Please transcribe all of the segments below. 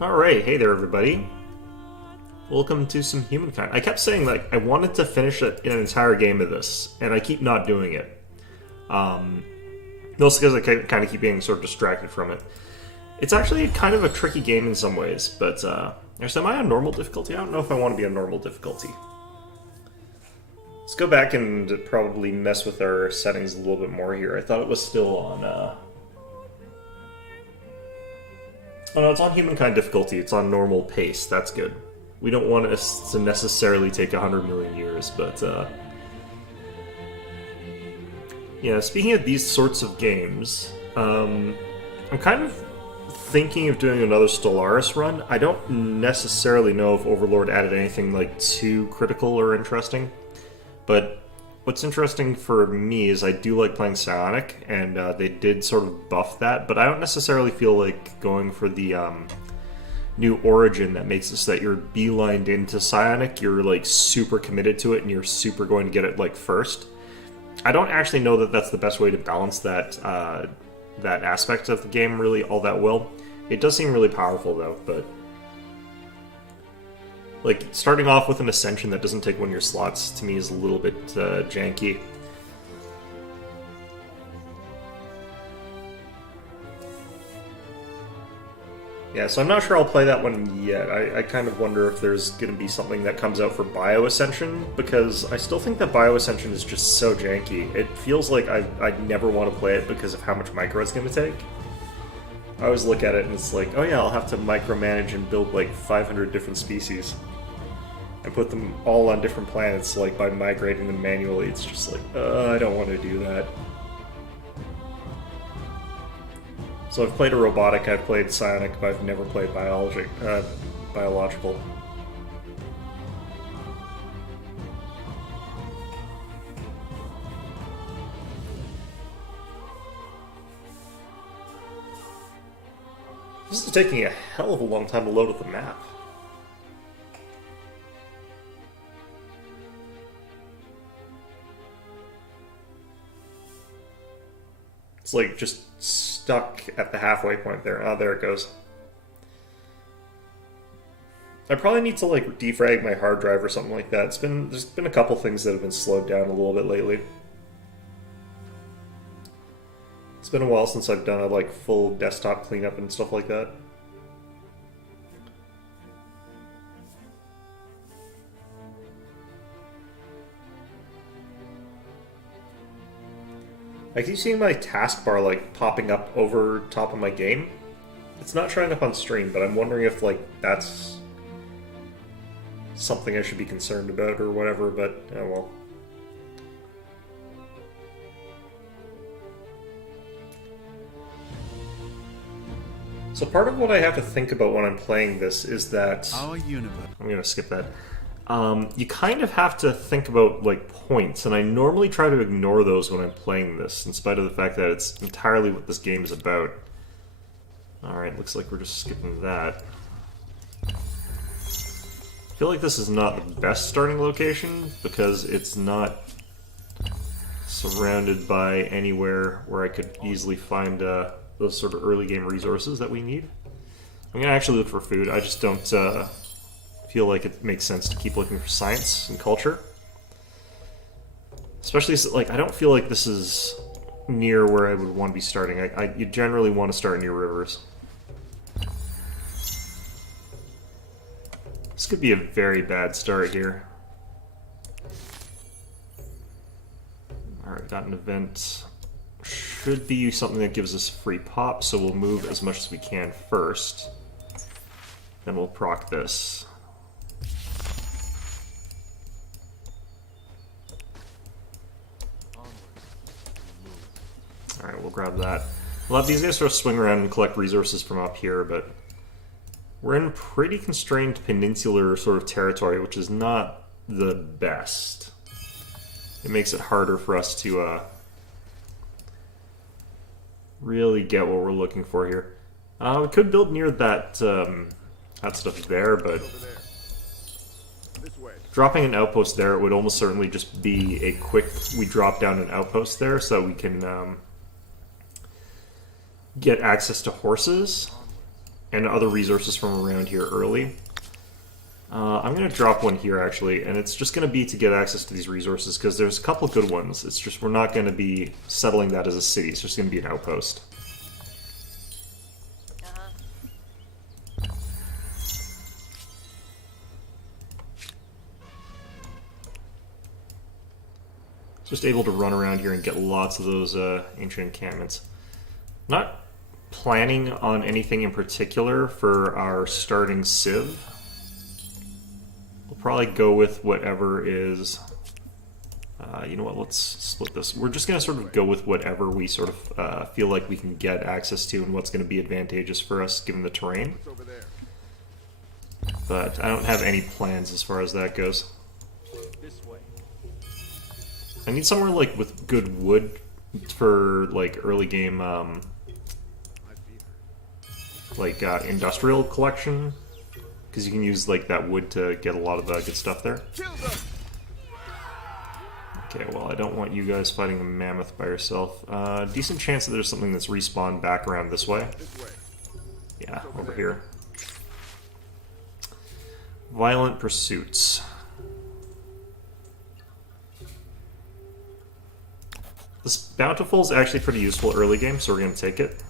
Alright, hey there everybody. Welcome to some Humankind. I kept saying like I wanted to finish an entire game of this, and I keep not doing it. Mostly because I kind of keep being sort of distracted from it. It's actually kind of a tricky game in some ways, but am I on normal difficulty? I don't know if I want to be on normal difficulty. Let's go back and probably mess with our settings a little bit more here. I thought it was still on Oh no, it's on Humankind difficulty. It's on normal pace. That's good. We don't want us to necessarily take 100 million years, but yeah, speaking of these sorts of games, I'm kind of thinking of doing another Stellaris run. I don't necessarily know if Overlord added anything like too critical or interesting, but what's interesting for me is I do like playing Psionic, and they did sort of buff that, but I don't necessarily feel like going for the new origin that makes it so that you're beelined into Psionic, you're like super committed to it, and you're super going to get it like first. I don't actually know that that's the best way to balance that that aspect of the game really all that well. It does seem really powerful though, but like, starting off with an Ascension that doesn't take one of your slots, to me, is a little bit janky. Yeah, so I'm not sure I'll play that one yet. I kind of wonder if there's going to be something that comes out for Bio Ascension, because I still think that Bio Ascension is just so janky. It feels like I'd never want to play it because of how much micro it's going to take. I always look at it and it's like, oh yeah, I'll have to micromanage and build like 500 different species. And put them all on different planets, like, by migrating them manually. It's just like, I don't want to do that. So I've played a robotic, I've played psionic, but I've never played biological. This is taking a hell of a long time to load up the map. It's like just stuck at the halfway point there. Oh, there it goes. I probably need to like defrag my hard drive or something like that. There's been a couple things that have been slowed down a little bit lately. It's been a while since I've done a like full desktop cleanup and stuff like that. I keep seeing my taskbar like popping up over top of my game. It's not showing up on stream, but I'm wondering if like that's something I should be concerned about or whatever, but oh well. So part of what I have to think about when I'm playing this is that our universe. I'm gonna skip that. You kind of have to think about like points, and I normally try to ignore those when I'm playing this, in spite of the fact that it's entirely what this game is about. Alright, looks like we're just skipping that. I feel like this is not the best starting location, because it's not surrounded by anywhere where I could easily find those sort of early game resources that we need. I'm gonna actually look for food, I just don't feel like it makes sense to keep looking for science and culture. Especially, like, I don't feel like this is near where I would want to be starting. You generally want to start near rivers. This could be a very bad start here. Alright, got an event. Should be something that gives us free pop, so we'll move as much as we can first. Then we'll proc this. Alright, we'll grab that. We'll have these guys sort of swing around and collect resources from up here, but we're in pretty constrained peninsular sort of territory, which is not the best. It makes it harder for us to really get what we're looking for here. We could build near that that stuff there, but dropping an outpost there would almost certainly just be a quick, we drop down an outpost there so we can get access to horses and other resources from around here early. I'm going to drop one here, actually, and it's just going to be to get access to these resources, because there's a couple good ones. It's just we're not going to be settling that as a city. It's just going to be an outpost. Just able to run around here and get lots of those ancient encampments. Not planning on anything in particular for our starting civ. We'll probably go with whatever is... you know what, let's split this. We're just going to sort of go with whatever we sort of feel like we can get access to and what's going to be advantageous for us given the terrain. But I don't have any plans as far as that goes. I need somewhere like with good wood for like early game industrial collection, because you can use like that wood to get a lot of good stuff there. Okay, well, I don't want you guys fighting a mammoth by yourself. Decent chance that there's something that's respawned back around this way. Yeah, over here. Violent pursuits. This bountiful is actually pretty useful early game, so we're going to take it.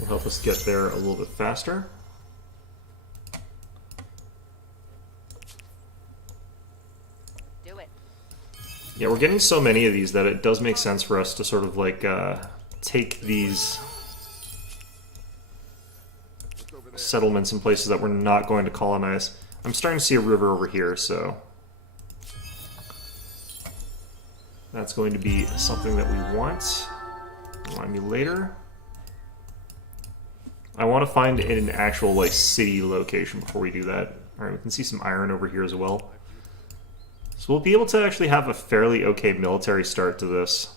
Will help us get there a little bit faster. Do it. Yeah, we're getting so many of these that it does make sense for us to sort of like take these settlements in places that we're not going to colonize. I'm starting to see a river over here, so that's going to be something that we want. Remind me later. I want to find an actual like city location before we do that. Alright, we can see some iron over here as well. So we'll be able to actually have a fairly okay military start to this.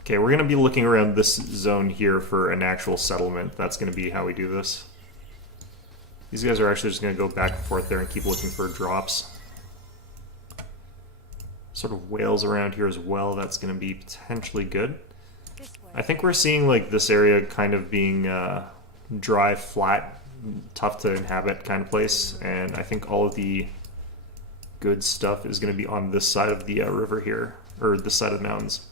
Okay, we're going to be looking around this zone here for an actual settlement. That's going to be how we do this. These guys are actually just going to go back and forth there and keep looking for drops. Sort of whales around here as well. That's going to be potentially good. I think we're seeing like this area kind of being dry, flat, tough to inhabit kind of place. And I think all of the good stuff is going to be on this side of the river here, or this side of the mountains.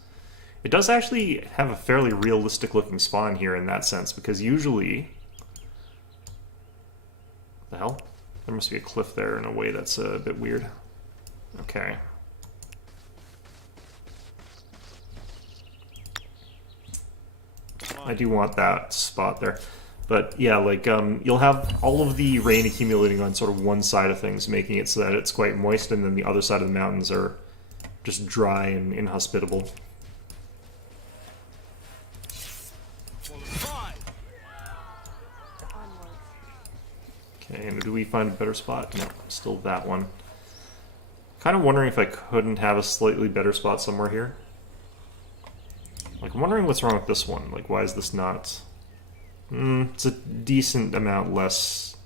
It does actually have a fairly realistic looking spawn here in that sense, because usually... The hell? There must be a cliff there in a way that's a bit weird. Okay. I do want that spot there. But yeah, like, you'll have all of the rain accumulating on sort of one side of things, making it so that it's quite moist, and then the other side of the mountains are just dry and inhospitable. Okay, and do we find a better spot? No, still that one. Kind of wondering if I couldn't have a slightly better spot somewhere here. Like, I'm wondering what's wrong with this one. Like, why is this not... it's a decent amount less...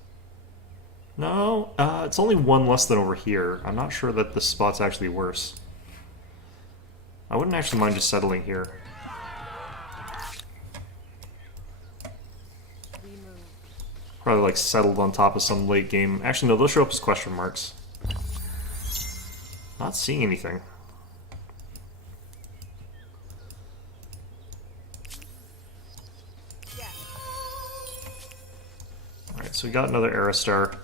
No, it's only one less than over here. I'm not sure that this spot's actually worse. I wouldn't actually mind just settling here. Probably like settled on top of some late game. Actually, no, those show up as question marks. Not seeing anything. Alright, so we got another Aristar.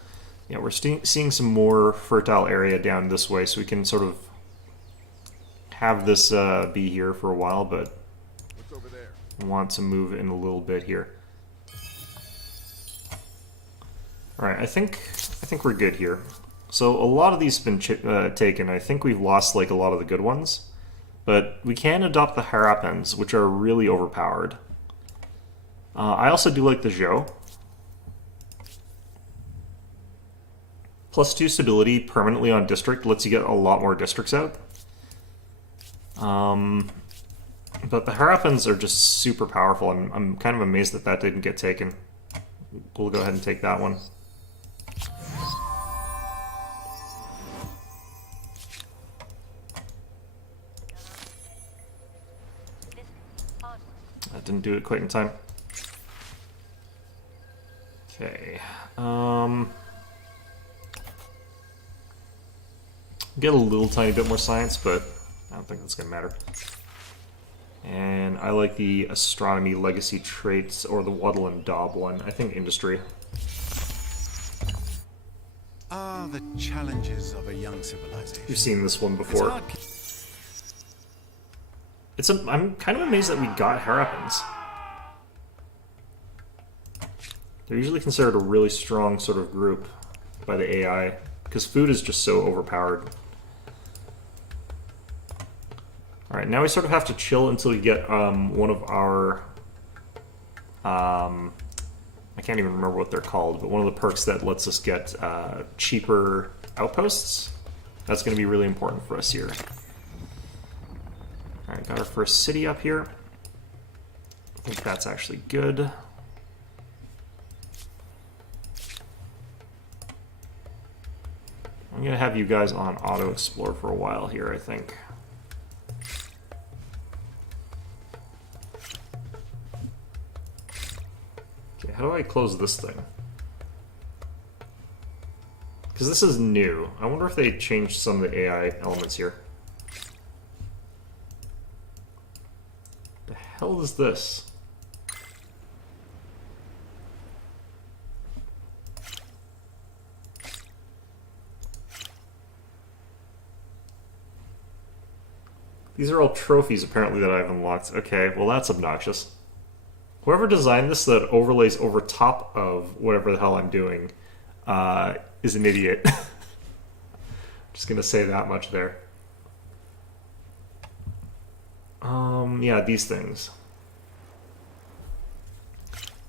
Yeah, we're seeing some more fertile area down this way, so we can sort of have this be here for a while, but I want to move in a little bit here. Alright, I think we're good here. So a lot of these have been taken. I think we've lost like a lot of the good ones. But we can adopt the Harapans, which are really overpowered. I also do like the Zhou. +2 stability permanently on district lets you get a lot more districts out. But the Harapans are just super powerful, and I'm kind of amazed that that didn't get taken. We'll go ahead and take that one. didn't do it quite in time. Okay. Get a little tiny bit more science, but I don't think that's going to matter. And I like the astronomy legacy traits, or the Waddle and Daub one. I think industry. Ah, the challenges of a young civilization. You've seen this one before. I'm kind of amazed that we got Harappans. They're usually considered a really strong sort of group by the AI, because food is just so overpowered. Alright, now we sort of have to chill until we get one of our... I can't even remember what they're called, but one of the perks that lets us get cheaper outposts. That's going to be really important for us here. Alright, got our first city up here. I think that's actually good. I'm going to have you guys on auto-explore for a while here, I think. Okay, how do I close this thing? Because this is new. I wonder if they changed some of the AI elements here. The hell is this? These are all trophies, apparently, that I've unlocked. Okay, well that's obnoxious. Whoever designed this that overlays over top of whatever the hell I'm doing is an idiot. Just gonna say that much there. Yeah, these things.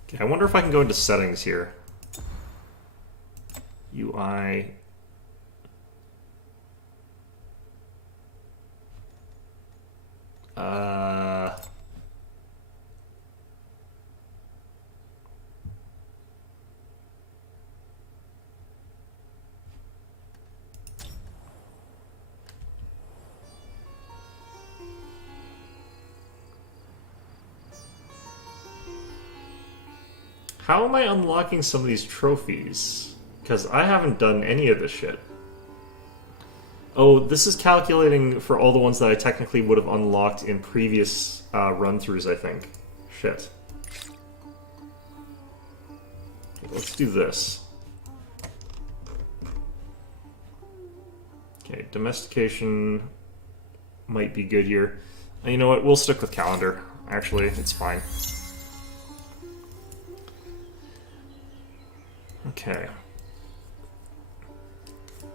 Okay, I wonder if I can go into settings here. UI... How am I unlocking some of these trophies? Because I haven't done any of this shit. Oh, this is calculating for all the ones that I technically would have unlocked in previous run-throughs, I think. Shit. Let's do this. Okay, domestication might be good here. You know what, we'll stick with calendar. Actually, it's fine. Okay.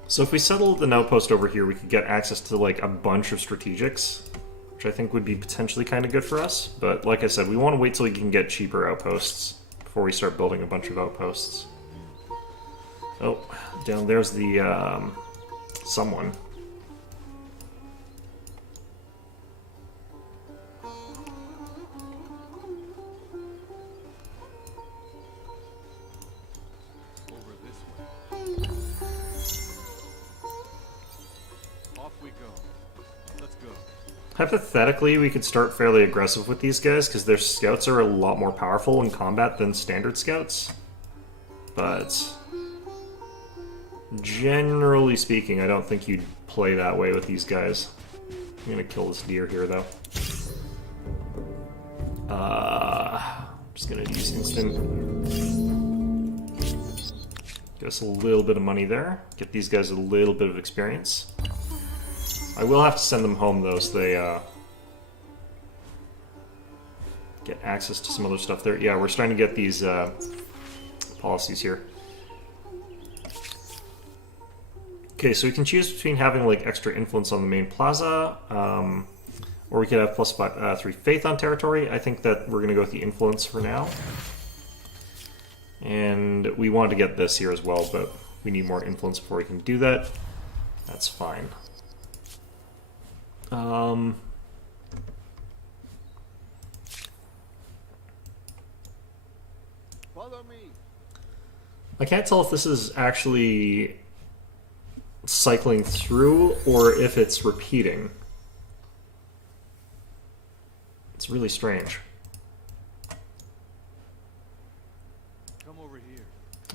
So if we settled an outpost over here, we could get access to like a bunch of strategics, which I think would be potentially kind of good for us. But like I said, we want to wait till we can get cheaper outposts before we start building a bunch of outposts. Oh, down there's the someone. Hypothetically, we could start fairly aggressive with these guys, because their scouts are a lot more powerful in combat than standard scouts. But generally speaking, I don't think you'd play that way with these guys. I'm gonna kill this deer here, though. Just gonna use instant. Get us a little bit of money there. Get these guys a little bit of experience. I will have to send them home, though, so they get access to some other stuff there. Yeah, we're starting to get these policies here. Okay, so we can choose between having like extra influence on the main plaza, or we could have plus 3 faith on territory. I think that we're going to go with the influence for now. And we want to get this here as well, but we need more influence before we can do that. That's fine. Follow me. I can't tell if this is actually cycling through or if it's repeating. It's really strange. Come over here.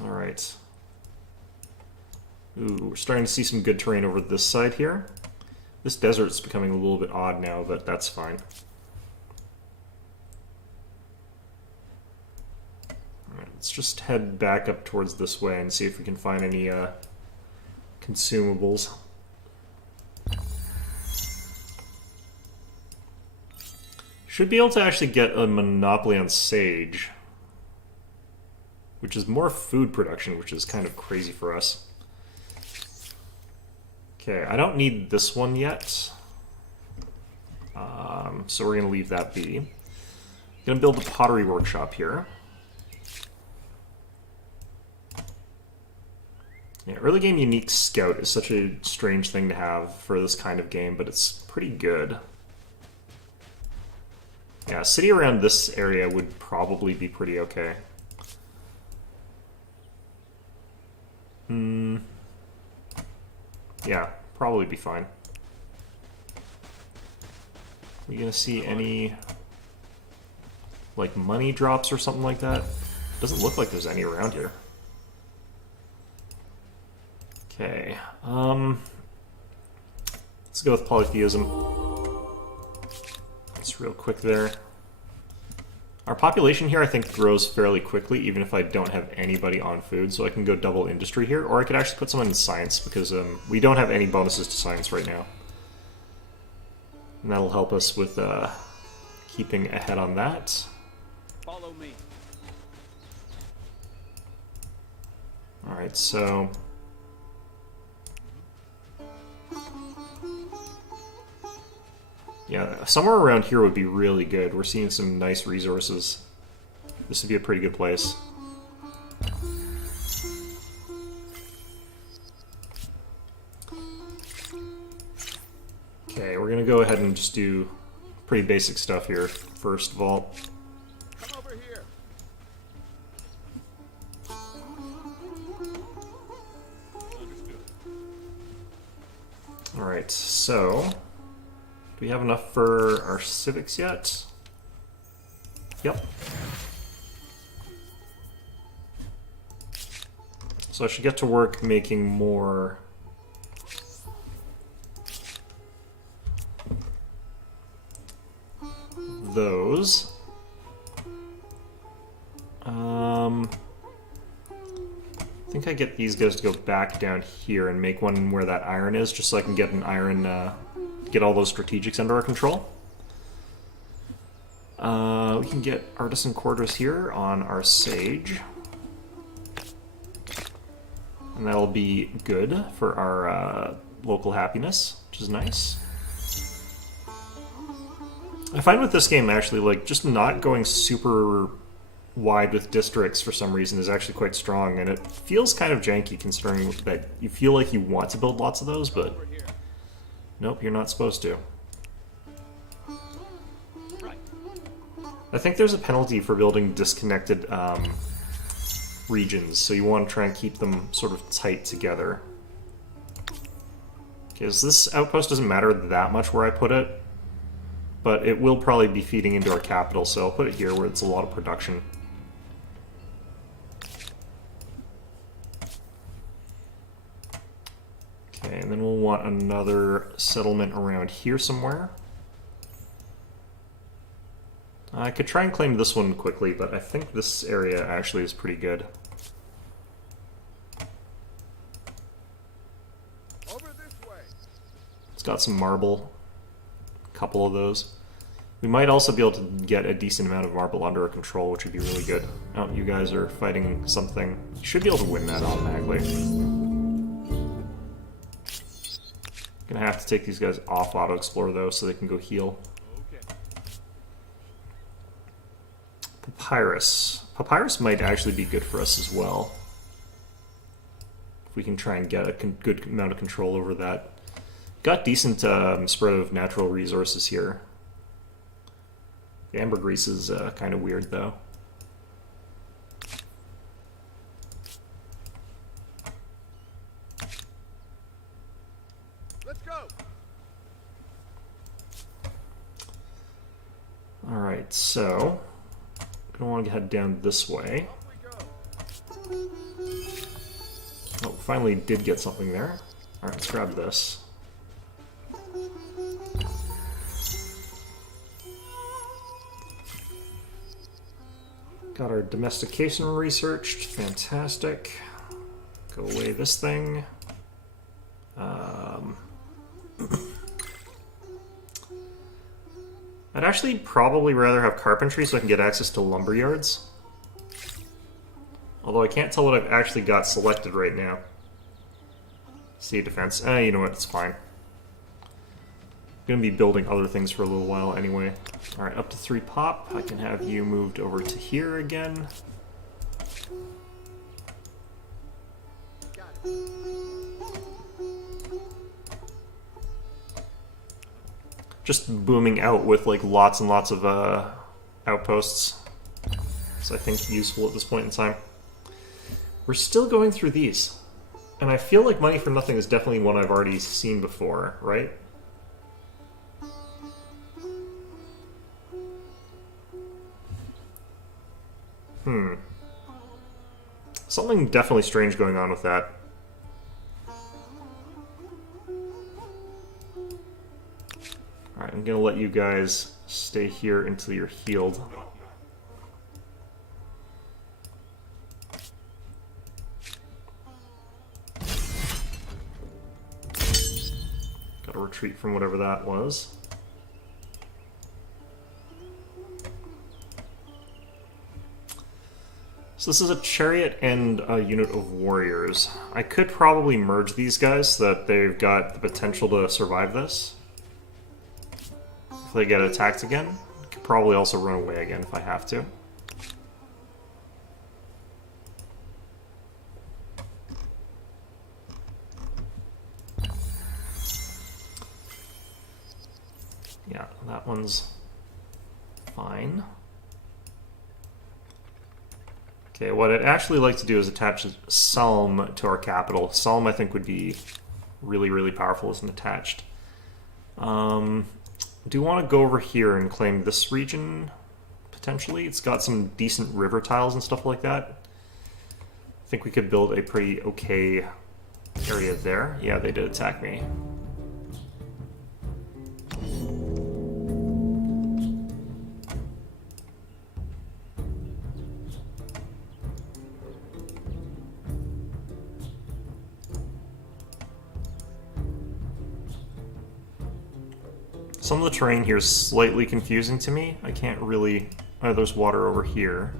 Alright. Ooh, we're starting to see some good terrain over this side here. This desert's becoming a little bit odd now, but that's fine. Alright, let's just head back up towards this way and see if we can find any consumables. Should be able to actually get a monopoly on sage, which is more food production, which is kind of crazy for us. Okay, I don't need this one yet, so we're going to leave that be. Going to build a pottery workshop here. Yeah, early game unique scout is such a strange thing to have for this kind of game, but it's pretty good. Yeah, city around this area would probably be pretty okay. Yeah, probably be fine. We gonna see any like money drops or something like that? Doesn't look like there's any around here. Okay, let's go with polytheism. Just real quick there. Our population here, I think, grows fairly quickly, even if I don't have anybody on food, so I can go double industry here, or I could actually put someone in science, because we don't have any bonuses to science right now. And that'll help us with keeping ahead on that. Follow me. Alright, so... yeah, somewhere around here would be really good. We're seeing some nice resources. This would be a pretty good place. Okay, we're gonna go ahead and just do pretty basic stuff here, first of all. Come over here. Understood. Alright, so... do we have enough for our civics yet? Yep. So I should get to work making more... those. I think I get these guys to go back down here and make one where that iron is, just so I can get an iron, get all those strategics under our control. We can get artisan quarters here on our sage. And that'll be good for our local happiness, which is nice. I find with this game, actually, like, just not going super wide with districts for some reason is actually quite strong, and it feels kind of janky considering that you feel like you want to build lots of those, but nope, you're not supposed to. I think there's a penalty for building disconnected regions, so you want to try and keep them sort of tight together. Okay, so this outpost doesn't matter that much where I put it, but it will probably be feeding into our capital, so I'll put it here where it's a lot of production. Okay, and then we'll want another settlement around here somewhere. I could try and claim this one quickly, but I think this area actually is pretty good. Over this way. It's got some marble, a couple of those. We might also be able to get a decent amount of marble under our control, which would be really good. Oh, you guys are fighting something. You should be able to win that automatically. Gonna have to take these guys off auto-explore though, so they can go heal. Papyrus. Papyrus might actually be good for us as well. If we can try and get a good amount of control over that. Got decent spread of natural resources here. The ambergris is kind of weird though. Let's go. Alright, so... I want to head down this way. Off we go. Oh, finally did get something there. Alright, let's grab this. Got our domestication researched. Fantastic. Go away this thing. I'd actually probably rather have carpentry so I can get access to lumber yards. Although I can't tell what I've actually got selected right now. Sea defense. You know what, it's fine. I'm gonna be building other things for a little while anyway. Alright, up to 3 pop. I can have you moved over to here again. Just booming out with like lots and lots of outposts. So I think useful at this point in time. We're still going through these. And I feel like Money for Nothing is definitely one I've already seen before, right? Something definitely strange going on with that. Alright, I'm gonna let you guys stay here until you're healed. Gotta retreat from whatever that was. So this is a chariot and a unit of warriors. I could probably merge these guys so that they've got the potential to survive this. If they get attacked again, I could probably also run away again if I have to. Yeah, that one's fine. Okay, what I'd actually like to do is attach Salm to our capital. Salm, I think, would be really, really powerful as an attached. Do you want to go over here and claim this region, potentially? It's got some decent river tiles and stuff like that. I think we could build a pretty okay area there. Yeah, they did attack me. Some of the terrain here is slightly confusing to me. I can't really... Oh, there's water over here.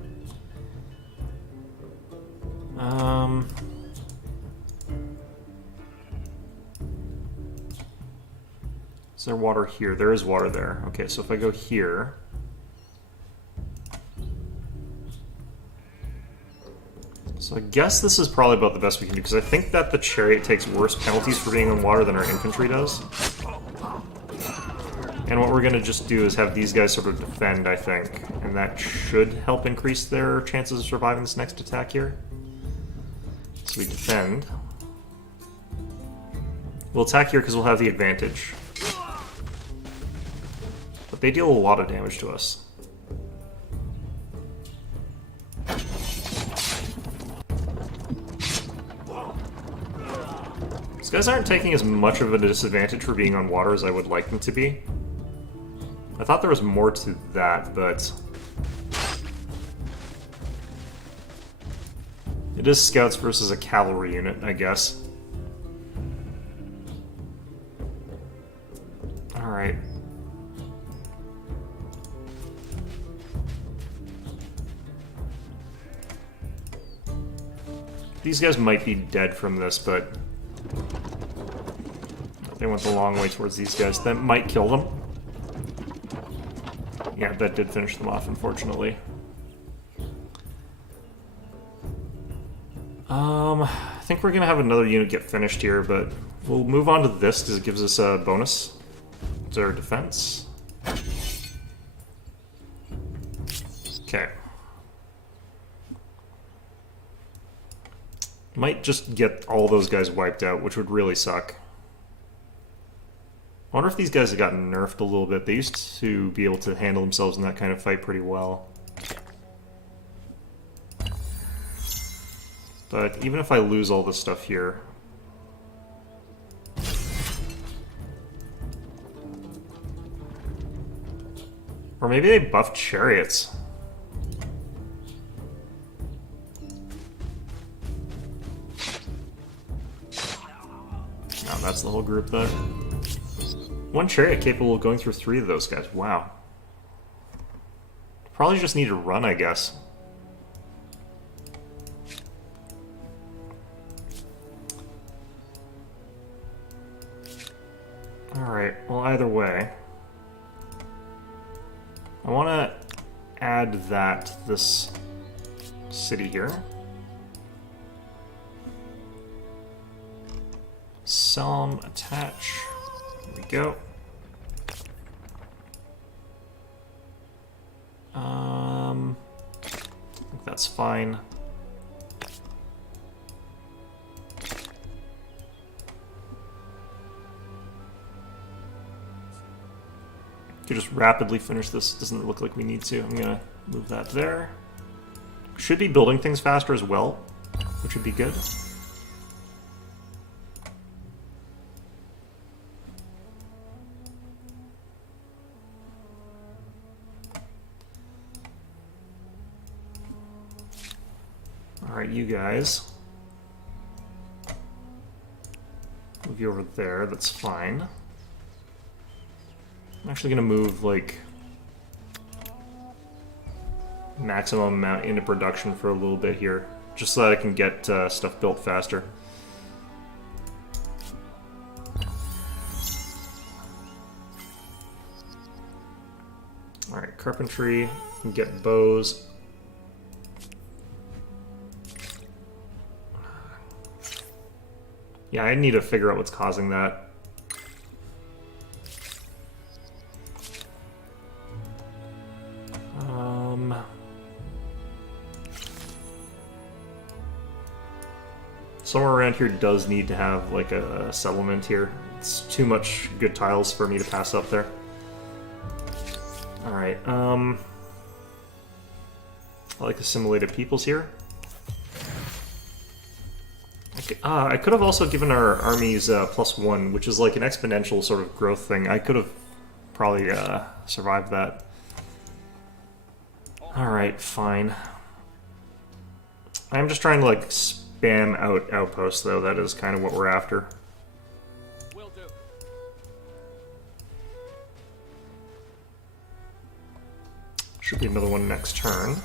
Is there water here? There is water there. Okay, so if I go here... So I guess this is probably about the best we can do, because I think that the chariot takes worse penalties for being on water than our infantry does. And what we're going to just do is have these guys sort of defend, I think. And that should help increase their chances of surviving this next attack here. So we defend. We'll attack here because we'll have the advantage. But they deal a lot of damage to us. These guys aren't taking as much of a disadvantage for being on water as I would like them to be. I thought there was more to that, but... It is scouts versus a cavalry unit, I guess. Alright. These guys might be dead from this, but... They went the long way towards these guys. That might kill them. Yeah, that did finish them off, unfortunately. I think we're going to have another unit get finished here, but we'll move on to this because it gives us a bonus to our defense. Okay. Might just get all those guys wiped out, which would really suck. I wonder if these guys have gotten nerfed a little bit. They used to be able to handle themselves in that kind of fight pretty well. But even if I lose all this stuff here... Or maybe they buffed chariots. No, that's the whole group there. One chariot capable of going through 3 of those guys. Wow. Probably just need to run, I guess. Alright, well, either way. I want to add that to this city here. Some attach. There we go. I think that's fine. Could just rapidly finish this. Doesn't look like we need to. I'm gonna move that there. Should be building things faster as well, which would be good. Alright, you guys. Move you over there, that's fine. I'm actually gonna move, like, maximum amount into production for a little bit here, just so that I can get stuff built faster. Alright, carpentry, can get bows. Yeah, I need to figure out what's causing that. Somewhere around here does need to have, like, a settlement here. It's too much good tiles for me to pass up there. Alright, I like assimilated peoples here. Okay, I could have also given our armies +1, which is like an exponential sort of growth thing. I could have probably survived that. Alright, fine. I'm just trying to, like, spam out outposts, though. That is kind of what we're after. Will do. Should be another one next turn.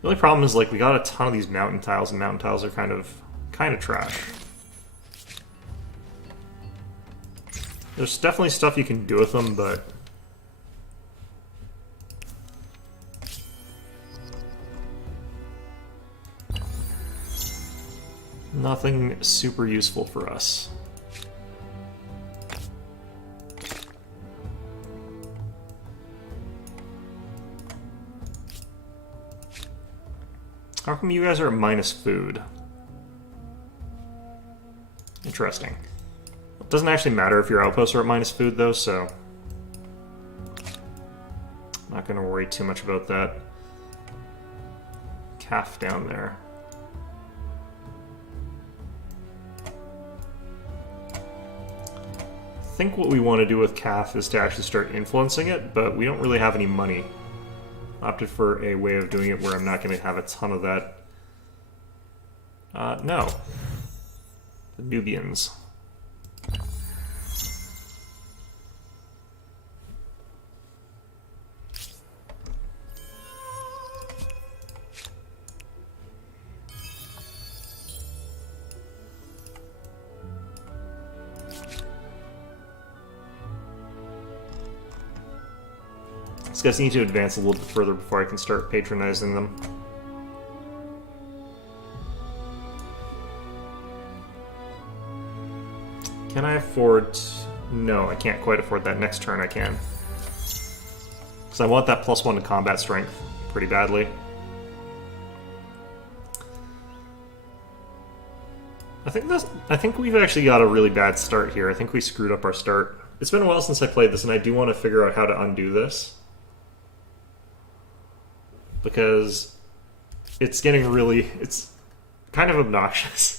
The only problem is, like, we got a ton of these mountain tiles, and mountain tiles are kind of trash. There's definitely stuff you can do with them, but nothing super useful for us. How come you guys are at minus food? Interesting. It doesn't actually matter if your outposts are at minus food, though, so I'm not going to worry too much about that. Calf down there. I think what we want to do with Calf is to actually start influencing it, but we don't really have any money. Opted for a way of doing it where I'm not going to have a ton of that. No. The Nubians. These guys need to advance a little bit further before I can start patronizing them. Can I afford... No, I can't quite afford that. Next turn I can. Because I want that +1 to combat strength pretty badly. I think we've actually got a really bad start here. I think we screwed up our start. It's been a while since I played this, and I do want to figure out how to undo this. because it's getting really, it's kind of obnoxious.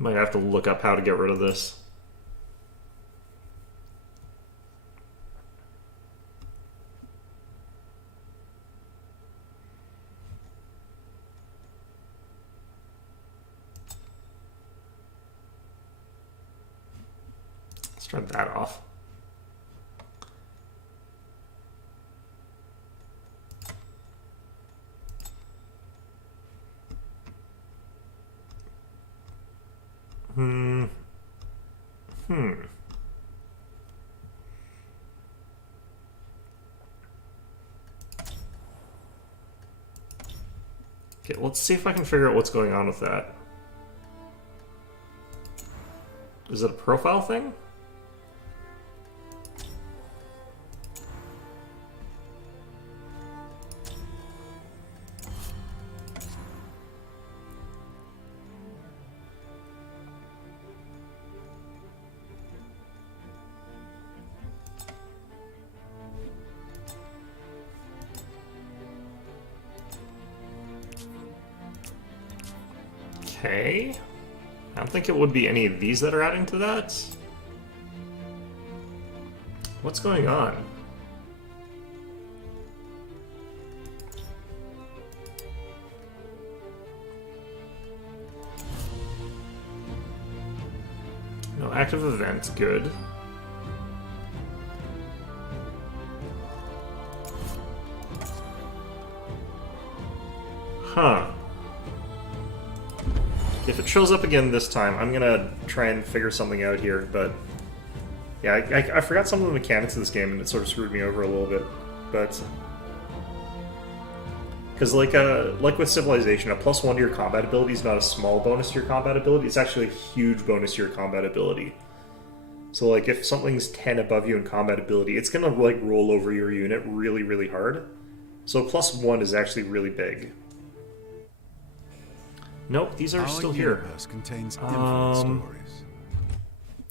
Might have to look up how to get rid of this. Let's turn that off. Okay, let's see if I can figure out what's going on with that. Is it a profile thing? Okay. I don't think it would be any of these that are adding to that. What's going on? No active events, good. Huh. If it shows up again this time, I'm gonna try and figure something out here, but yeah, I forgot some of the mechanics of this game, and it sort of screwed me over a little bit. But because like with Civilization, a +1 to your combat ability is not a small bonus to your combat ability; it's actually a huge bonus to your combat ability. So like if something's 10 above you in combat ability, it's gonna like roll over your unit really, really hard. So +1 is actually really big. Nope, these are still here. Our universe contains infinite stories.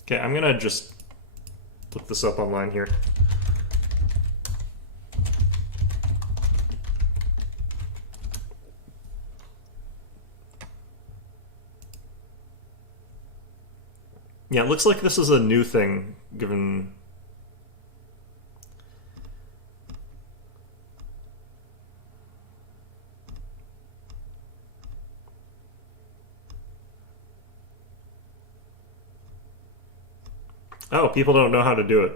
Okay, I'm gonna just look this up online here. Yeah, it looks like this is a new thing, given... Oh, people don't know how to do it.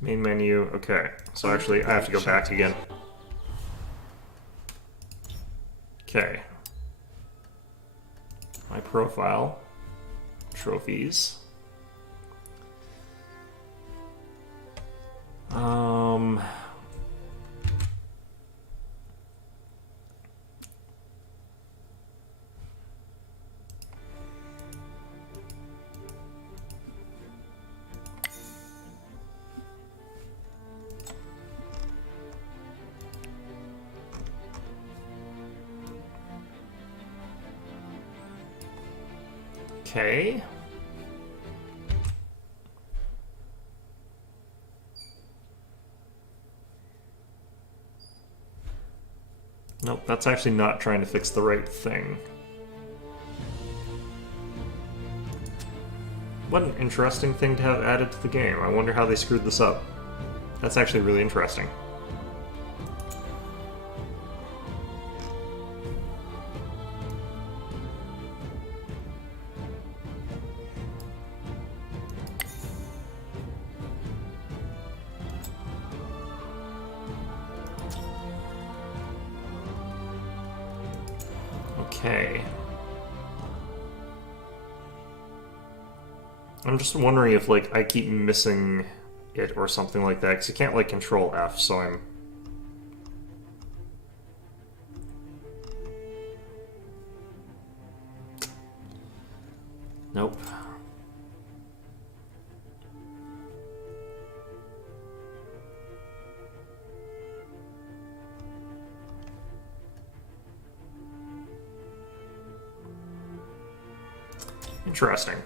Main menu, okay. So actually, I have to go back again. Okay. My profile. Trophies. Okay. Nope, that's actually not trying to fix the right thing. What an interesting thing to have added to the game. I wonder how they screwed this up. That's actually really interesting. Okay. I'm just wondering if, like, I keep missing it or something like that, because you can't, like, control F, so I'm... Nope. Interesting.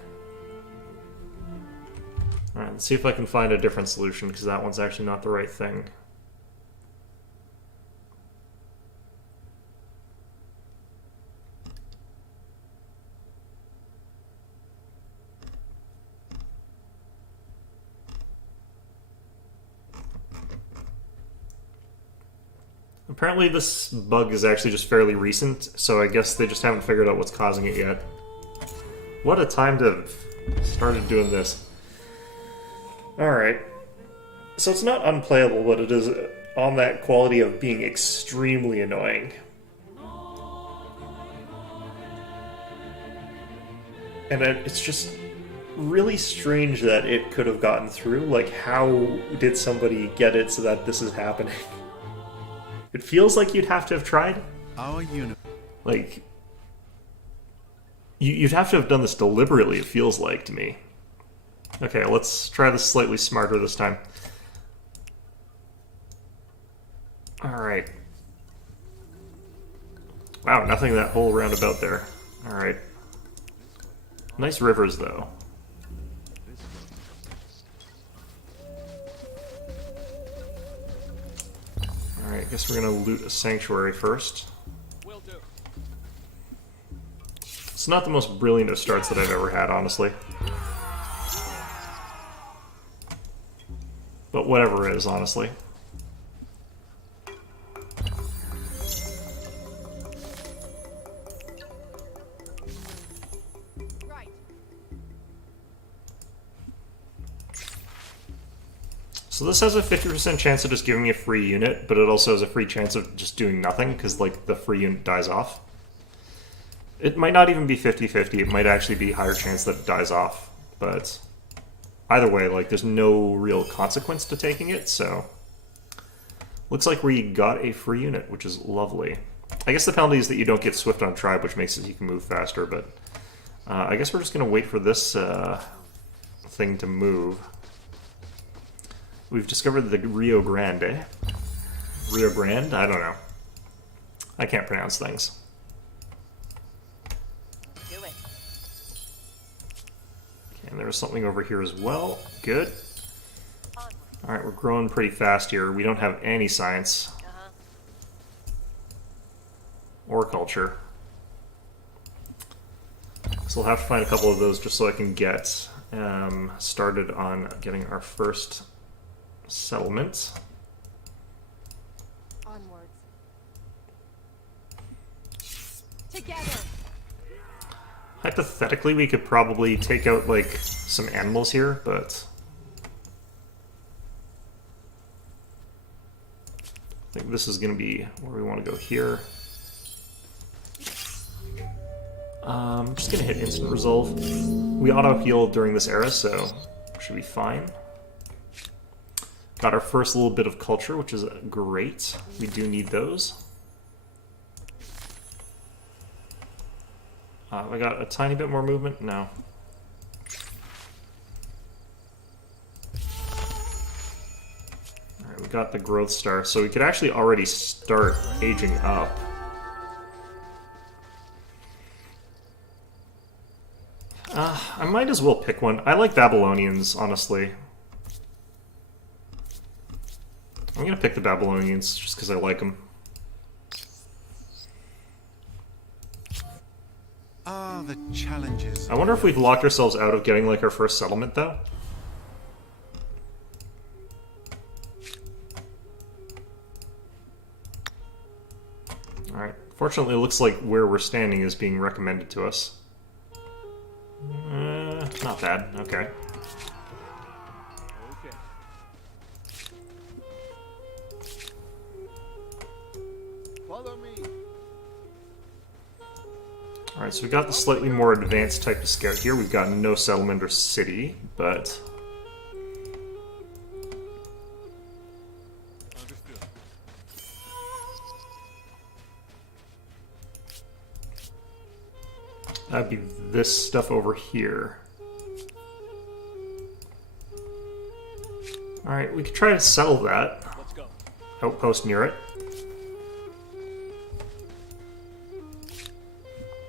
Alright, let's see if I can find a different solution, because that one's actually not the right thing. Apparently this bug is actually just fairly recent, so I guess they just haven't figured out what's causing it yet. What a time to have started doing this. Alright. So it's not unplayable, but it is on that quality of being extremely annoying. And it's just really strange that it could have gotten through. Like, how did somebody get it so that this is happening? It feels like you'd have to have tried. Our universe. Like, you'd have to have done this deliberately, it feels like to me. Okay, let's try this slightly smarter this time. Alright. Wow, nothing that whole roundabout there. Alright. Nice rivers, though. Alright, I guess we're gonna loot a sanctuary first. Will do. It's not the most brilliant of starts that I've ever had, honestly. But whatever it is, honestly. Right. So this has a 50% chance of just giving me a free unit, but it also has a free chance of just doing nothing, because, like, the free unit dies off. It might not even be 50-50, it might actually be a higher chance that it dies off, but either way, like, there's no real consequence to taking it, so... Looks like we got a free unit, which is lovely. I guess the penalty is that you don't get Swift on Tribe, which makes it you can move faster, but... I guess we're just gonna wait for this thing to move. We've discovered the Rio Grande. Rio Grande? I don't know. I can't pronounce things. Do it. Okay, and there's something over here as well. Good. Onward. Alright, we're growing pretty fast here. We don't have any science. Uh-huh. Or culture. So we'll have to find a couple of those just so I can get started on getting our first settlement. Onwards. Together. Hypothetically, we could probably take out, like, some animals here, but... I think this is going to be where we want to go here. I'm just going to hit instant resolve. We auto-heal during this era, so should be fine. Got our first little bit of culture, which is great. We do need those. I got a tiny bit more movement? No. Alright, we got the growth star, so we could actually already start aging up. I might as well pick one. I like Babylonians, honestly. I'm gonna pick the Babylonians just because I like them. Ah, the challenges. I wonder if we've locked ourselves out of getting, like, our first settlement, though. Alright. Fortunately, it looks like where we're standing is being recommended to us. Not bad. Okay. Okay. Follow me. Alright, so we got the slightly more advanced type of scout here. We've got no settlement or city, but... Understood. That'd be this stuff over here. Alright, we could try to settle that. Let's go. Outpost near it.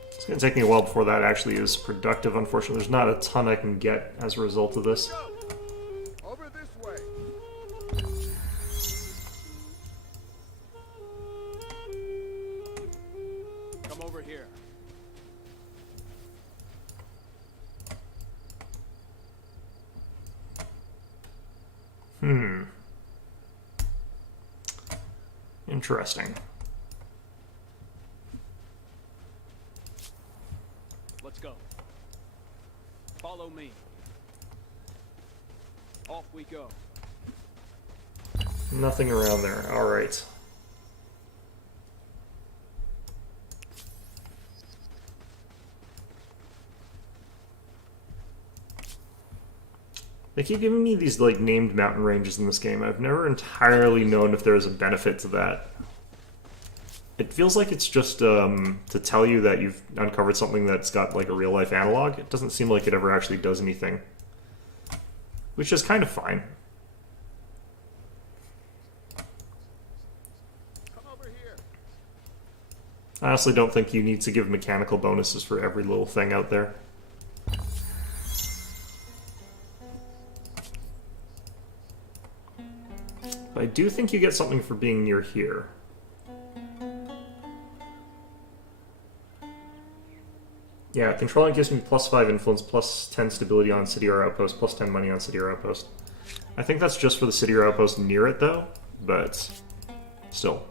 It's going to take me a while before that actually is productive. Unfortunately, there's not a ton I can get as a result of this. Over this way. Come over here. Interesting. Let's go. Follow me. Off we go. Nothing around there. Alright. They keep giving me these, like, named mountain ranges in this game. I've never entirely known if there's a benefit to that. It feels like it's just to tell you that you've uncovered something that's got, like, a real-life analog. It doesn't seem like it ever actually does anything. Which is kind of fine. Come over here. I honestly don't think you need to give mechanical bonuses for every little thing out there. But I do think you get something for being near here. Yeah, controlling gives me +5 influence, +10 stability on city or outpost, +10 money on city or outpost. I think that's just for the city or outpost near it, though, but still.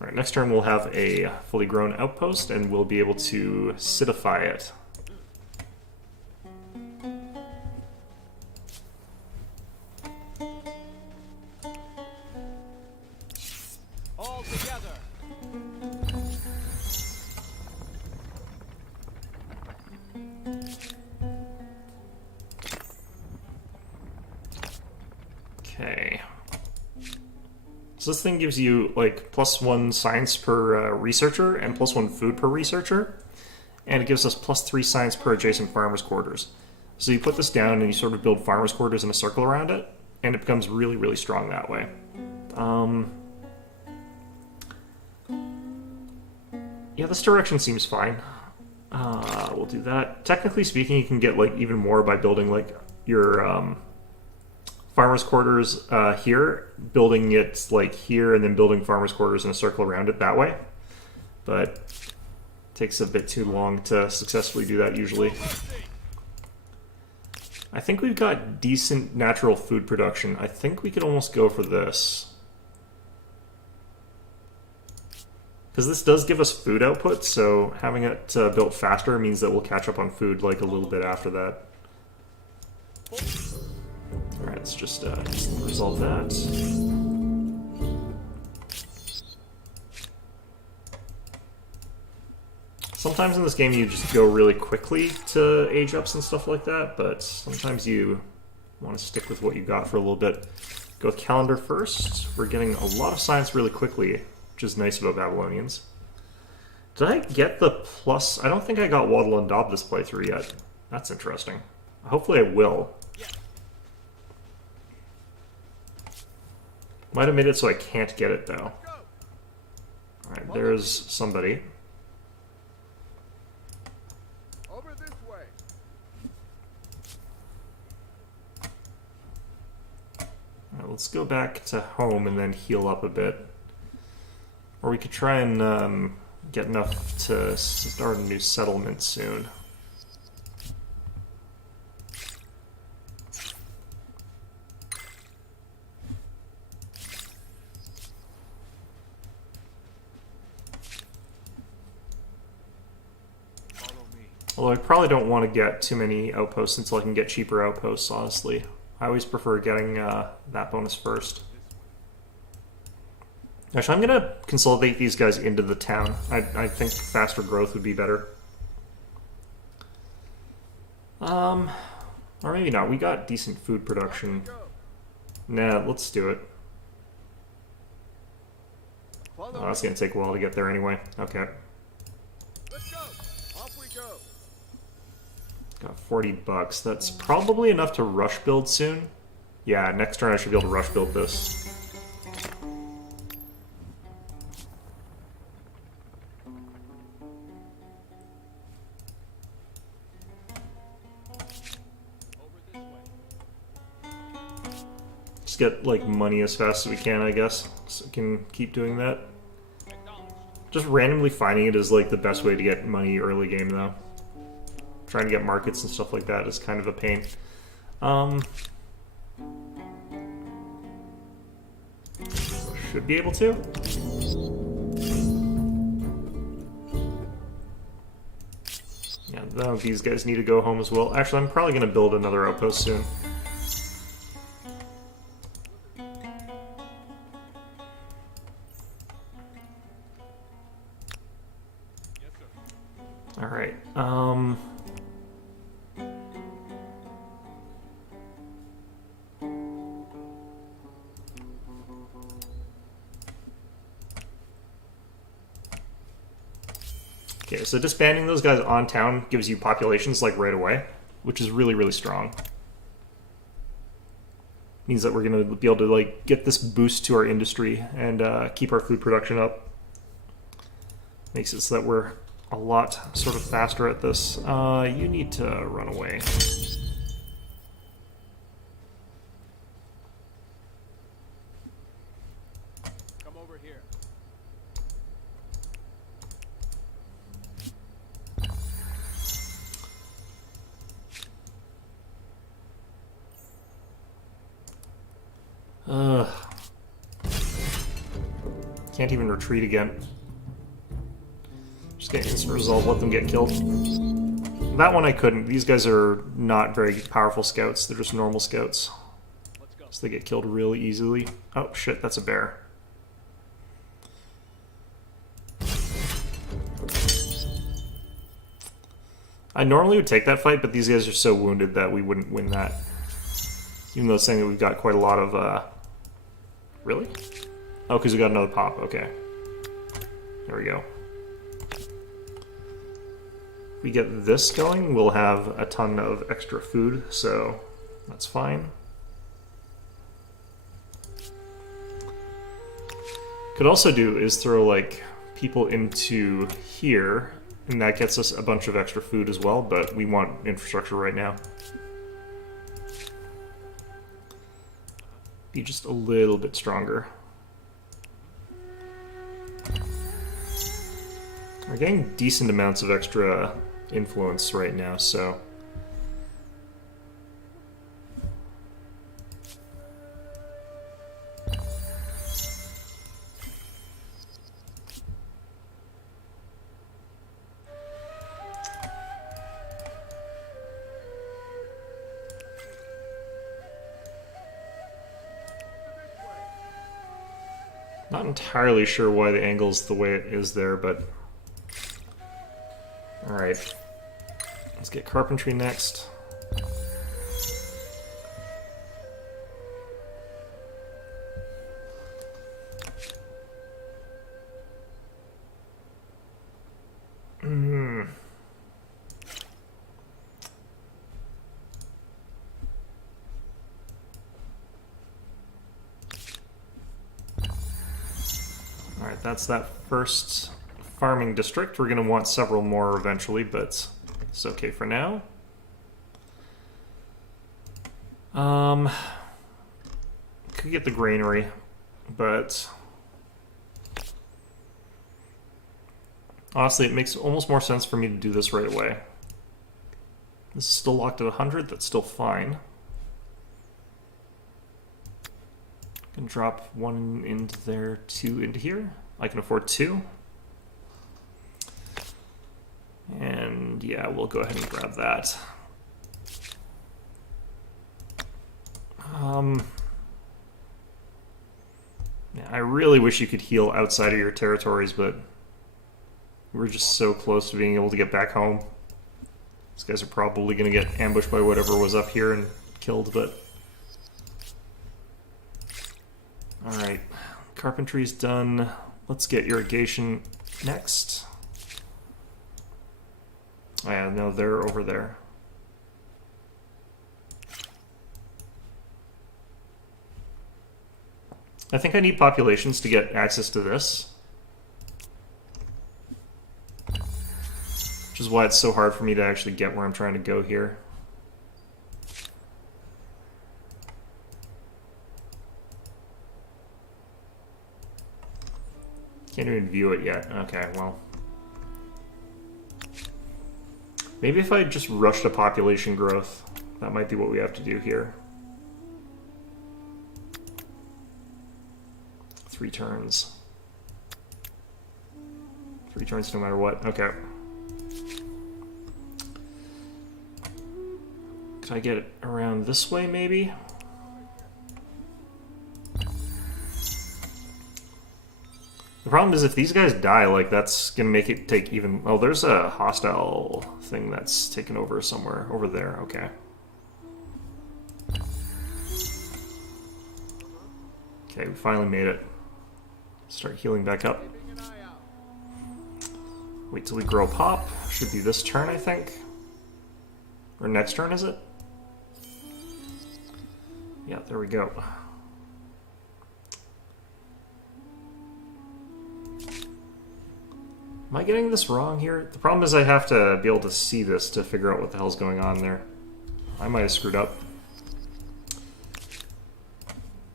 Alright, next turn we'll have a fully grown outpost, and we'll be able to citify it. All together. Okay. So this thing gives you, like, +1 science per researcher and +1 food per researcher. And it gives us +3 science per adjacent farmers' quarters. So you put this down and you sort of build farmers' quarters in a circle around it, and it becomes really, really strong that way. Yeah, this direction seems fine. We'll do that. Technically speaking, you can get, like, even more by building, like, your farmers' quarters here, building it, like, here, and then building farmers' quarters in a circle around it that way. But it takes a bit too long to successfully do that usually. I think we've got decent natural food production. I think we could almost go for this. Because this does give us food output, so having it built faster means that we'll catch up on food, like, a little bit after that. Alright, let's just resolve that. Sometimes in this game you just go really quickly to age ups and stuff like that, but sometimes you want to stick with what you got for a little bit. Go with calendar first. We're getting a lot of science really quickly, which is nice about Babylonians. Did I get the plus? I don't think I got Waddle and Daub this playthrough yet. That's interesting. Hopefully I will. Might have made it so I can't get it, though. Alright, there's somebody. Over this way. Alright, let's go back to home and then heal up a bit. Or we could try and get enough to start a new settlement soon. Although I probably don't want to get too many outposts until I can get cheaper outposts, honestly. I always prefer getting that bonus first. Actually, I'm gonna consolidate these guys into the town. I think faster growth would be better. Or maybe not. We got decent food production. Nah, let's do it. Oh, that's gonna take a while to get there anyway. Okay. Let's go. Off we go. Got 40 bucks. That's probably enough to rush build soon. Yeah, next turn I should be able to rush build this. Over this way. Just get, like, money as fast as we can, I guess. So we can keep doing that. Acknowledged. Just randomly finding it is, like, the best way to get money early game, though. Trying to get markets and stuff like that is kind of a pain. Should be able to. Yeah, no, these guys need to go home as well. Actually, I'm probably going to build another outpost soon. Yes, sir. All right. Okay, so disbanding those guys on town gives you populations like right away, which is really, really strong. Means that we're going to be able to like get this boost to our industry and keep our food production up. Makes it so that we're a lot sort of faster at this. You need to run away. Come over here. Ugh. Can't even retreat again. Just get instant resolve, let them get killed. That one I couldn't. These guys are not very powerful scouts. They're just normal scouts. Let's go. So they get killed really easily. Oh shit, that's a bear. I normally would take that fight, but these guys are so wounded that we wouldn't win that. Even though it's saying that we've got quite a lot of, Really? Oh, because we got another pop. Okay. There we go. If we get this going, we'll have a ton of extra food, so that's fine. Could also do is throw, like, people into here, and that gets us a bunch of extra food as well, but we want infrastructure right now. Be just a little bit stronger. We're getting decent amounts of extra influence right now, so... Not entirely sure why the angle's the way it is there, but... Alright. Let's get carpentry next. Alright, that's that first farming district. We're going to want several more eventually, but it's okay for now. Could get the granary, but honestly, it makes almost more sense for me to do this right away. This is still locked at 100, that's still fine. Can drop one into there, two into here. I can afford two. And yeah, we'll go ahead and grab that. Yeah, I really wish you could heal outside of your territories, but we're just so close to being able to get back home. These guys are probably going to get ambushed by whatever was up here and killed, but... Alright, carpentry's done. Let's get irrigation next. Oh yeah, no, they're over there. I think I need populations to get access to this. Which is why it's so hard for me to actually get where I'm trying to go here. Can't even view it yet. Okay, well. Maybe if I just rush to population growth, that might be what we have to do here. 3 turns. 3 turns no matter what. Okay. Could I get it around this way, maybe? The problem is if these guys die, like, that's gonna make it take even... Oh, there's a hostile thing that's taken over somewhere. Over there, okay. Okay, we finally made it. Start healing back up. Wait till we grow pop. Should be this turn, I think. Or next turn, is it? Yeah, there we go. Am I getting this wrong here? The problem is I have to be able to see this to figure out what the hell's going on there. I might have screwed up.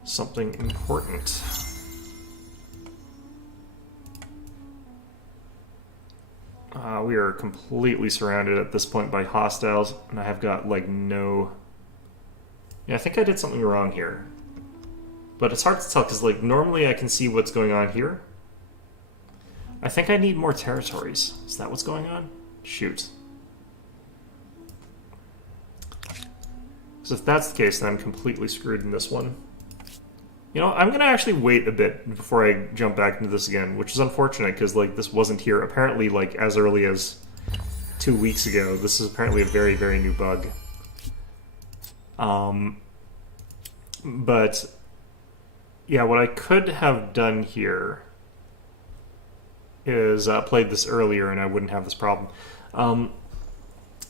Something important. We are completely surrounded at this point by hostiles, and I have got, like, no... Yeah, I think I did something wrong here. But it's hard to tell, because, like, normally I can see what's going on here. I think I need more territories. Is that what's going on? Shoot. So if that's the case, then I'm completely screwed in this one. You know, I'm going to actually wait a bit before I jump back into this again, which is unfortunate because, like, this wasn't here. Apparently, like, as early as 2 weeks ago, this is apparently a very, very new bug. But, yeah, what I could have done here is played this earlier and I wouldn't have this problem.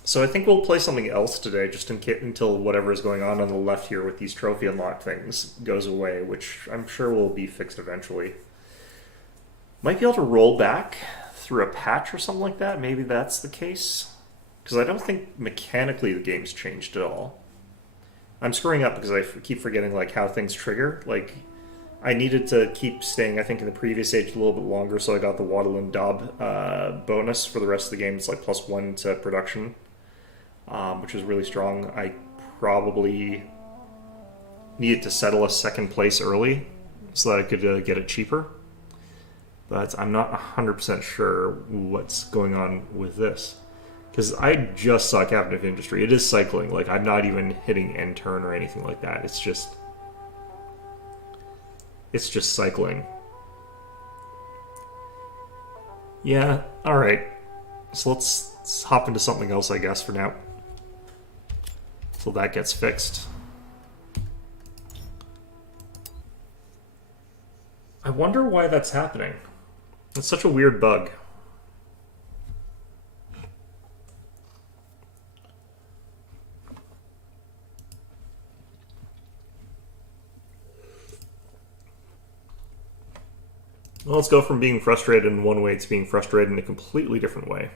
So I think we'll play something else today, just until whatever is going on the left here with these trophy unlock things goes away, which I'm sure will be fixed eventually. Might be able to roll back through a patch or something like that. Maybe that's the case. Because I don't think mechanically the game's changed at all. I'm screwing up because I keep forgetting like how things trigger. Like, I needed to keep staying, I think, in the previous age a little bit longer, so I got the Waddle and Daub bonus for the rest of the game. It's like +1 to production. Which is really strong. I probably needed to settle a second place early so that I could get it cheaper. But I'm not 100% sure what's going on with this. Because I just saw Captain of Industry. It is cycling. Like, I'm not even hitting end turn or anything like that. It's just cycling. Yeah, alright. So let's hop into something else, I guess, for now. Till that gets fixed. I wonder why that's happening. It's such a weird bug. Well, let's go from being frustrated in one way to being frustrated in a completely different way.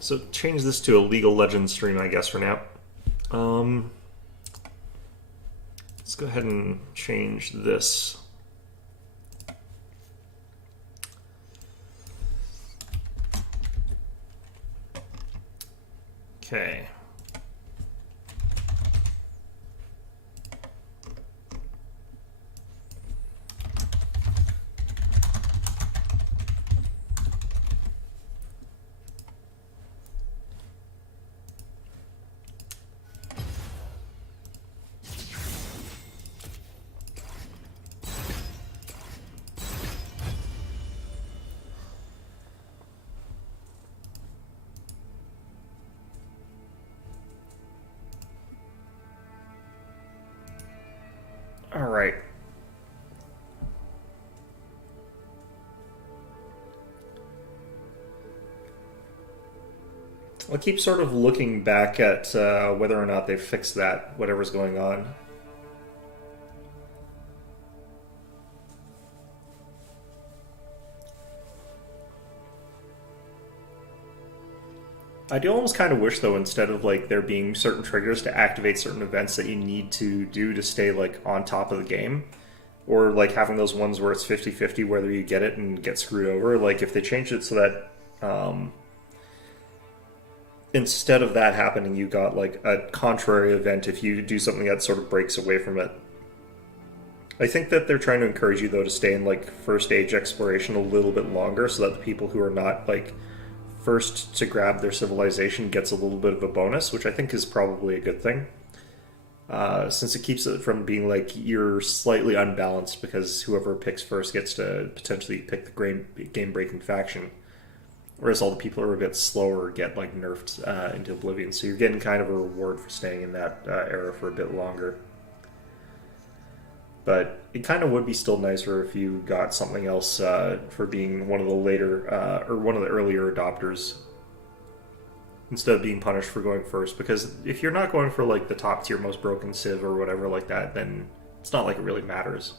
So change this to a League of Legends stream, I guess, for now. Let's go ahead and change this. Alright. I'll keep sort of looking back at whether or not they've fixed that, whatever's going on. I do almost kind of wish, though, instead of like there being certain triggers to activate certain events that you need to do to stay like on top of the game, or like having those ones where it's 50-50 whether you get it and get screwed over. Like if they changed it so that instead of that happening, you got like a contrary event if you do something that sort of breaks away from it. I think that they're trying to encourage you, though, to stay in like first age exploration a little bit longer so that the people who are not like first to grab their civilization gets a little bit of a bonus, which I think is probably a good thing. Since it keeps it from being like you're slightly unbalanced because whoever picks first gets to potentially pick the game-breaking faction. Whereas all the people who are a bit slower get like nerfed into oblivion. So you're getting kind of a reward for staying in that era for a bit longer. But it kind of would be still nicer if you got something else for being one of the later or one of the earlier adopters instead of being punished for going first. Because if you're not going for like the top tier most broken civ or whatever like that, then it's not like it really matters.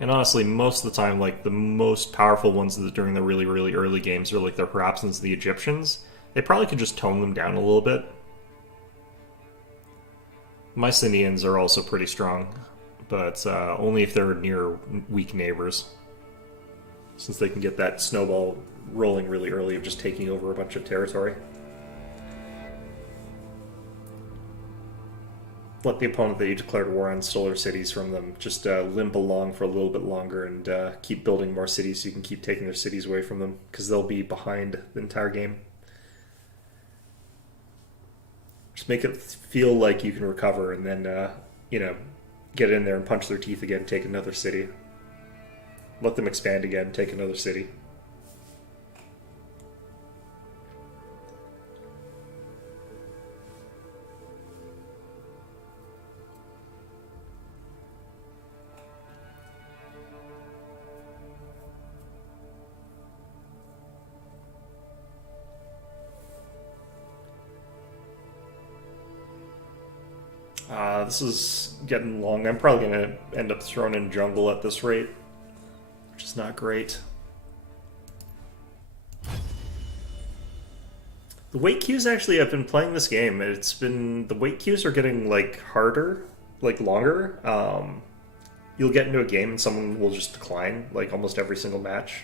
And honestly, most of the time, like, the most powerful ones during the really, really early games are, like, the Harapsans, the Egyptians. They probably could just tone them down a little bit. Mycenaeans are also pretty strong, but only if they're near weak neighbors. Since they can get that snowball rolling really early of just taking over a bunch of territory. Let the opponent that you declared war on stole their cities from them just limp along for a little bit longer and keep building more cities so you can keep taking their cities away from them, because they'll be behind the entire game. Just make it feel like you can recover and then, get in there and punch their teeth again, take another city. Let them expand again, take another city. This is getting long. I'm probably going to end up thrown in jungle at this rate, which is not great. The wait queues, actually, I've been playing this game. The wait queues are getting, like, harder, like, longer. You'll get into a game and someone will just decline, like, almost every single match.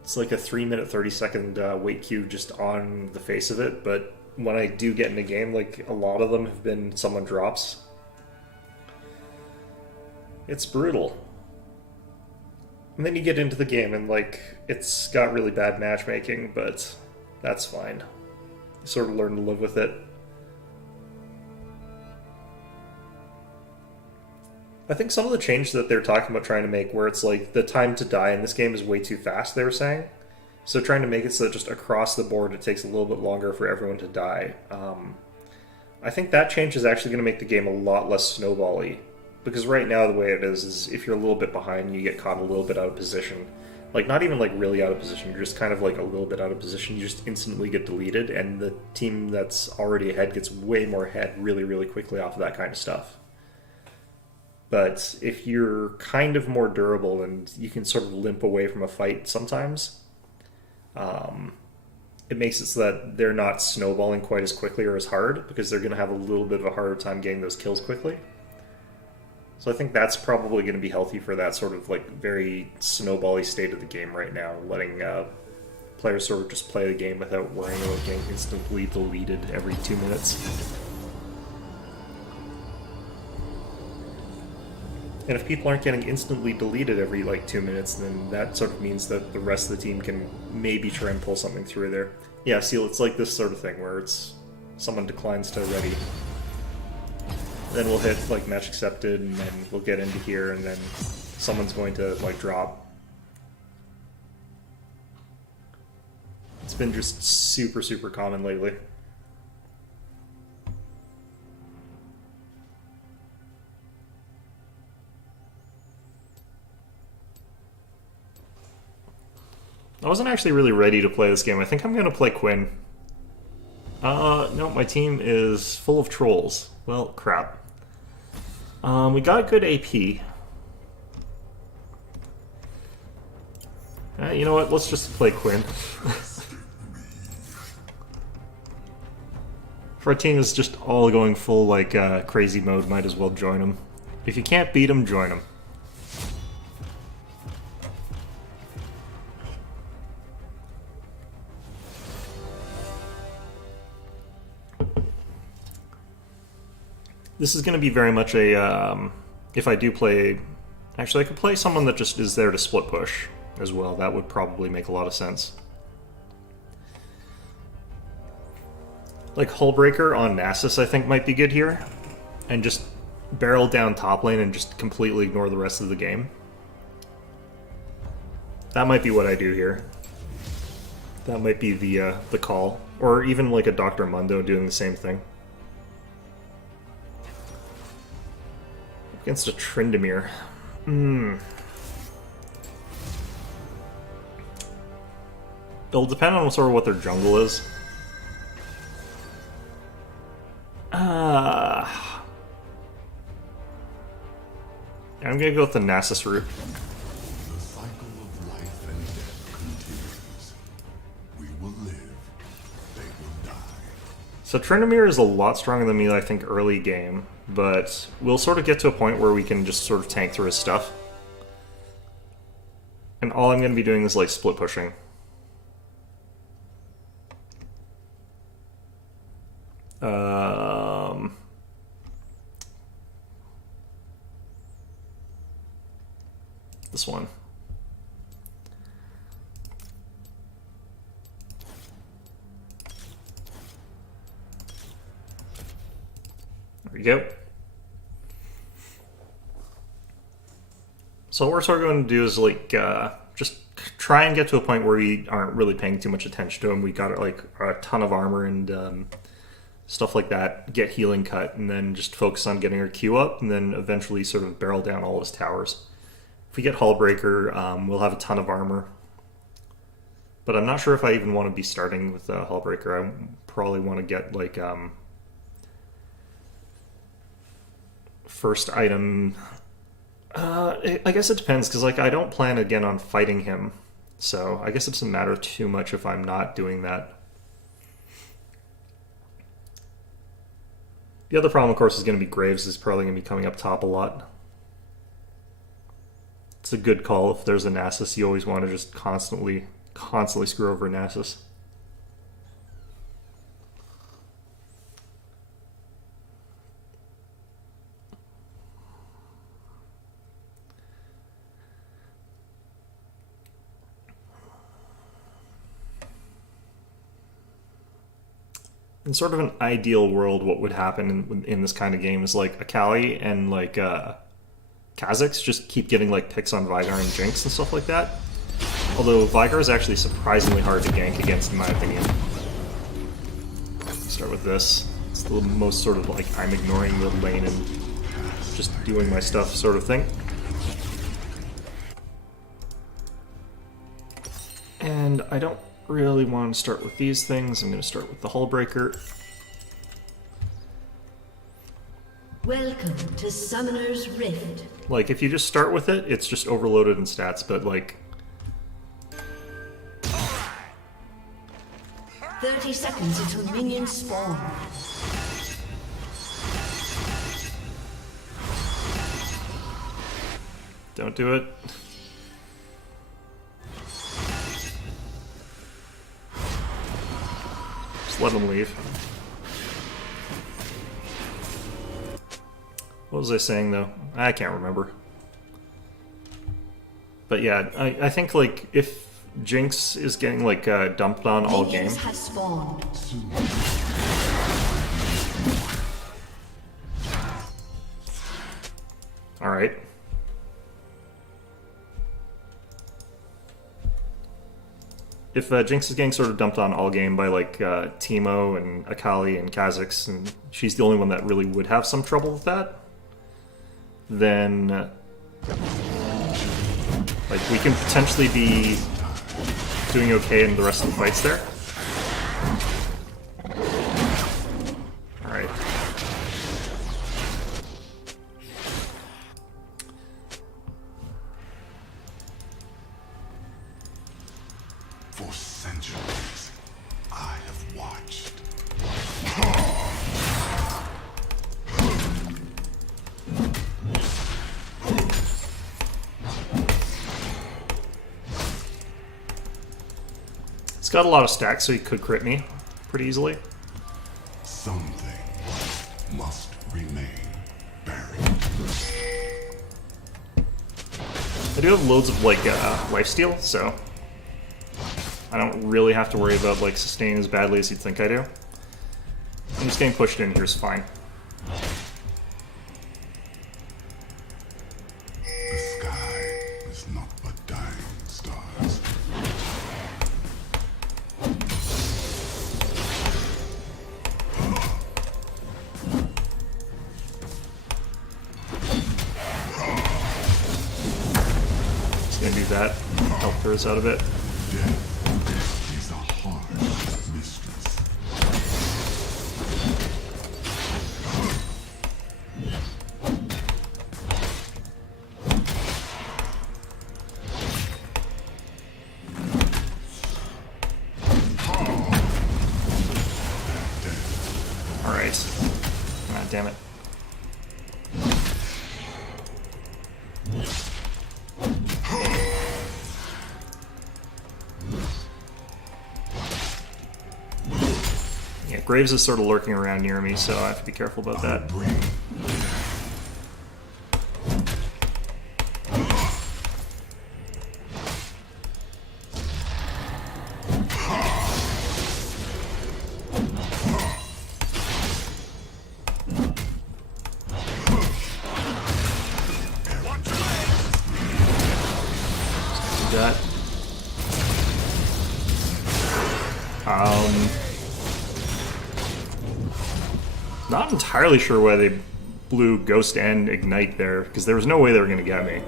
It's like a 3-minute, 30-second wait queue just on the face of it, but when I do get in a game, like, a lot of them have been someone drops. It's brutal. And then you get into the game and, like, it's got really bad matchmaking, but that's fine. You sort of learn to live with it. I think some of the changes that they're talking about trying to make, where it's like the time to die in this game is way too fast, they were saying. So trying to make it so that just across the board it takes a little bit longer for everyone to die. I think that change is actually going to make the game a lot less snowball-y. Because right now the way it is if you're a little bit behind, you get caught a little bit out of position. Like, not even like really out of position, you're just kind of like a little bit out of position, you just instantly get deleted, and the team that's already ahead gets way more ahead really, really quickly off of that kind of stuff. But if you're kind of more durable and you can sort of limp away from a fight sometimes, it makes it so that they're not snowballing quite as quickly or as hard, because they're going to have a little bit of a harder time getting those kills quickly. So I think that's probably going to be healthy for that sort of like very snowbally state of the game right now, letting players sort of just play the game without worrying about getting instantly deleted every 2 minutes. And if people aren't getting instantly deleted every like 2 minutes, then that sort of means that the rest of the team can maybe try and pull something through there. Yeah, see, it's like this sort of thing where it's someone declines to ready. Then we'll hit like match accepted, and then we'll get into here, and then someone's going to like drop. It's been just super, super common lately. I wasn't actually really ready to play this game. I think I'm going to play Quinn. No, my team is full of trolls. Well, crap. We got good AP. You know what? Let's just play Quinn. If our team is just all going full, like, crazy mode, might as well join them. If you can't beat them, join them. This is going to be very much a, if I do play... Actually, I could play someone that just is there to split push as well. That would probably make a lot of sense. Like, Hullbreaker on Nasus, I think, might be good here. And just barrel down top lane and just completely ignore the rest of the game. That might be what I do here. That might be the call. Or even like a Dr. Mundo doing the same thing. Against a Tryndamere. It'll depend on sort of what their jungle is. I'm gonna go with the Nasus route. The cycle of life and death continues. We will live, they will die. So Tryndamere is a lot stronger than me, I think, early game, but we'll sort of get to a point where we can just sort of tank through his stuff. And all I'm going to be doing is, like, split pushing. This one. There we go. So what we're sort of going to do is, like, just try and get to a point where we aren't really paying too much attention to him. We got, like, a ton of armor and stuff like that. Get healing cut, and then just focus on getting our Q up, and then eventually sort of barrel down all his towers. If we get Hullbreaker, we'll have a ton of armor. But I'm not sure if I even want to be starting with Hullbreaker. I probably want to get, like, first item... I guess it depends, because, like, I don't plan again on fighting him. So I guess it doesn't matter too much if I'm not doing that. The other problem, of course, is going to be Graves is probably going to be coming up top a lot. It's a good call. If there's a Nasus, you always want to just constantly screw over Nasus. In sort of an ideal world, what would happen in this kind of game is, like, Akali and, like, Kha'Zix just keep getting, like, picks on Veigar and Jinx and stuff like that. Although Veigar is actually surprisingly hard to gank against, in my opinion. Start with this. It's the most sort of, like, I'm ignoring the lane and just doing my stuff sort of thing. And I don't really want to start with these things. I'm going to start with the Hullbreaker. Welcome to Summoner's Rift. Like, if you just start with it, it's just overloaded in stats, but, like... 30 seconds until minions spawn. Don't do it. Just let them leave. What was I saying, though? I can't remember. But yeah, I think, like, if Jinx is getting, like, dumped on all game... Minions have spawned. Alright. if Jinx is getting sort of dumped on all game by like Teemo and Akali and Kha'Zix, and she's the only one that really would have some trouble with that, then like we can potentially be doing okay in the rest of the fights there. All right. For centuries, I have watched. It's got a lot of stacks, so he could crit me pretty easily. Some things must remain buried. I do have loads of like lifesteal, so I don't really have to worry about like sustain as badly as you'd think I do. I'm just getting pushed in here is fine. The sky is not but dying stars. Just gonna do that. Help throw us out a bit. Death is a harsh mistress. Alright. Ah, damn it. Yeah, Graves is sort of lurking around near me, so I have to be careful about that. Bring Do that. Not entirely sure why they blew Ghost and Ignite there, because there was no way they were going to get me.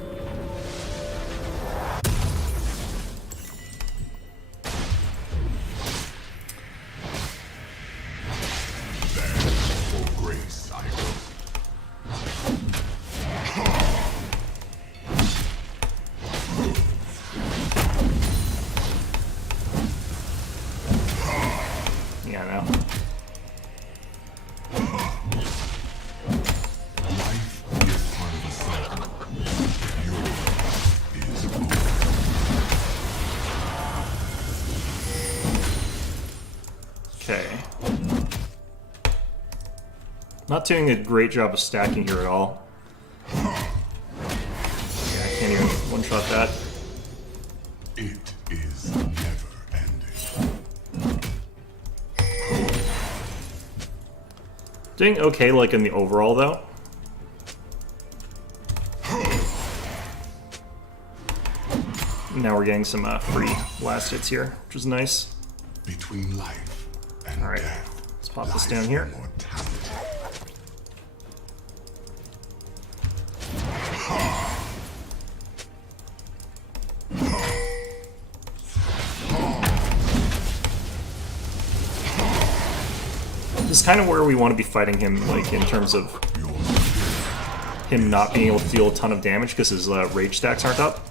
for grace, I hope. Yeah, no. Life is part of a cycle. Yours is over. Okay. Not doing a great job of stacking here at all. Yeah, I can't even one-shot that. It is never ending. Doing okay, like, in the overall, though. Now we're getting some free last hits here, which is nice. Between life and All right, death, let's pop this lies down here. immortality. This is kind of where we want to be fighting him, like, in terms of him not being able to deal a ton of damage because his rage stacks aren't up.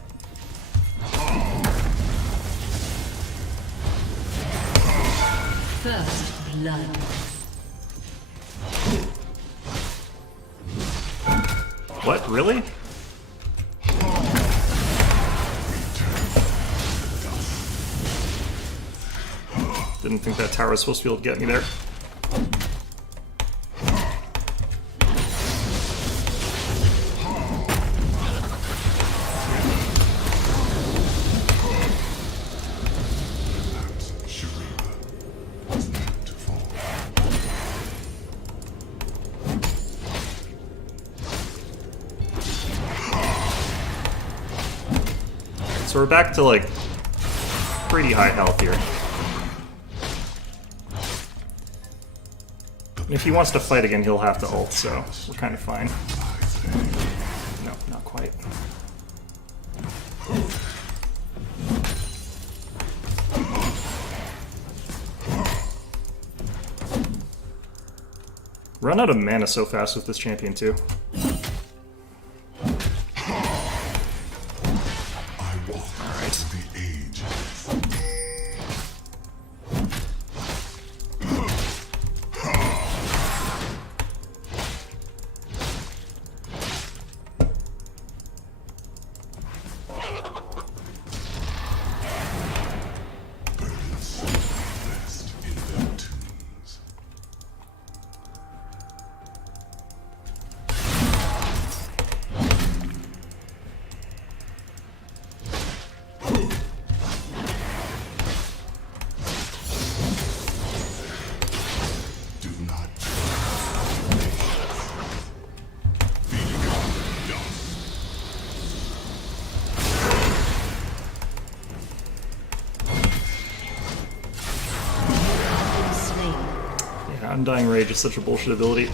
First blood. What? Really? Didn't think that tower was supposed to be able to get me there. Was meant to fall. So we're back to, like, pretty high health here. And if he wants to fight again, he'll have to ult, so we're kind of fine. No, not quite. Run out of mana so fast with this champion, too. Alright. The age. Birds rest in their tombs. Do not Slain. Yeah, Undying Rage is such a bullshit ability.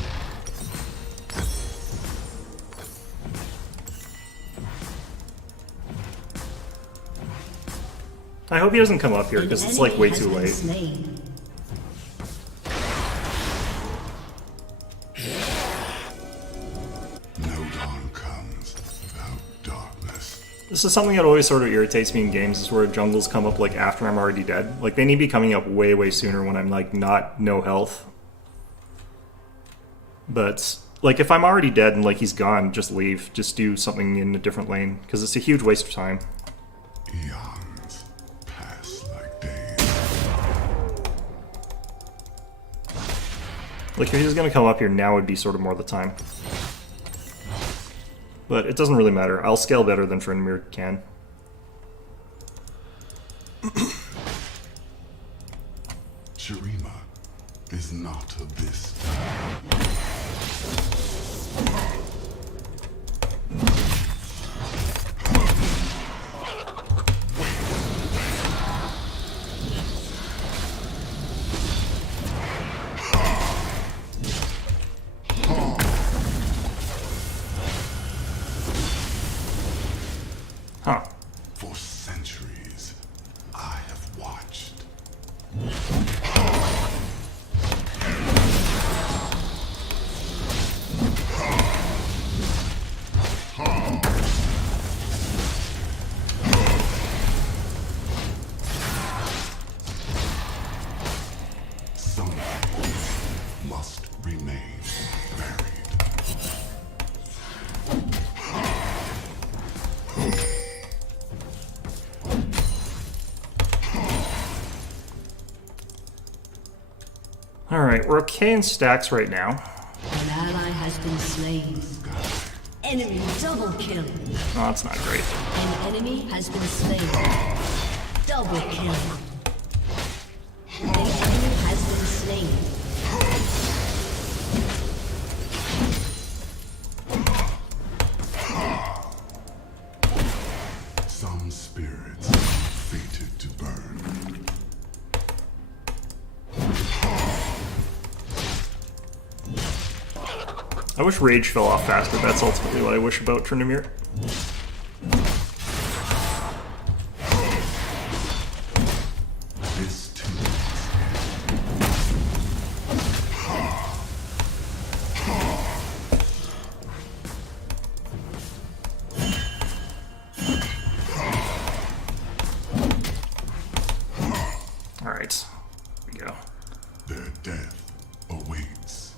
I hope he doesn't come up here, because it's like way too late. Slain. no dawn comes without darkness. This is something that always sort of irritates me in games, is where jungles come up like after I'm already dead. Like they need to be coming up way, way sooner when I'm like no health. But like if I'm already dead and like he's gone, just leave. Just do something in a different lane, because it's a huge waste of time. Eons pass like days. Like if he's gonna come up here now would be sort of more the time. But it doesn't really matter. I'll scale better than Tryndamere can. Shurima is not of this. Huh. For centuries, I have watched. Some things must remain buried. Alright, we're okay in stacks right now. An ally has been slain. Enemy double kill. Oh, that's not great. An enemy has been slain. Double kill. An enemy has been slain. Some spirits fated to burn. I wish Rage fell off faster. That's ultimately what I wish about Tryndamere. This too. Alright, here we go. Their death awaits.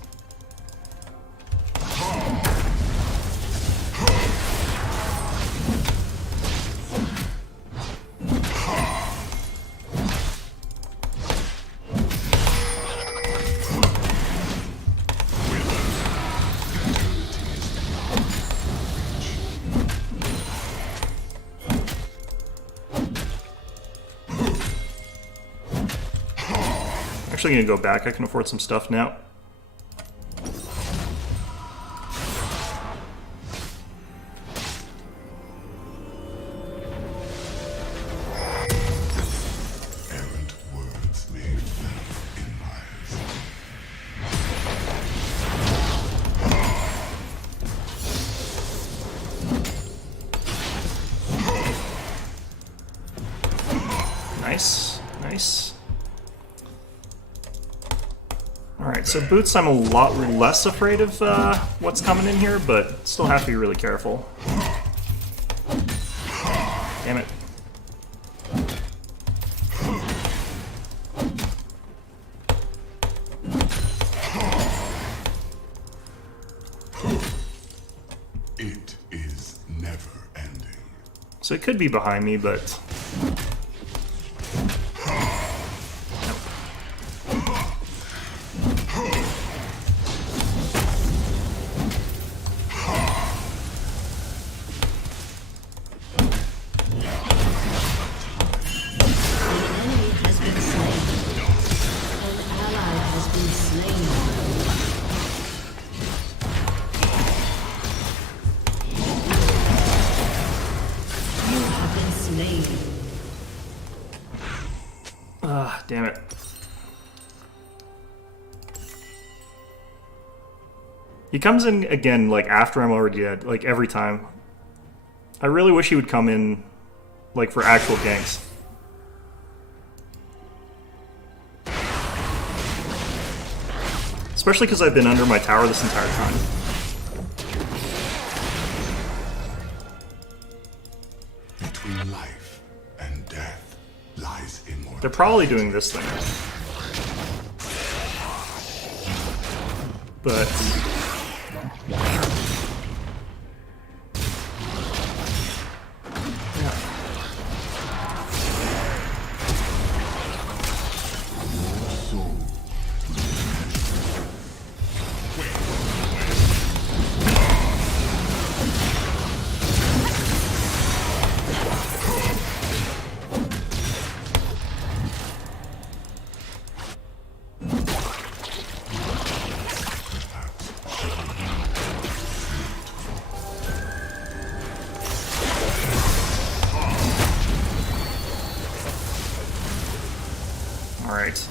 Actually gonna go back. I can afford some stuff now. Nice. Nice. Alright, so Boots I'm a lot less afraid of what's coming in here, but still have to be really careful. Damn it. It is never ending. So it could be behind me, but... damn it. He comes in again, like, after I'm already dead, like, every time. I really wish he would come in, like, for actual ganks. Especially because I've been under my tower this entire time. Between life and death lies immortality. They're probably doing this thing. But... Alright.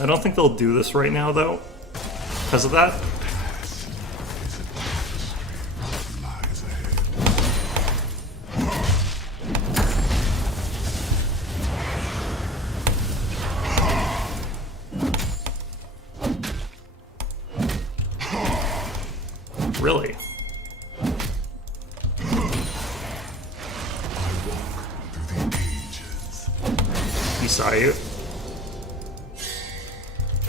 I don't think they'll do this right now, though, because of that. Lies ahead. Really? Through the ages. He saw you.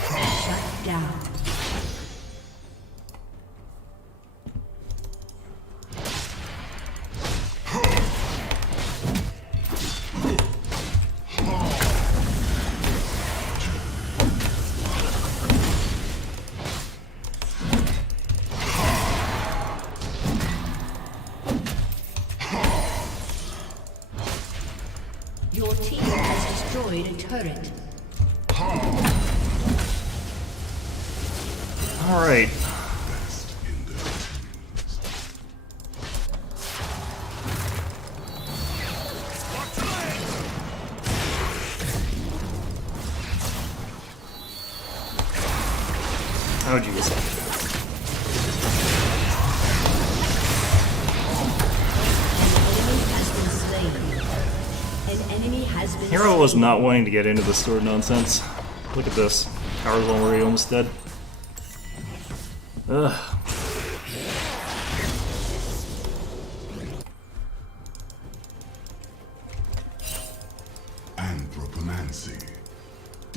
Shut down. Your team has destroyed a turret. Alright. Best in the twos. Oh, jeez. An enemy has been Hero was not wanting to get into this sword nonsense. Look at this. Tower's already almost dead. Ugh. Anthropomancy.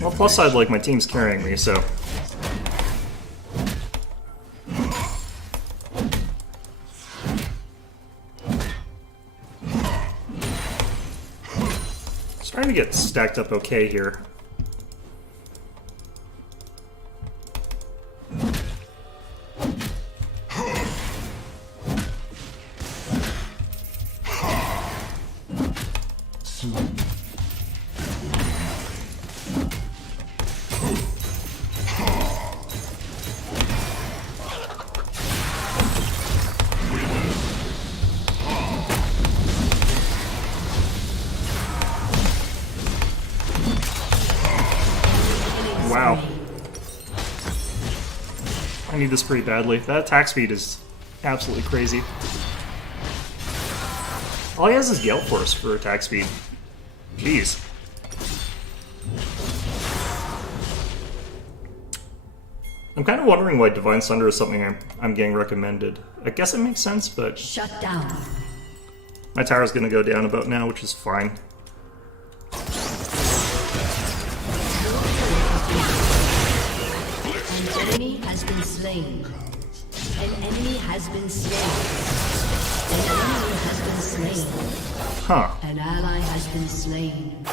Well, plus side, like, my team's carrying me, so... Starting to get stacked up okay here. Soon. I need this pretty badly. That attack speed is absolutely crazy. All he has is Gale Force for attack speed. Jeez. I'm kind of wondering why Divine Sunder is something I'm getting recommended. I guess it makes sense, but Shut down. my tower's gonna go down about now, which is fine. An enemy has been slain. An enemy has been slain. An enemy has been slain. Huh. An ally has been slain.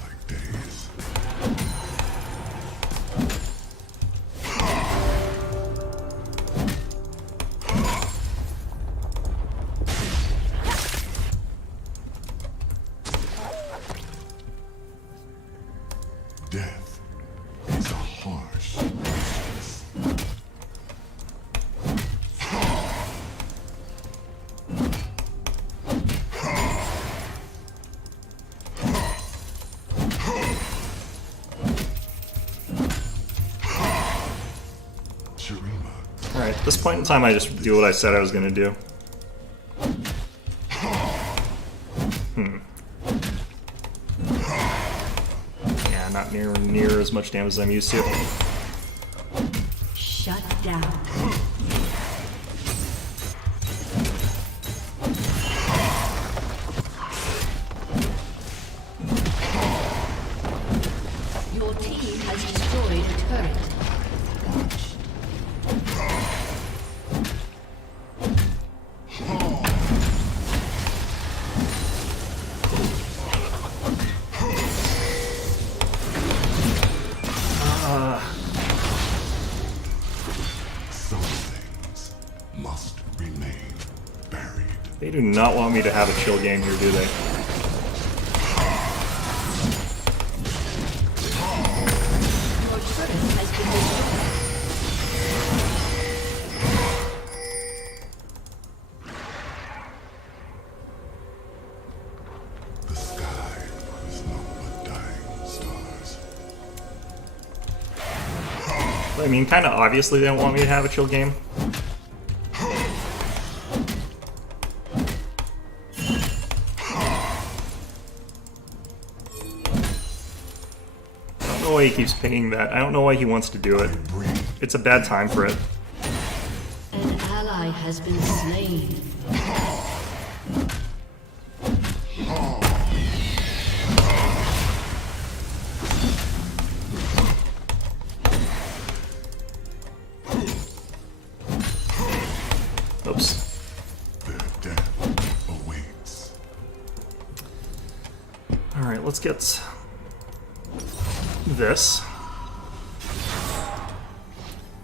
Like days. Death is a harsh justice. Shurima, Alright, at this point in time I just do what I said I was gonna do. Yeah, not near as much damage as I'm used to. Shut down. Your team has destroyed a turret. some things must remain buried. They do not want me to have a chill game here, do they? Your turret has been destroyed. The sky is not but dying stars. I mean, kind of obviously they don't want me to have a chill game. I don't know why he keeps pinging that. I don't know why he wants to do it. It's a bad time for it. An ally has been slain. Oops. Their death awaits. Alright, let's get this.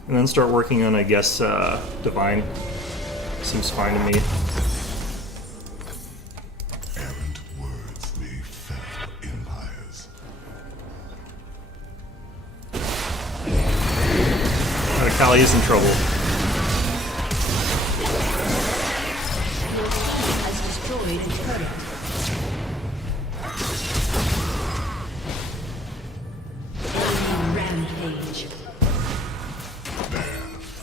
And then start working on, I guess, Divine. Seems fine to me. Errant words may fell empires. Kali is in trouble. Your team has destroyed a turret. Enemy rampage. There,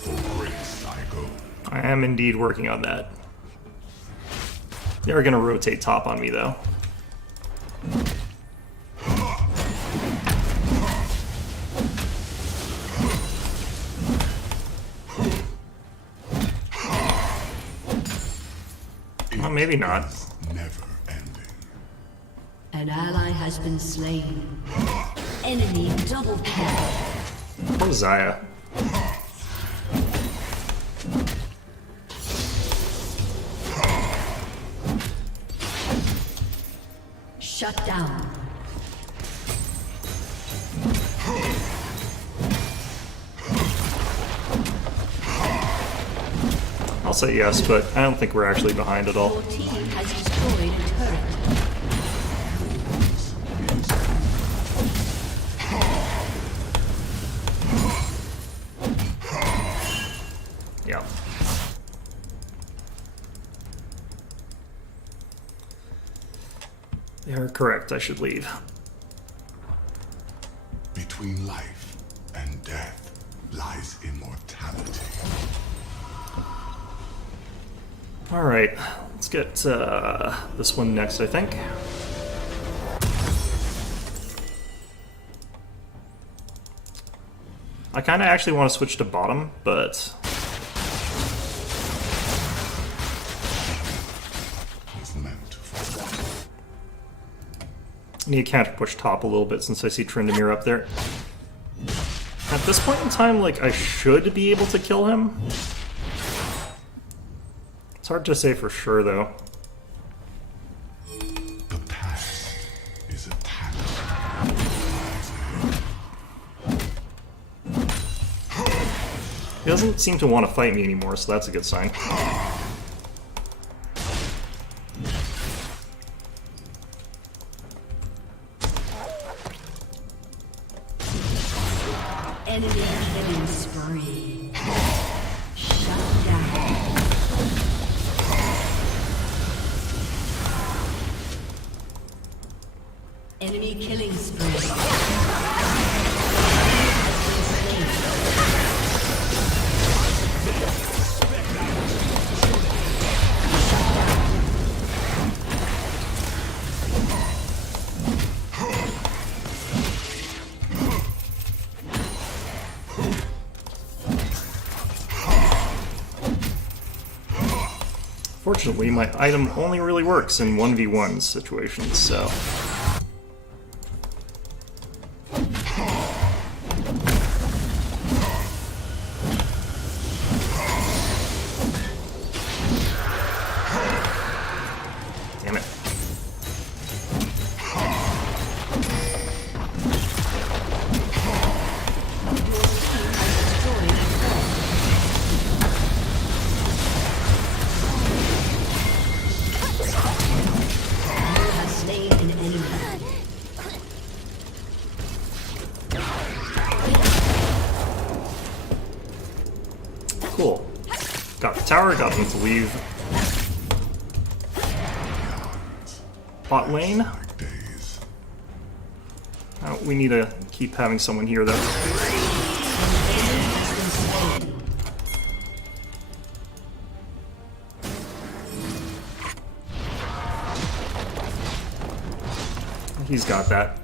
for grace I go. I am indeed working on that. They are going to rotate top on me, though. Well, maybe not. Never ending. An ally has been slain. Enemy double kill. Poor Zaya. Shut down. I'll say yes, but I don't think we're actually behind at all. Your team has destroyed a turret. Yeah. They are correct. I should leave. Between life and death lies immortality. Alright, let's get this one next, I think. I kind of actually want to switch to bottom, but Was meant to fall. I need to counter push top a little bit since I see Tryndamere up there. At this point in time, like, I should be able to kill him. It's hard to say for sure, though. The past is a tax. He doesn't seem to want to fight me anymore, so that's a good sign. Enemy killing spree. Shut down. Enemy killing spree. Fortunately, my item only really works in 1v1 situations, so... Damn it. Have slain an enemy. Cool. Got the tower, got them to leave. Bot lane. Dark days. Oh, we need to keep having someone here, though. He's got that.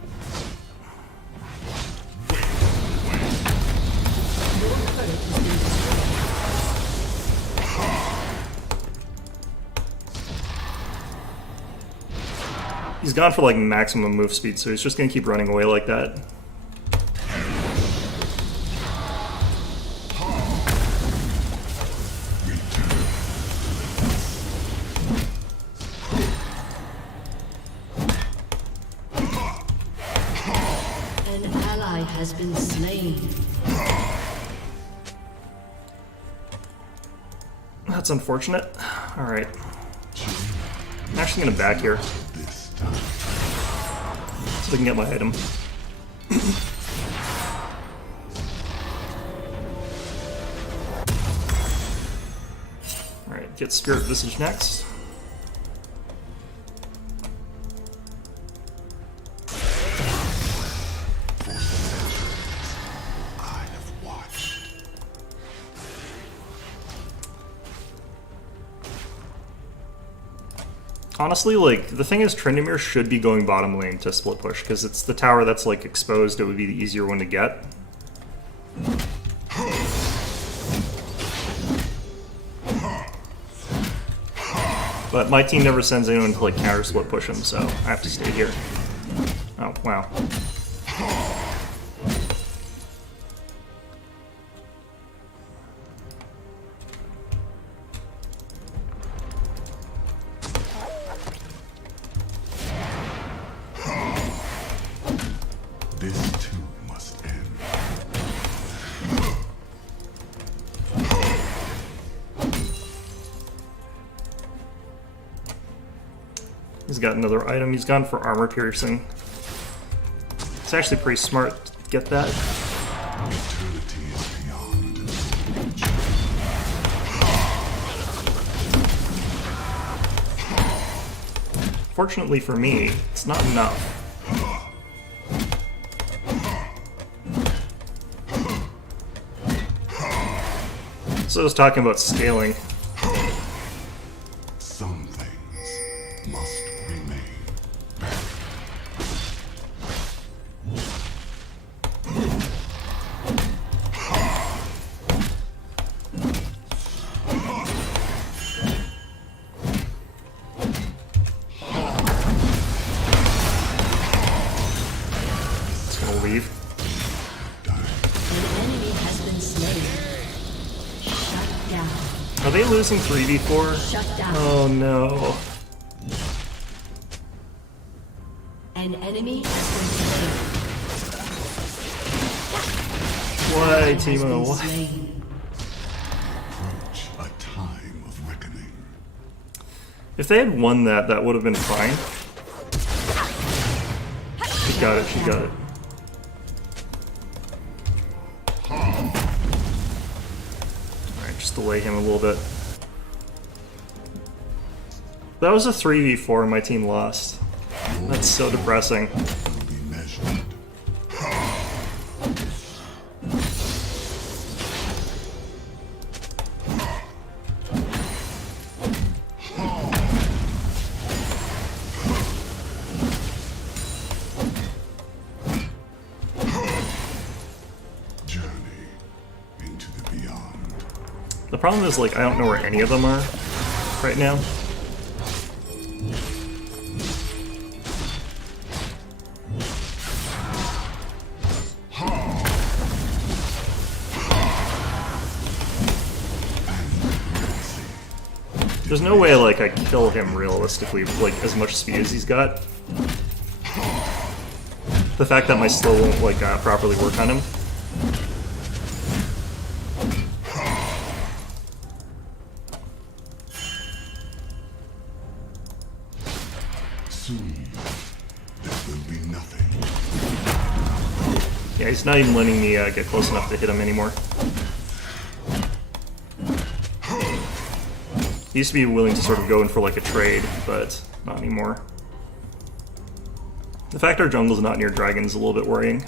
He's gone for like maximum move speed, so he's just gonna keep running away like that. An ally has been slain. That's unfortunate. Alright. I'm actually gonna back here This time. so I can get my item. Alright, get Spirit Visage next. I have watched. Honestly, like, the thing is, Tryndamere should be going bottom lane to split push, because it's the tower that's, like, exposed. It would be the easier one to get. But my team never sends anyone to, like, counter split push him, so I have to stay here. Oh, wow. This too must end. He's got another item. He's gone for armor piercing. It's actually pretty smart to get that. Eternity is beyond reach. Unfortunately for me, it's not enough. So I was talking about scaling. Some things must remain. Just gonna leave. An enemy has been slain. Shut down. Are they losing 3v4? Shut down. Oh no. An enemy has been slain. Why, Has been Timo? Why? slain. Approach a time of reckoning. If they had won that, that would have been fine. She got it, she got it. Alright, just delay him a little bit. That was a 3v4 and my team lost. That's so depressing. Will be measured. Journey into the beyond. The problem is, like, I don't know where any of them are right now. There's no way, like, I kill him realistically, like, as much speed as he's got. The fact that my slow won't, like, properly work on him. Soon there will be nothing. Yeah, he's not even letting me get close enough to hit him anymore. He used to be willing to sort of go in for like a trade, but not anymore. The fact our jungle's not near dragon is a little bit worrying.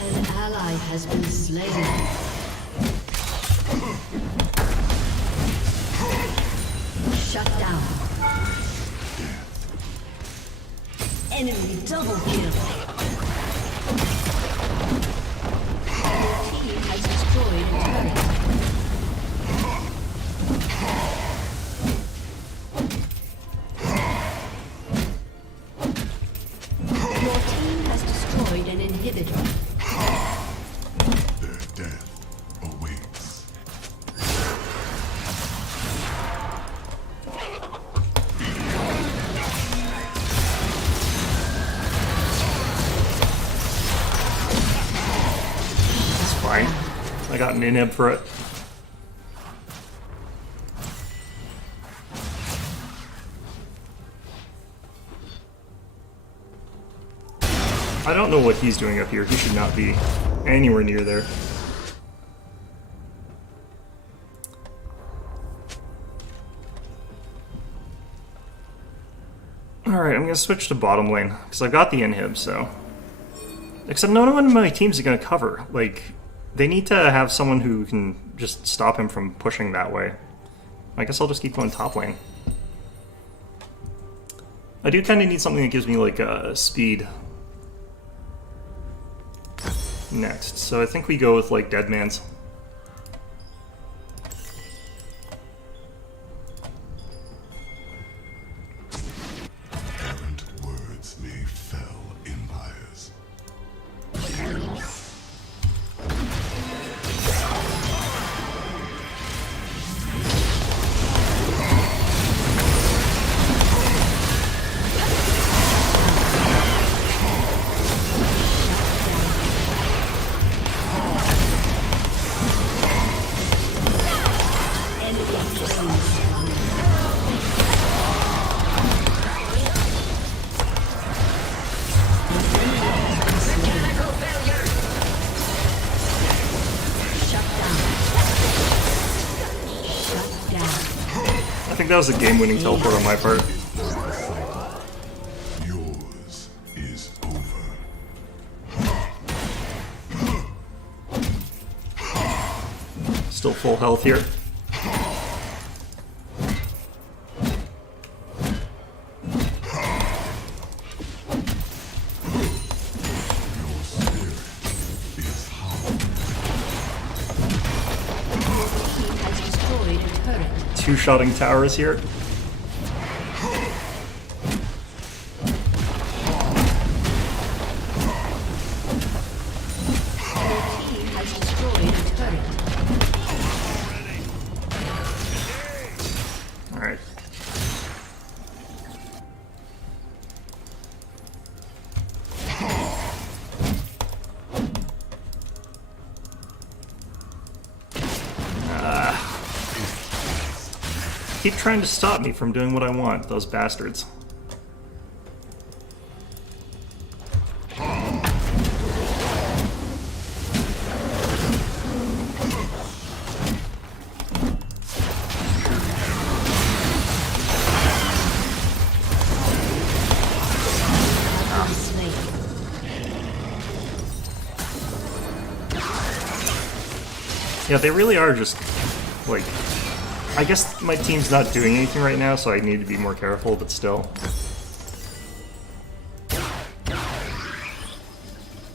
An ally has been slain. Shut down. Enemy double kill. Your team has destroyed a turret. Your team has destroyed an inhibitor. Their death awaits. It's fine. I got an inhib for it. I don't know what he's doing up here. He should not be anywhere near there. Alright, I'm gonna switch to bottom lane, because I've got the inhib, so... Except no one in my teams is gonna cover. Like, they need to have someone who can just stop him from pushing that way. I guess I'll just keep going top lane. I do kind of need something that gives me, like, speed. Next, so I think we go with, like, Dead Man's. Errant words may fell empires. think that was a game-winning teleport on my part. Yours is over. Still full health here. Is hollow. Has destroyed a turret. Two-shotting towers here. Your team has destroyed a turret. Alright. Keep trying to stop me from doing what I want, those bastards. Slain. Yeah, they really are just, like... I guess my team's not doing anything right now, so I need to be more careful, but still.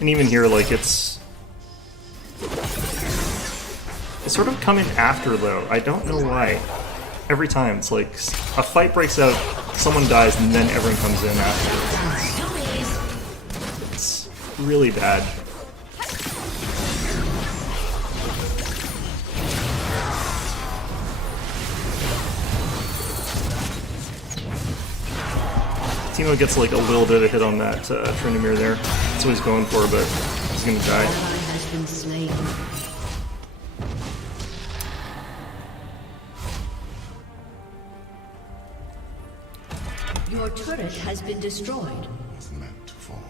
And even here, like, it's sort of coming after, though. I don't know why. Every time, it's like, a fight breaks out, someone dies, and then everyone comes in after. It's really bad. Timo gets like a little bit of hit on that Trinimir there. That's what he's going for, but he's gonna die. Ally has been slain. Your turret has been destroyed. Was meant to fall.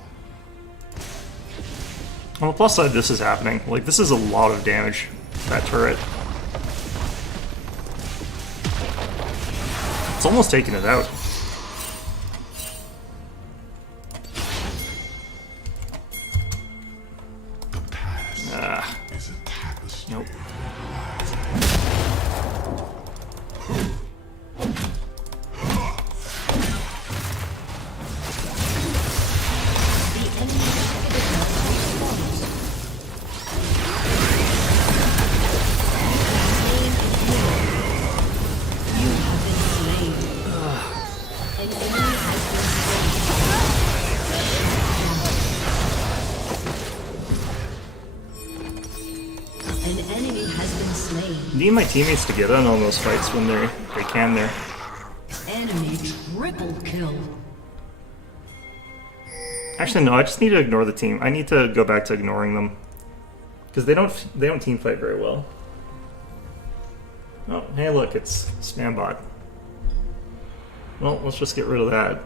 On the plus side, this is happening. Like, this is a lot of damage, that turret. It's almost taking it out. The past is a tapestry. Nope. The enemy's inhibitor You have been slain. An enemy has been slain. An enemy has been slain. Need my teammates to get in on those fights when they can there. Enemy triple kill. Actually, no. I just need to ignore the team. I need to go back to ignoring them because they don't team fight very well. Oh, hey, look, it's Spambot. Well, let's just get rid of that.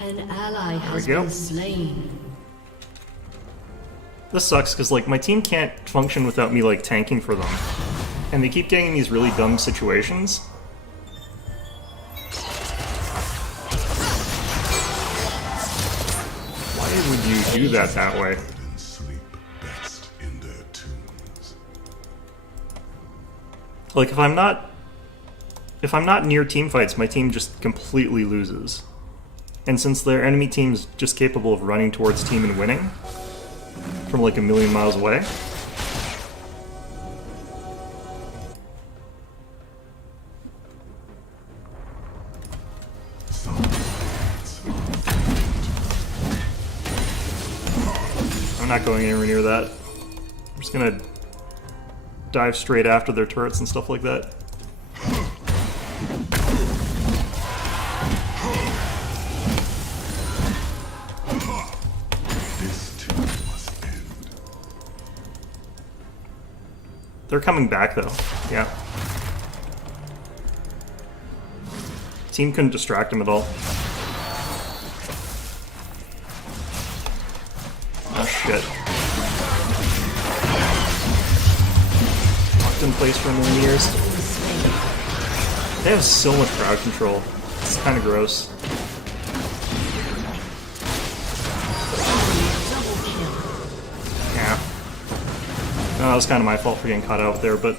An ally has go. been slain. This sucks because like my team can't function without me like tanking for them, and they keep getting in these really dumb situations. Why would you do that way? And sleep best in their tombs. Like if I'm not near team fights, my team just completely loses. And since their enemy team's just capable of running towards team and winning from like a million miles away. I'm not going anywhere near that. I'm just gonna dive straight after their turrets and stuff like that. This too must end. They're coming back though. Yeah. Team couldn't distract him at all. shit. Locked in place for a million years. They have so much crowd control. It's kind of gross. Yeah. No, that was kind of my fault for getting caught out there, but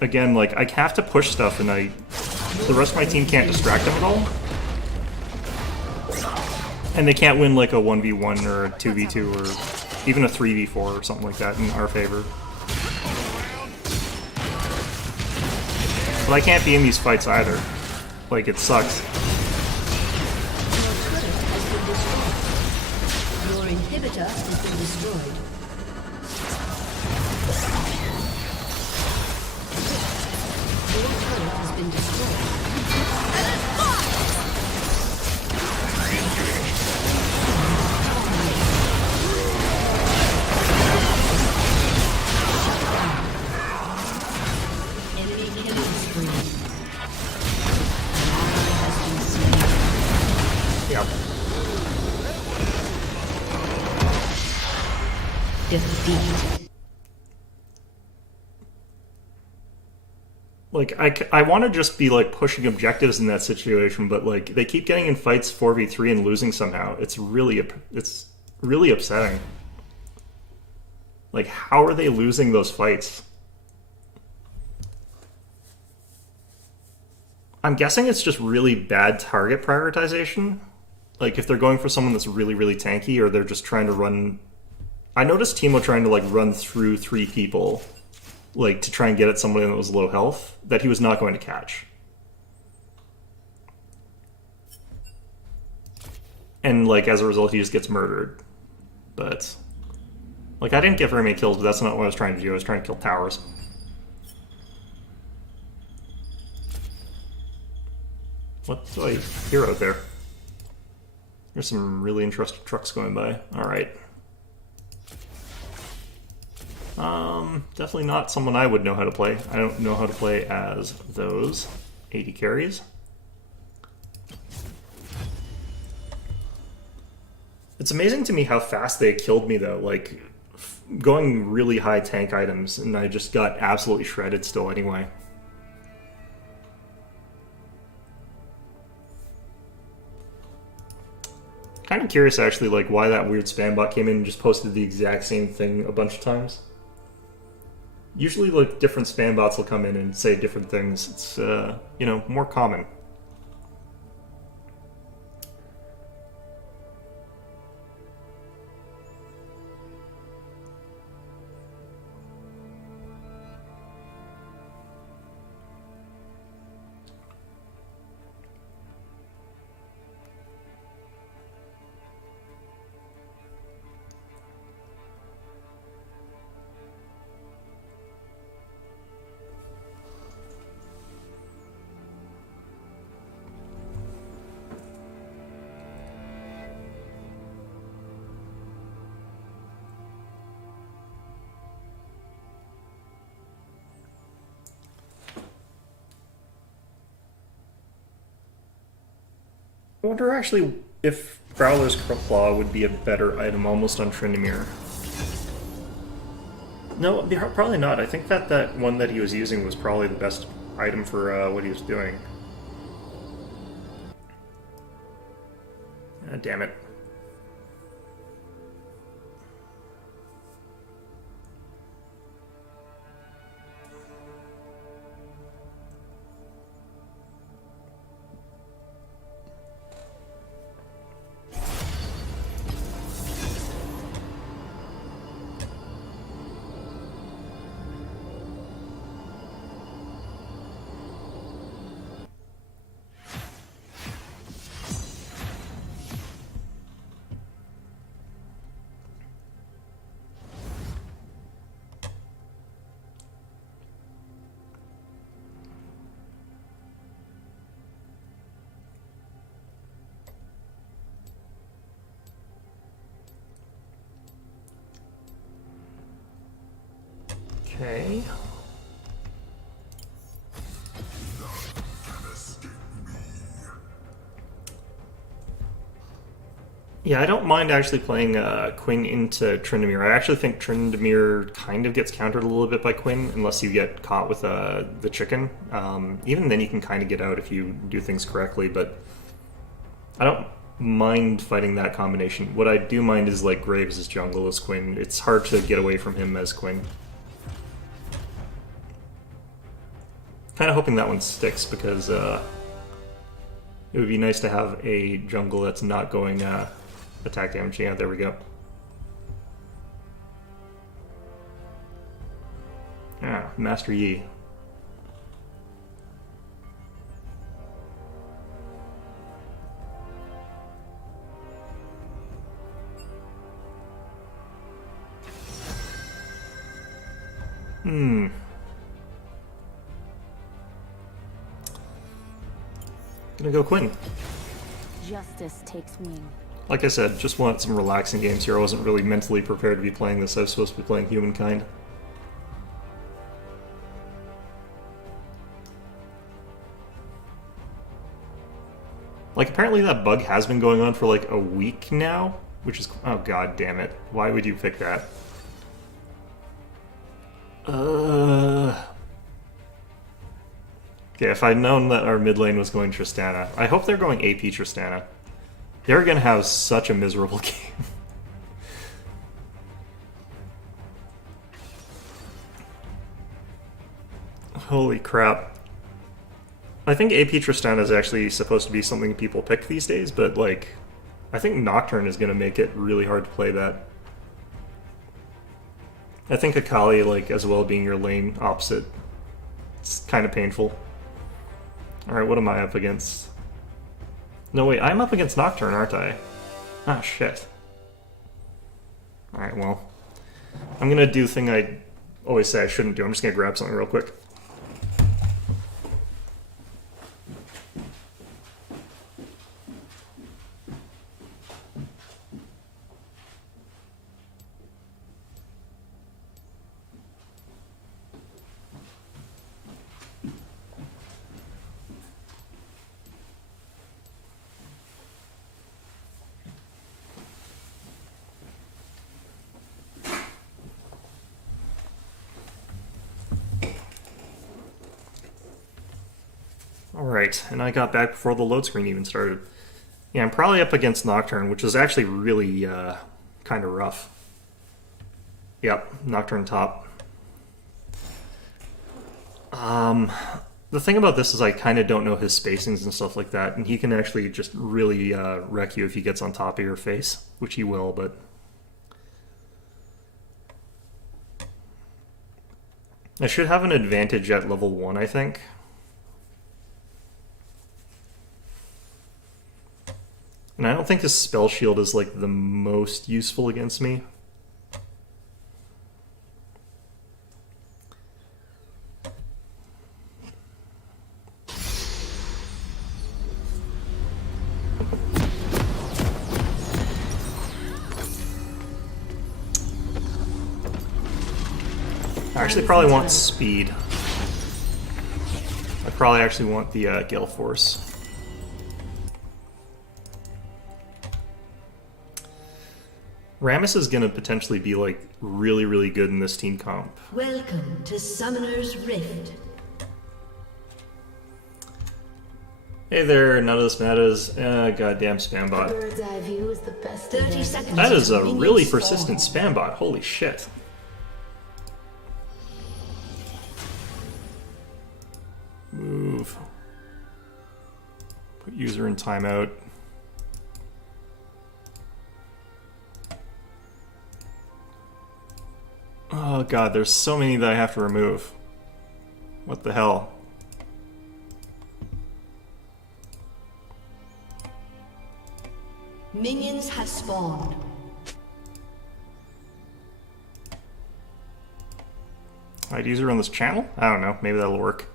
again, like, I have to push stuff and the rest of my team can't distract them at all. And they can't win like a 1v1 or a 2v2 or even a 3v4 or something like that in our favor. But I can't be in these fights either. Like, it sucks. Your inhibitor has been destroyed. Your turret has been destroyed. Enemy killing spree. Ally has been slain. Yep. Defeat. Like, I want to just be, like, pushing objectives in that situation, but, like, they keep getting in fights 4v3 and losing somehow. It's really upsetting. Like, how are they losing those fights? I'm guessing it's just really bad target prioritization. Like, if they're going for someone that's really, really tanky, or they're just trying to run... I noticed Teemo trying to, like, run through 3 people, like, to try and get at somebody that was low health, that he was not going to catch. And, like, as a result, he just gets murdered. But, like, I didn't get very many kills, but that's not what I was trying to do. I was trying to kill towers. What do I hear out there? There's some really interesting trucks going by. Alright. Definitely not someone I would know how to play. I don't know how to play as those 80 carries. It's amazing to me how fast they killed me though, like going really high tank items, and I just got absolutely shredded still anyway. Kind of curious actually, like why that weird spam bot came in and just posted the exact same thing a bunch of times. Usually, like, different spam bots will come in and say different things. It's, you know, more common. I wonder actually if Prowler's Claw would be a better item almost on Tryndamere. No, probably not. I think that one that he was using was probably the best item for what he was doing. Ah, damn it. Okay. Yeah, I don't mind actually playing Quinn into Tryndamere. I actually think Tryndamere kind of gets countered a little bit by Quinn, unless you get caught with the chicken. Even then you can kind of get out if you do things correctly, but I don't mind fighting that combination. What I do mind is like Graves as jungle as Quinn. It's hard to get away from him as Quinn. Kind of hoping that one sticks, because it would be nice to have a jungle that's not going attack damage. Yeah, there we go. Ah, Master Yi. Gonna go Quinn. Justice takes wing. Like I said, just want some relaxing games here. I wasn't really mentally prepared to be playing this. I was supposed to be playing Humankind. Like, apparently that bug has been going on for like a week now, which is... oh god damn it. Why would you pick that? Okay, if I'd known that our mid lane was going Tristana, I hope they're going AP Tristana. They're gonna have such a miserable game. Holy crap. I think AP Tristana is actually supposed to be something people pick these days, but like, I think Nocturne is gonna make it really hard to play that. I think Akali, like, as well being your lane opposite, it's kind of painful. Alright, what am I up against? No, wait, I'm up against Nocturne, aren't I? Ah, shit. Alright, well. I'm gonna do the thing I always say I shouldn't do. I'm just gonna grab something real quick. Alright, and I got back before the load screen even started. Yeah, I'm probably up against Nocturne, which is actually really kind of rough. Yep, Nocturne top. The thing about this is I kind of don't know his spacings and stuff like that, and he can actually just really wreck you if he gets on top of your face, which he will, but... I should have an advantage at level 1, I think. And I don't think this spell shield is like the most useful against me. I actually probably want speed. I probably actually want the Gale Force. Rammus is going to potentially be, like, really, really good in this team comp. Welcome to Summoner's Rift. Hey there, none of this matters. Goddamn spam bot. Bird's eye view is the best. 30 seconds. That is a until really minions persistent spawn. spam bot. Holy shit. Move. Put user in timeout. Oh god, there's so many that I have to remove. What the hell? Minions have spawned. I'd use her on this channel? I don't know, maybe that'll work.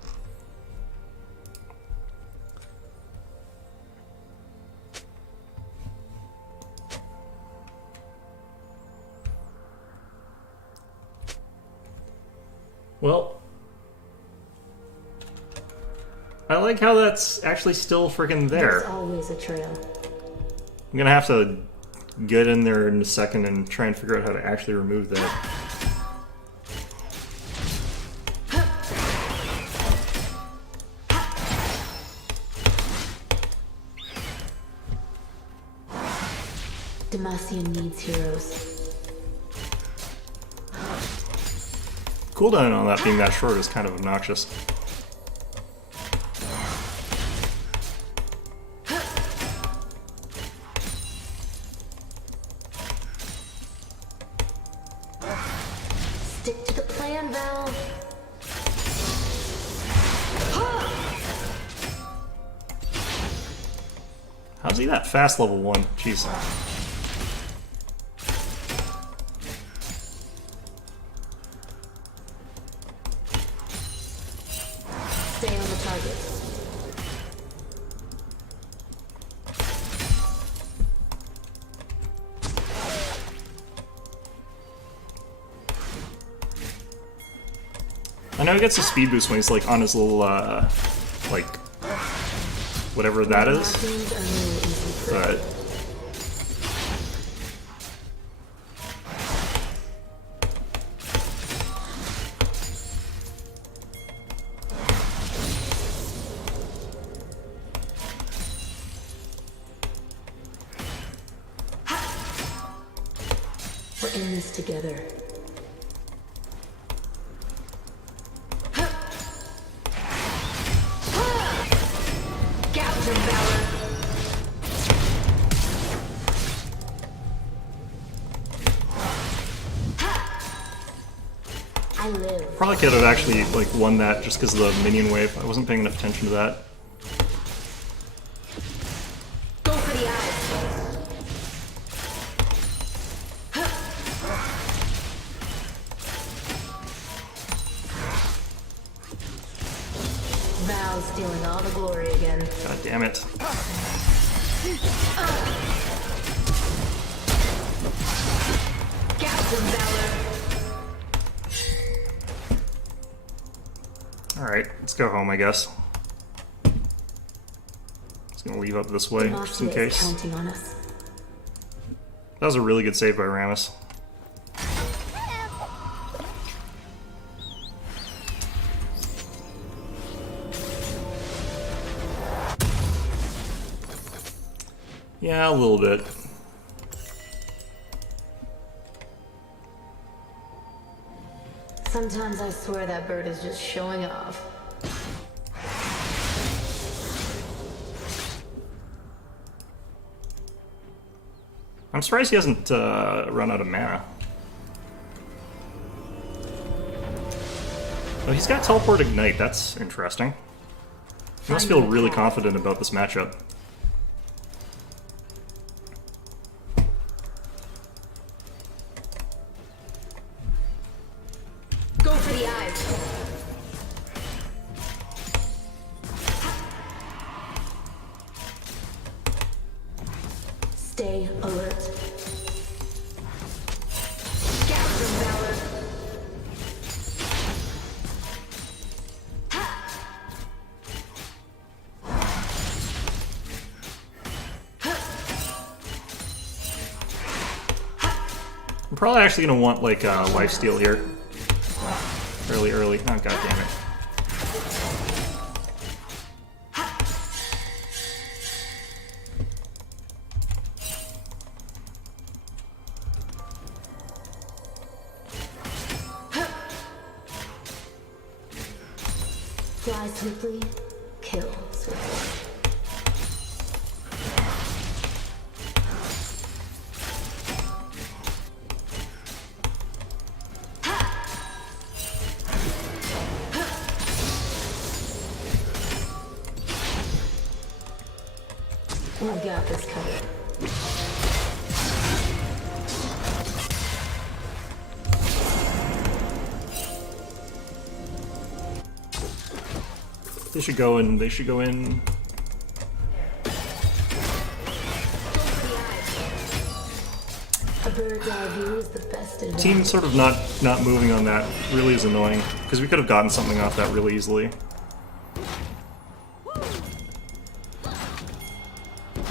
Well, I like how that's actually still freaking There's there. always a trail. I'm gonna have to get in there in a second and try and figure out how to actually remove that. Demacia needs heroes. Cooldown on that being that short is kind of obnoxious. Stick to the plan, Val. How's he that fast level 1? Jeez. Stay on the target. I know he gets a speed boost when he's like on his little like whatever that is, Markings are no easy prey. but We're in this together. Captain Valor. I live. probably could have actually like won that just because of the minion wave. I wasn't paying enough attention to that. Go for the eyes. Val stealing all the glory again. God damn it. Captain Valor. Alright, let's go home, I guess. Just gonna leave up this way, just in Demacia is case. counting on us. That was a really good save by Ramus. Yeah, a little bit. Sometimes I swear that bird is just showing off. I'm surprised he hasn't run out of mana. Oh, he's got Teleport Ignite. That's interesting. He must feel really confident about this matchup. Go for the eyes. Stay alert. Captain Valor. I'm probably actually gonna want like lifesteal here. Early. Oh, god damn it. Fly swiftly, kill swiftly. We got this covered. They should go in. They should go in. A bird's eye view is the best advantage. Team sort of not moving on that really is annoying because we could have gotten something off that really easily.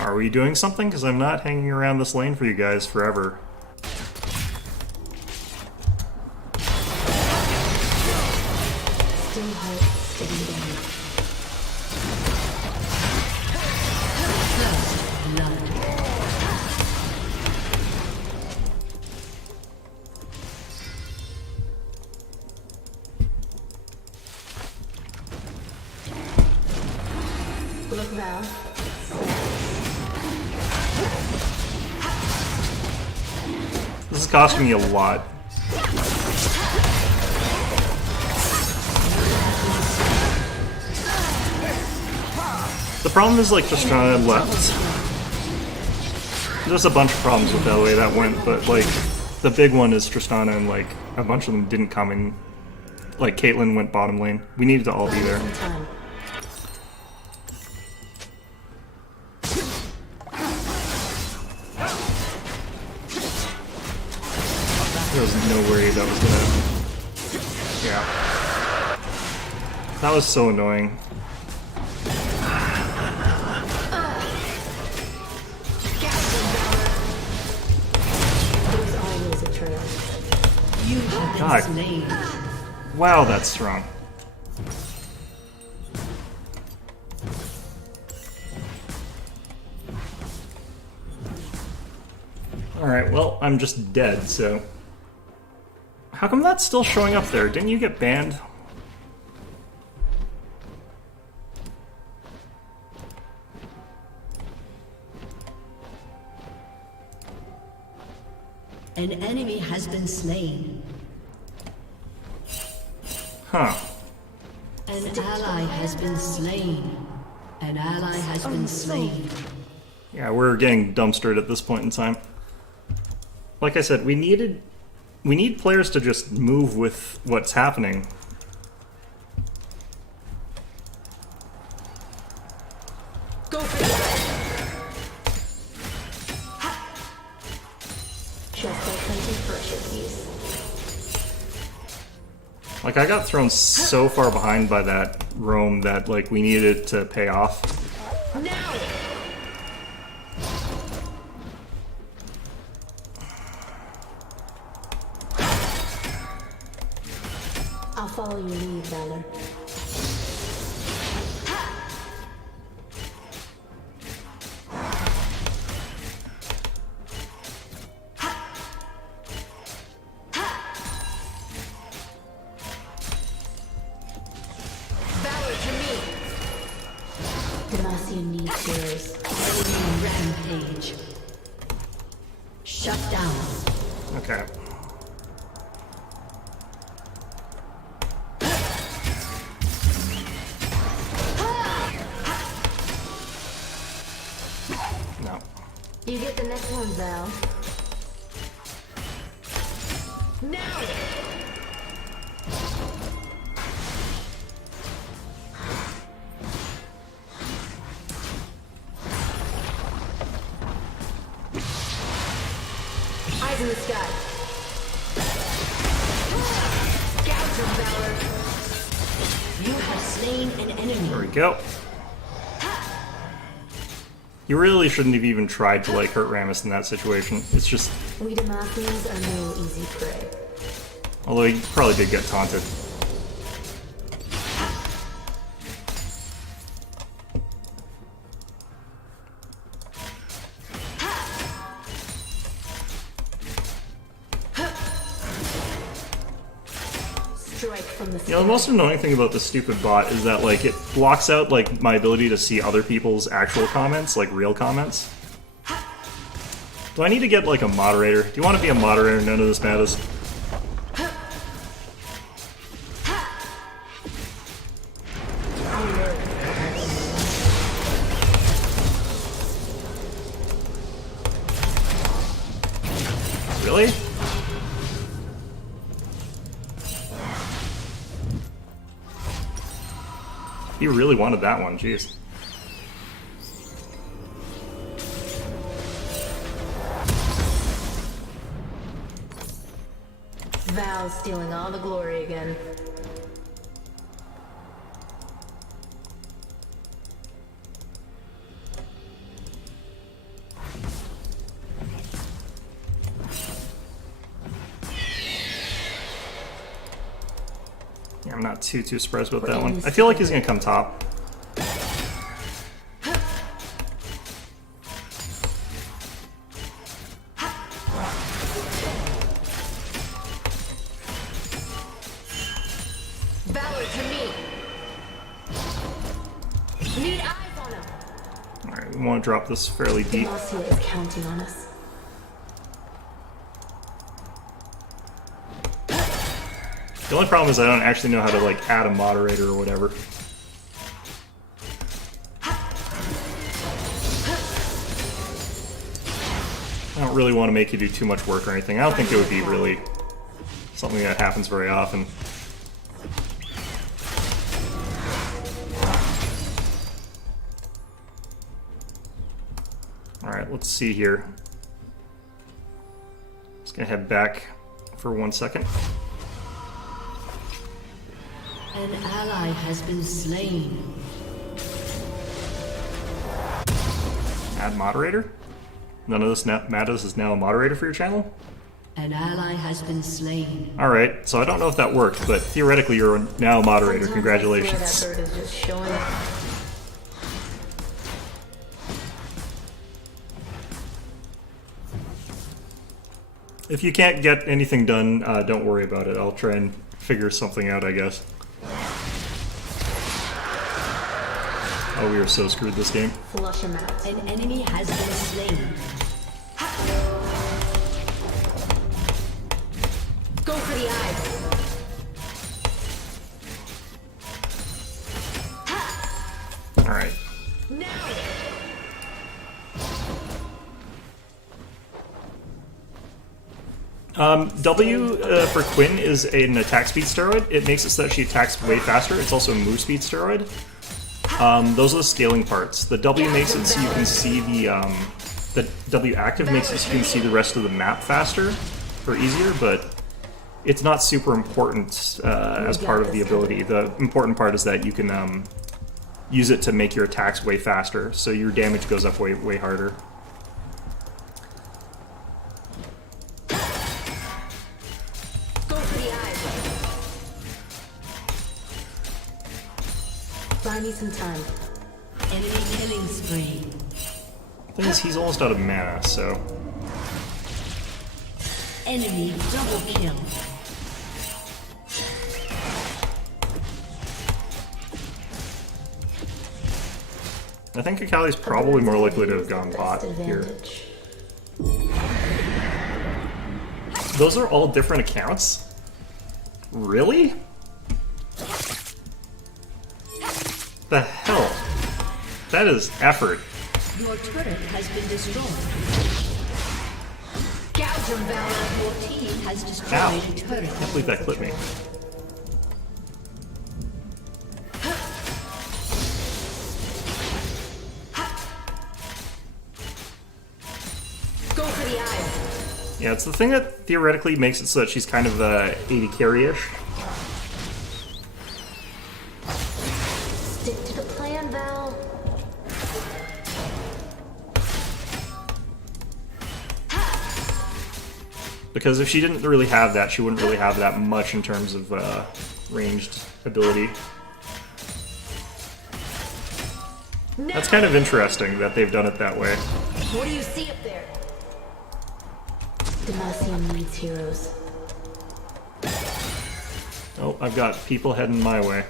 Are we doing something? Because I'm not hanging around this lane for you guys forever. Still hope, steady down. First blood. Look, Val. This is costing me a lot. The problem is, like, just trying to left. There's a bunch of problems with the way that went, but, like, the big one is Tristana, and, like, a bunch of them didn't come in. Like, Caitlyn went bottom lane. We needed to all be there. Time. There was no way that was gonna... Yeah. That was so annoying. There's always a trail. You have been God. slain. Wow, that's strong. Alright, well, I'm just dead, so... How come that's still showing up there? Didn't you get banned? An enemy has been slain. Huh. An ally has been slain. An ally has been slain. Yeah, we're getting dumpstered at this point in time. Like I said, we need players to just move with what's happening. Go for it. Just like hunting for a piece. Like, I got thrown so far behind by that roam that, like, we needed it to pay off. Now! I'll follow your lead, Valor. Valor to me! Demacia needs yours. Rampage. Shut down. Okay. No. You get the next one, Val. Now! Eyes in the sky. Gouge of Valor! You have slain an enemy. There we go. You really shouldn't have even tried to, like, hurt Rammus in that situation. It's just... We Demacians are no easy prey. Although he probably did get taunted. Strike from the sky. You know, the most annoying thing about this stupid bot is that, like, it blocks out, like, my ability to see other people's actual comments, like, real comments. Do I need to get, like, a moderator? Do you want to be a moderator? None of this matters. Really? He really wanted that one, jeez. Val's stealing all the glory again. Yeah, I'm not too surprised about that one. I feel like he's gonna come top. Valor to me. Need eyes on him. Alright, we want to drop this fairly deep. Demacia is counting on us. The only problem is I don't actually know how to like add a moderator or whatever. I don't really want to make you do too much work or anything. I don't think it would be really something that happens very often. Alright, let's see here. Just gonna head back for 1 second. An ally has been slain. Add moderator? None of this matters is now a moderator for your channel? An ally has been slain. Alright, so I don't know if that worked, but theoretically you're now a moderator. Sometimes I swear Congratulations. that bird is just showing up. If you can't get anything done, don't worry about it. I'll try and figure something out, I guess. Oh, we are so screwed this game. Flush him out. An enemy has been slain. Go for the eyes. Alright. Now. W for Quinn is an attack speed steroid. It makes it so that she attacks way faster. It's also a move speed steroid. Those are the scaling parts. The W makes it so you can see the W active makes it so you can see the rest of the map faster or easier, but it's not super important as part of the ability. The important part is that you can use it to make your attacks way faster, so your damage goes up way harder. Go for the eyes. Buy me some time. Enemy killing spree. Thing is, he's almost out of mana, so Enemy double kill. I think Akali's probably more likely to have gone bot here. Advantage. Those are all different accounts? Really? The hell? That is effort. Your turret has been destroyed. Gouge him, Valor. Your team has destroyed Ow. a turret. Can't believe that clipped me. Go for the eyes. Yeah, it's the thing that theoretically makes it so that she's kind of 80 carry-ish. Stick to the plan, Val. Because if she didn't really have that, she wouldn't really have that much in terms of ranged ability. That's kind of interesting that they've done it that way. What do you see up there? Demacia needs heroes. Oh, I've got people heading my way.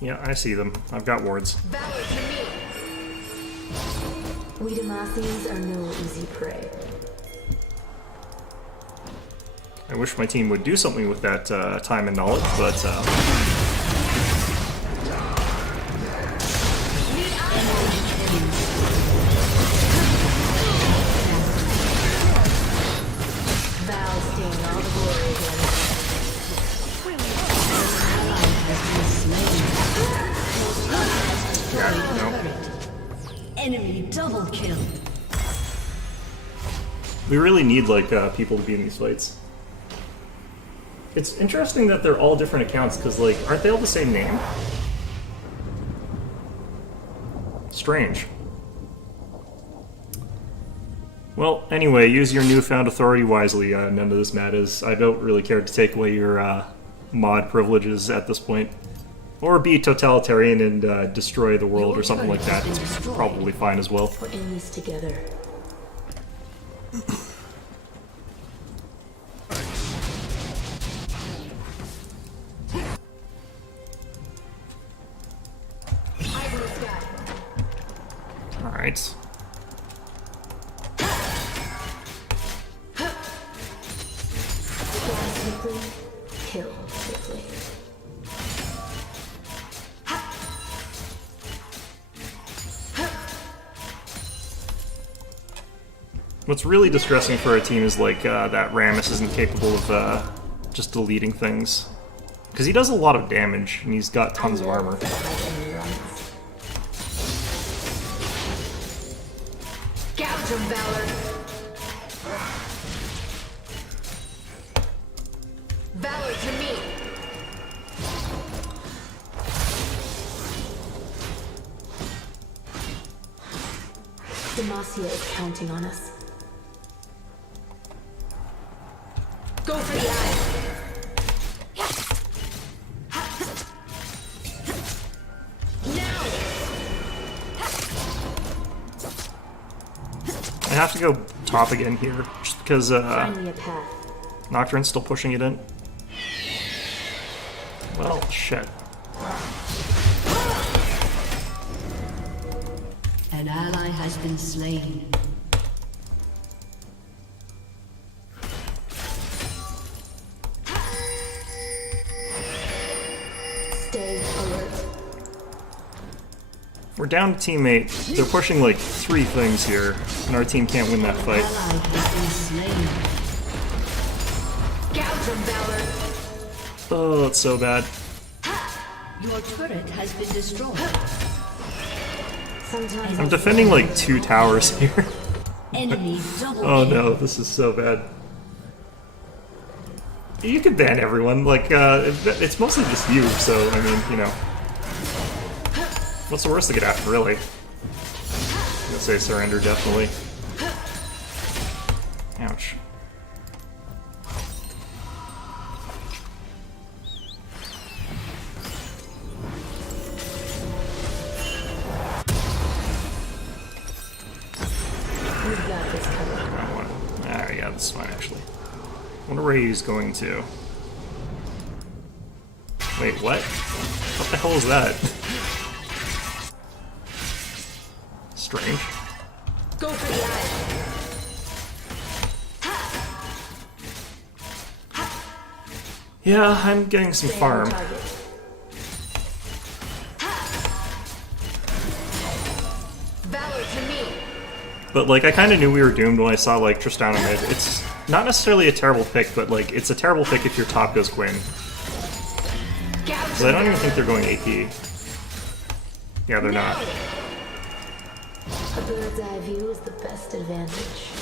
Yeah, I see them. I've got wards. Valor to me. We Demacians are no easy prey. I wish my team would do something with that time and knowledge, but Val stealing all the glory again. Enemy double kill. we really need like people to be in these fights. It's interesting that they're all different accounts because, like, aren't they all the same name? Strange. Well, anyway, use your newfound authority wisely. None of this matters. I don't really care to take away your mod privileges at this point. Or be totalitarian and destroy the world or something like that. It's probably fine as well. We're in this together. Eyes in the sky. Alright. Fly quickly, kill quickly. What's really distressing for our team is like that Rammus isn't capable of just deleting things. Because he does a lot of damage, and he's got tons of armor. Gouge him, Valor. Valor to me. Demacia is counting on us. Go for the eye. Now. I have to go top again here, just because Find me a path. Nocturne's still pushing it in. Well, shit. An ally has been slain. Stay alert. We're down to teammate. They're pushing like 3 things here, and our team can't win that fight. Ally has been slain. Gouge him, Valor. Oh, it's so bad. Your turret has been destroyed. Sometimes I'm defending like 2 towers here. Enemy double Oh kill. no, this is so bad. You could ban everyone, like, it's mostly just you, so, I mean, you know. What's the worst that could happen, really? I'm gonna say surrender, definitely. Ouch. we've got this covered. Yeah, that's fine, actually. Wonder where he's going to. Wait, what? What the hell is that? Strange. Go for the eye. Yeah, I'm getting some Stay on farm. target. Valor to me. But, like, I kind of knew we were doomed when I saw, like, Tristana mid. It's not necessarily a terrible pick, but, like, it's a terrible pick if your top goes Quinn. Gouge Because I don't even think they're going AP. Yeah, they're not. A bird's eye view is the best advantage.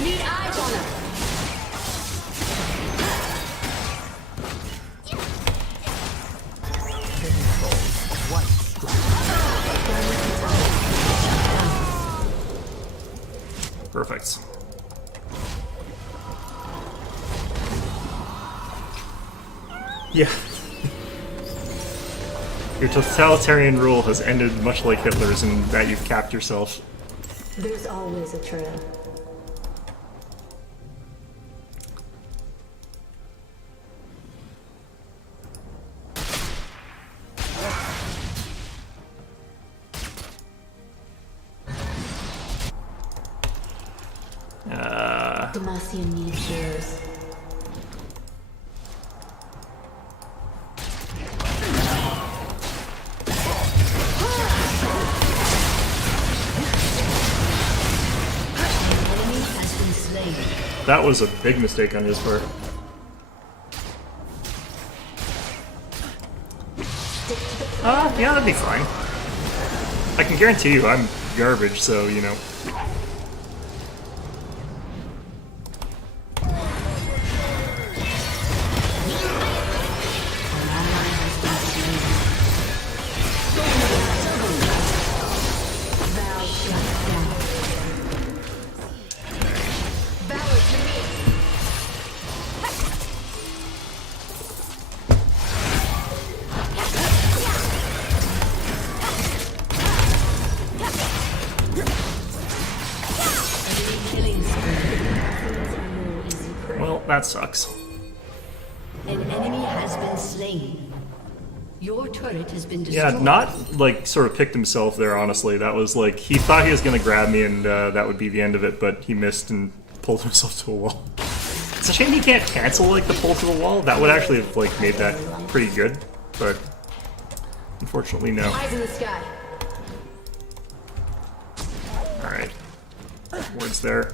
Need eyes on him. Perfect. Yeah. Your totalitarian rule has ended much like Hitler's in that you've capped yourself. There's always a trail. Demacia needs heroes. Enemy has been slain. That was a big mistake on his part. Yeah, that'd be fine. I can guarantee you I'm garbage, so, you know. An ally has been slain. that sucks. An enemy has been slain. Your turret has been Yeah, destroyed. not like sort of picked himself there, honestly. That was like, he thought he was gonna grab me and that would be the end of it, but he missed and pulled himself to a wall. It's a shame he can't cancel like the pull to the wall. That would actually have like made that pretty good, but unfortunately no. Eyes in the sky. Alright. Word's there.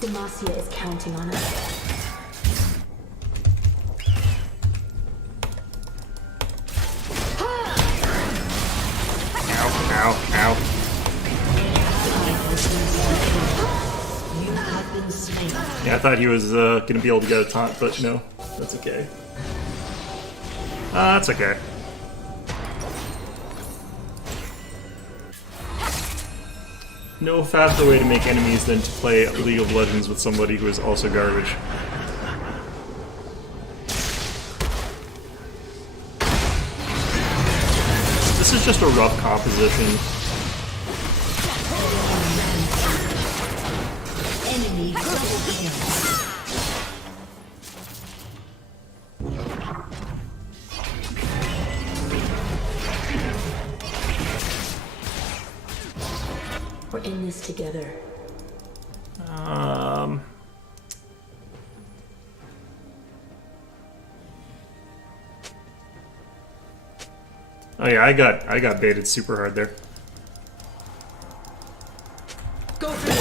Demacia is counting on us. Ow, ow, You have been slain. ow. Yeah, I thought he was gonna be able to get a taunt, but no. That's okay. That's okay. No faster way to make enemies than to play League of Legends with somebody who is also garbage. This is just a rough composition. Enemy double kill. We're in this together. Oh yeah, I got baited super hard there. Go for it.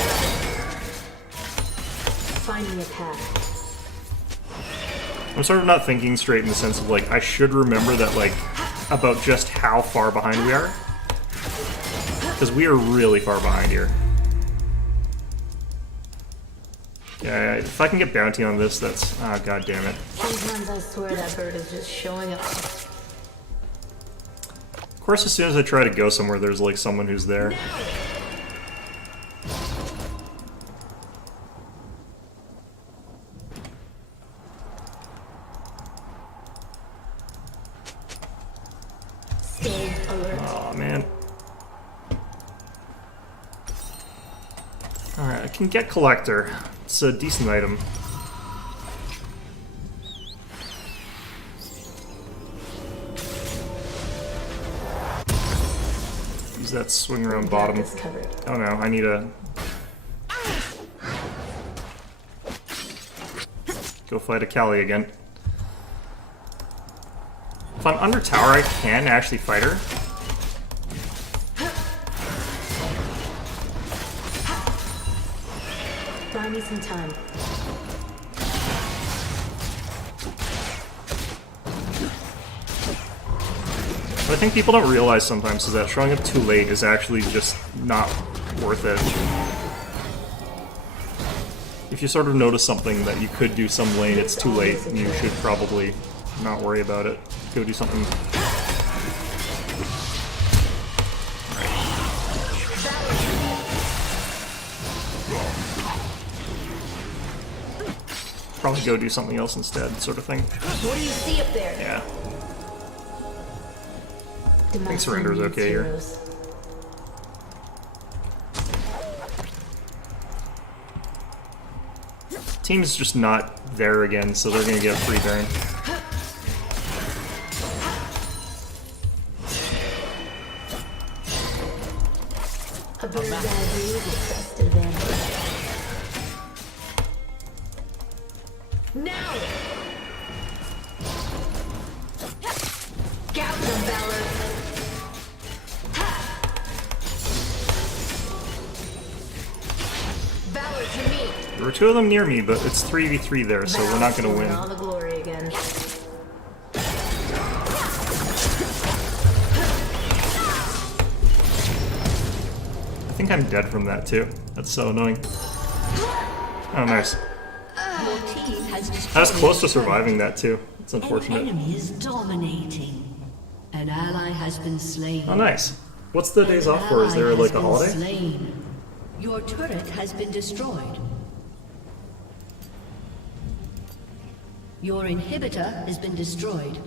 Find me a path. I'm sort of not thinking straight in the sense of like, I should remember that like, about just how far behind we are. Because we are really far behind here. Yeah, if I can get bounty on this, that's... Ah, god damn it. Sometimes I swear that bird is just showing up. Of course, as soon as I try to go somewhere, there's like someone who's there. Stay alert. Aw, man. Alright, I can get Collector. It's a decent item. Use that swing around bottom. This covered. Oh no, I need a... Go fight a Callie again. If I'm under tower, I can actually fight her. Buy me some time. What I think people don't realize sometimes is that showing up too late is actually just not worth it. If you sort of notice something that you could do some lane, it's too late, and you should probably not worry about it. Go do something. Probably go do something else instead, sort of thing. What do you see up there? Yeah. I think surrender's okay here. Team's just not there again, so they're gonna get a free turn. A bird's eye view is the best advantage. Now! Gouge them, Valor! Valor to me! There were two of them near me, but it's 3v3 there, so we're not gonna Valor's win. all the glory again. I think I'm dead from that too. That's so annoying. Oh, nice. Your team has destroyed I was close to a turret. surviving that too. It's An unfortunate. enemy is dominating. An ally has been slain. Oh, nice. What's the days An off for? Is ally there has like a been holiday? slain. Your turret has been destroyed. Your inhibitor has been destroyed.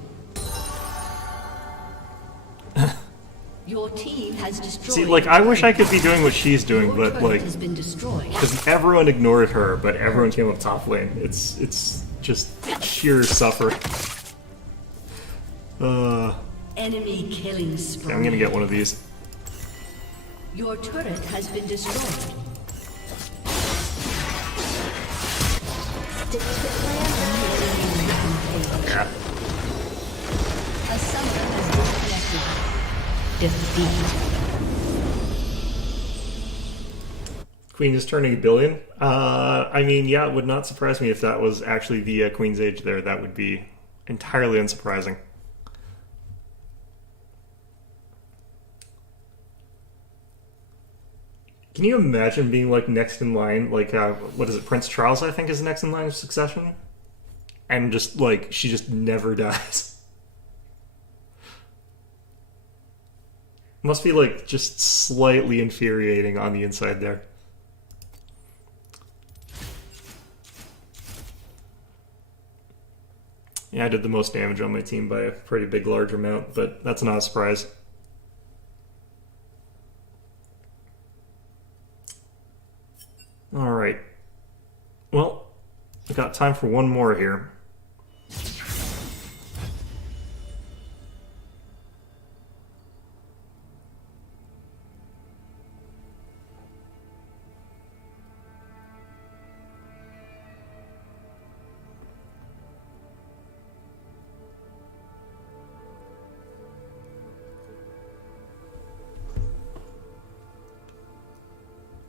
Your team has destroyed. See, like, I wish I could be doing what she's doing, Your but, turret like, has been destroyed. because everyone ignored her, but everyone came up top lane. It's just sheer suffering. Enemy killing spree. I'm gonna get one of these. Your turret has been destroyed. Stick to the plan. Yeah. A summoner has disconnected. Defeat. Queen is turning 1 billion. I mean, yeah, it would not surprise me if that was actually the Queen's age there. That would be entirely unsurprising. Can you imagine being, like, next in line? Like, what is it? Prince Charles, I think, is next in line of succession? And just, like, she just never dies. Must be, like, just slightly infuriating on the inside there. Yeah, I did the most damage on my team by a pretty big, large amount, but that's not a surprise. Alright. Well, I've got time for one more here.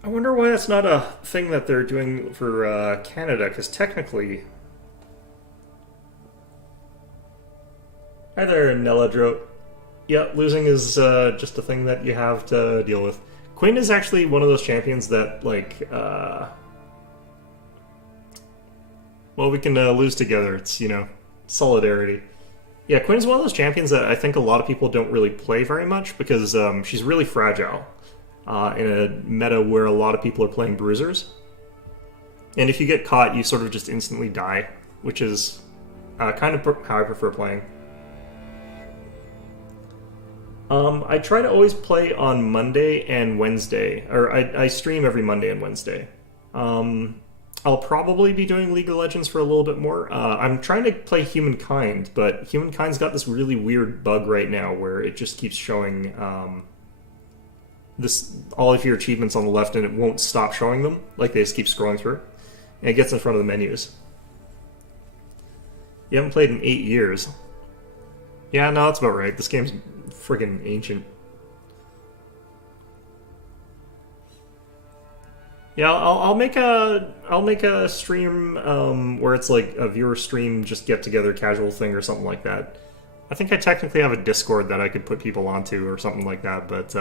I wonder why that's not a thing that they're doing for Canada, because technically... Hi there, Neladro. Yeah, losing is just a thing that you have to deal with. Quinn is actually one of those champions that, like, well, we can lose together. It's, you know, solidarity. Yeah, Quinn's one of those champions that I think a lot of people don't really play very much, because she's really fragile. In a meta where a lot of people are playing bruisers. And if you get caught, you sort of just instantly die, which is kind of how I prefer playing. I try to always play on Monday and Wednesday, or I stream every Monday and Wednesday. I'll probably be doing League of Legends for a little bit more. I'm trying to play Humankind, but Humankind's got this really weird bug right now where it just keeps showing... all of your achievements on the left, and it won't stop showing them. Like, they just keep scrolling through. And it gets in front of the menus. You haven't played in 8 years. Yeah, no, that's about right. This game's friggin' ancient. Yeah, I'll make a stream where it's like a viewer stream, just get together casual thing or something like that. I think I technically have a Discord that I could put people onto or something like that, but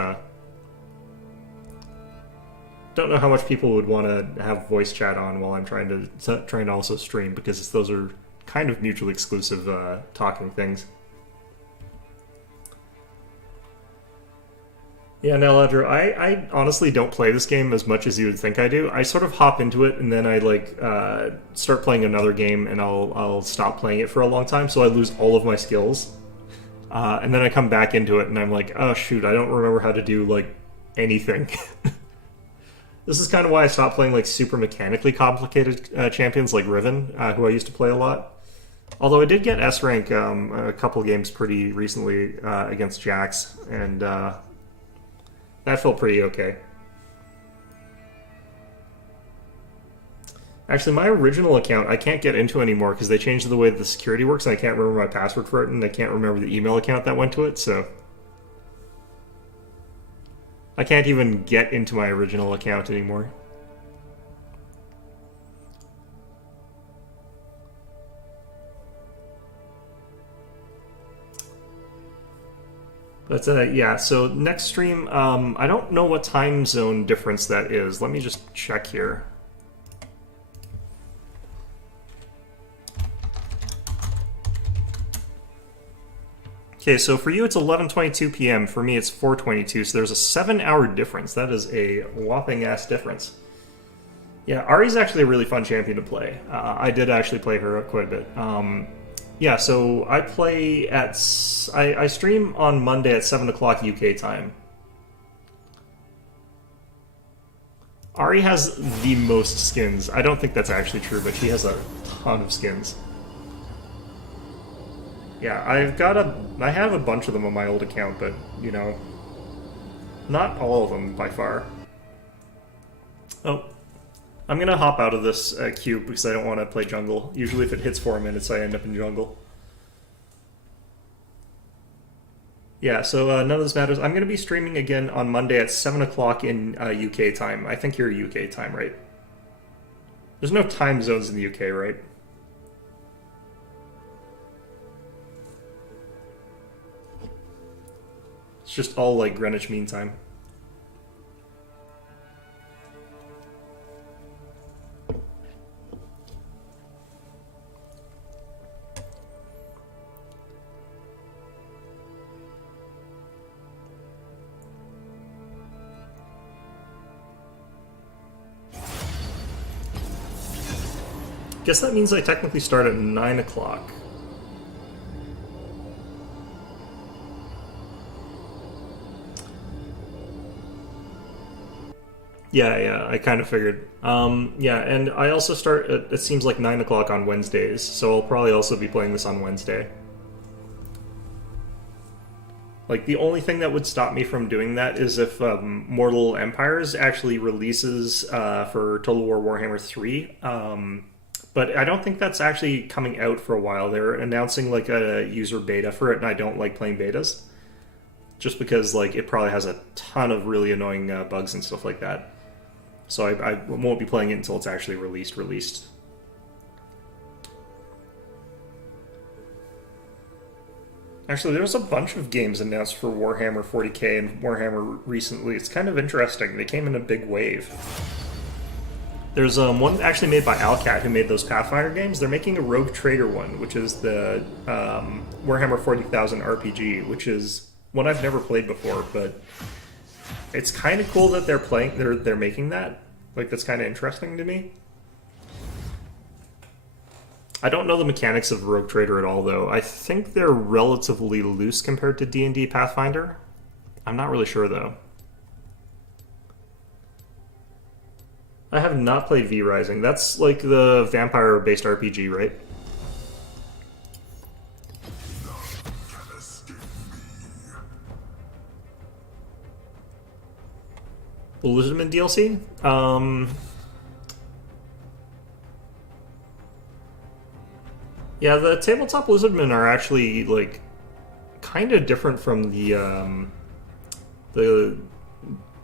don't know how much people would want to have voice chat on while I'm trying to also stream, because those are kind of mutually exclusive talking things. Yeah, now, Ledger, I honestly don't play this game as much as you would think I do. I sort of hop into it and then I like start playing another game and I'll stop playing it for a long time, so I lose all of my skills. And then I come back into it and I'm like, oh shoot, I don't remember how to do like anything. This is kind of why I stopped playing like super mechanically complicated champions like Riven, who I used to play a lot. Although I did get S rank a couple games pretty recently against Jax, and that felt pretty okay. Actually, my original account I can't get into anymore because they changed the way that the security works, and I can't remember my password for it, and I can't remember the email account that went to it, so I can't even get into my original account anymore. But yeah, so next stream, I don't know what time zone difference that is. Let me just check here. Okay, so for you it's 11:22 p.m. For me it's 4:22, so there's a 7-hour difference. That is a whopping ass difference. Yeah, Ari's actually a really fun champion to play. I did actually play her quite a bit. Yeah, so I play at I stream on Monday at 7 o'clock UK time. Ari has the most skins. I don't think that's actually true, but she has a ton of skins. Yeah, I have a bunch of them on my old account, but, you know, not all of them by far. Oh, I'm gonna hop out of this queue because I don't want to play jungle. Usually if it hits 4 minutes, I end up in jungle. Yeah, so none of this matters. I'm going to be streaming again on Monday at 7 o'clock in UK time. I think you're UK time, right? There's no time zones in the UK, right? It's just all like Greenwich Mean Time. Guess that means I technically start at 9 o'clock. Yeah, I kind of figured. Yeah, and I also start at, it seems like 9 o'clock on Wednesdays, so I'll probably also be playing this on Wednesday. Like, the only thing that would stop me from doing that is if Mortal Empires actually releases for Total War Warhammer 3. But I don't think that's actually coming out for a while. They're announcing like a user beta for it, and I don't like playing betas. Just because like it probably has a ton of really annoying bugs and stuff like that. So I won't be playing it until it's actually released. Actually, there's a bunch of games announced for Warhammer 40k and Warhammer recently. It's kind of interesting. They came in a big wave. There's one actually made by Alcat, who made those Pathfinder games. They're making a Rogue Trader one, which is the Warhammer 40,000 RPG, which is one I've never played before, but it's kind of cool that they're making that. Like, that's kind of interesting to me. I don't know the mechanics of Rogue Trader at all, though. I think they're relatively loose compared to D&D Pathfinder. I'm not really sure, though. I have not played V Rising. That's like the vampire-based RPG, right? The Lizardman DLC? Yeah, the tabletop Lizardmen are actually like kind of different from the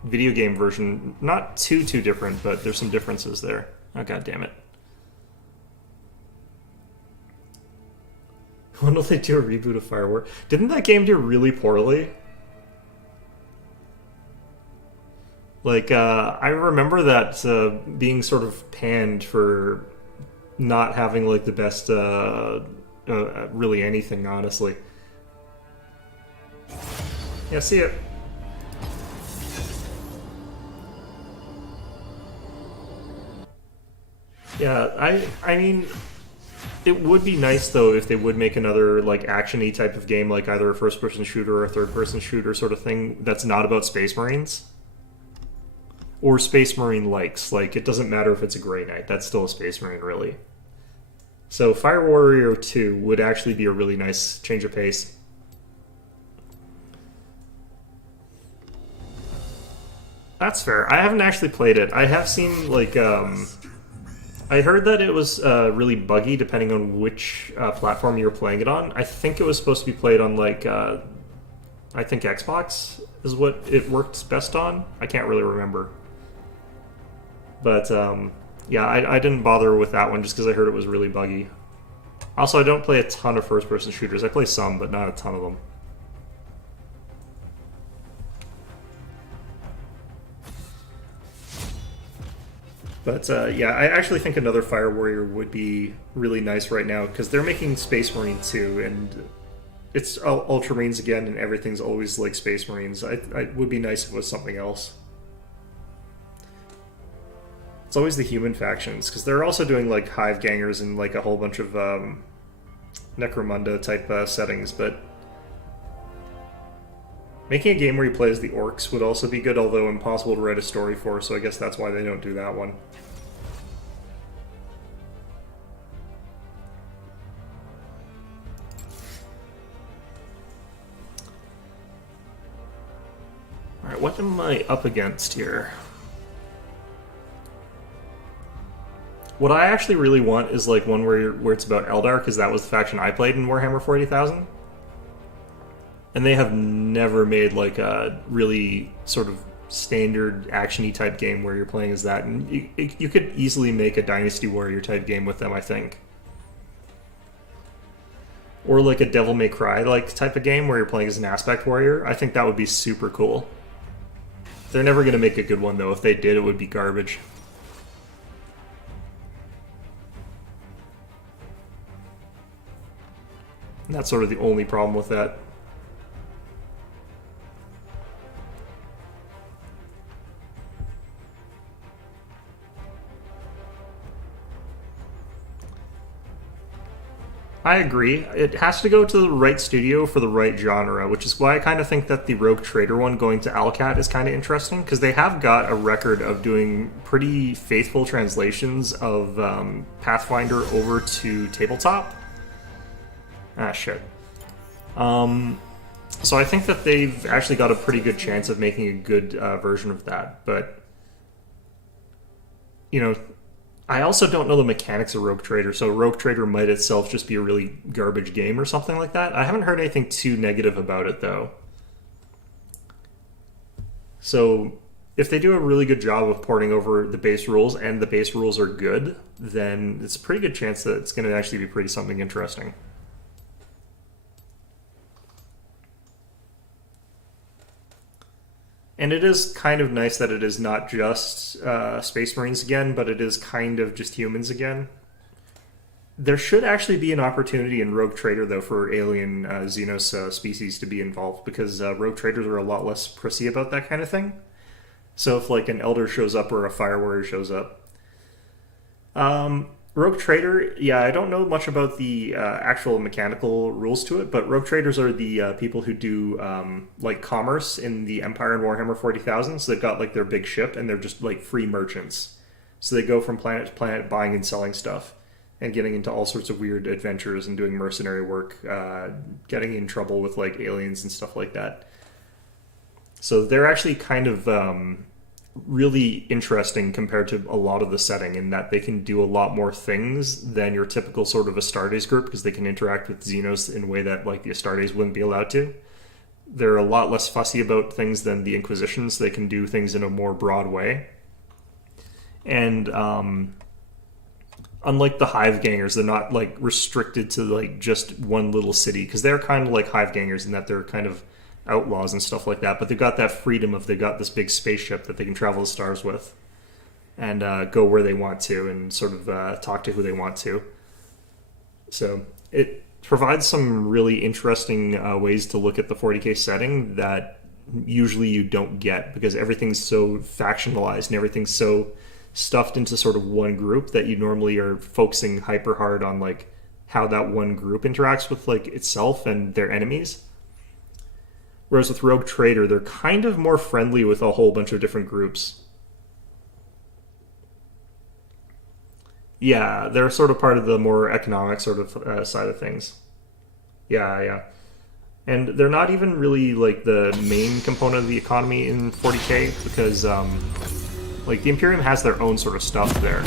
video game version. Not too different, but there's some differences there. Oh, god damn it. When will they do a reboot of Firewar? Didn't that game do really poorly? Like, I remember that being sort of panned for not having, like, the best, really anything, honestly. Yeah, see it. Yeah, I mean, it would be nice, though, if they would make another, like, action-y type of game, like either a first-person shooter or a third-person shooter sort of thing that's not about Space Marines. Or Space Marine likes. Like, it doesn't matter if it's a Grey Knight, that's still a Space Marine, really. So, Fire Warrior 2 would actually be a really nice change of pace. That's fair. I haven't actually played it. I have seen, like, I heard that it was really buggy depending on which platform you were playing it on. I think it was supposed to be played on, like, I think Xbox is what it worked best on. I can't really remember. But, yeah, I didn't bother with that one just because I heard it was really buggy. Also, I don't play a ton of first-person shooters. I play some, but not a ton of them. But, yeah, I actually think another Fire Warrior would be really nice right now, because they're making Space Marine 2, and it's Ultramarines again, and everything's always like Space Marines. It would be nice if it was something else. It's always the human factions, because they're also doing, like, Hive Gangers and, like, a whole bunch of Necromunda type settings, but making a game where you play as the orcs would also be good, although impossible to write a story for, so I guess that's why they don't do that one. Alright, what am I up against here? What I actually really want is like one where it's about Eldar, because that was the faction I played in Warhammer 40,000. And they have never made like a really sort of standard action-y type game where you're playing as that. And you could easily make a Dynasty Warrior type game with them, I think. Or like a Devil May Cry like type of game where you're playing as an Aspect Warrior. I think that would be super cool. They're never going to make a good one though. If they did, it would be garbage. And that's sort of the only problem with that. I agree. It has to go to the right studio for the right genre, which is why I kind of think that the Rogue Trader one going to Alcat is kind of interesting, because they have got a record of doing pretty faithful translations of Pathfinder over to tabletop. Ah, shit. So I think that they've actually got a pretty good chance of making a good version of that, but, you know, I also don't know the mechanics of Rogue Trader, so Rogue Trader might itself just be a really garbage game or something like that. I haven't heard anything too negative about it, though. So if they do a really good job of porting over the base rules, and the base rules are good, then it's a pretty good chance that it's going to actually be pretty something interesting. And it is kind of nice that it is not just Space Marines again, but it is kind of just humans again. There should actually be an opportunity in Rogue Trader, though, for alien Xenos species to be involved, because Rogue Traders are a lot less prissy about that kind of thing. So if, like, an Elder shows up or a Fire Warrior shows up. Rogue Trader, yeah, I don't know much about the actual mechanical rules to it, but Rogue Traders are the people who do, like, commerce in the Empire in Warhammer 40,000, so they've got, like, their big ship, and they're just, like, free merchants. So they go from planet to planet buying and selling stuff, and getting into all sorts of weird adventures and doing mercenary work, getting in trouble with, like, aliens and stuff like that. So they're actually kind of really interesting compared to a lot of the setting, in that they can do a lot more things than your typical sort of Astartes group, because they can interact with Xenos in a way that, like, the Astartes wouldn't be allowed to. They're a lot less fussy about things than the Inquisition, so they can do things in a more broad way. And unlike the Hive Gangers, they're not, like, restricted to, like, just one little city, because they're kind of like Hive Gangers in that they're kind of outlaws and stuff like that, but they've got that freedom of they've got this big spaceship that they can travel the stars with and go where they want to and sort of talk to who they want to. So it provides some really interesting ways to look at the 40k setting that usually you don't get, because everything's so factionalized and everything's so stuffed into sort of one group that you normally are focusing hyper hard on, like, how that one group interacts with, like, itself and their enemies. Whereas with Rogue Trader, they're kind of more friendly with a whole bunch of different groups. Yeah, they're sort of part of the more economic sort of side of things. Yeah. And they're not even really, like, the main component of the economy in 40k, because, like, the Imperium has their own sort of stuff there.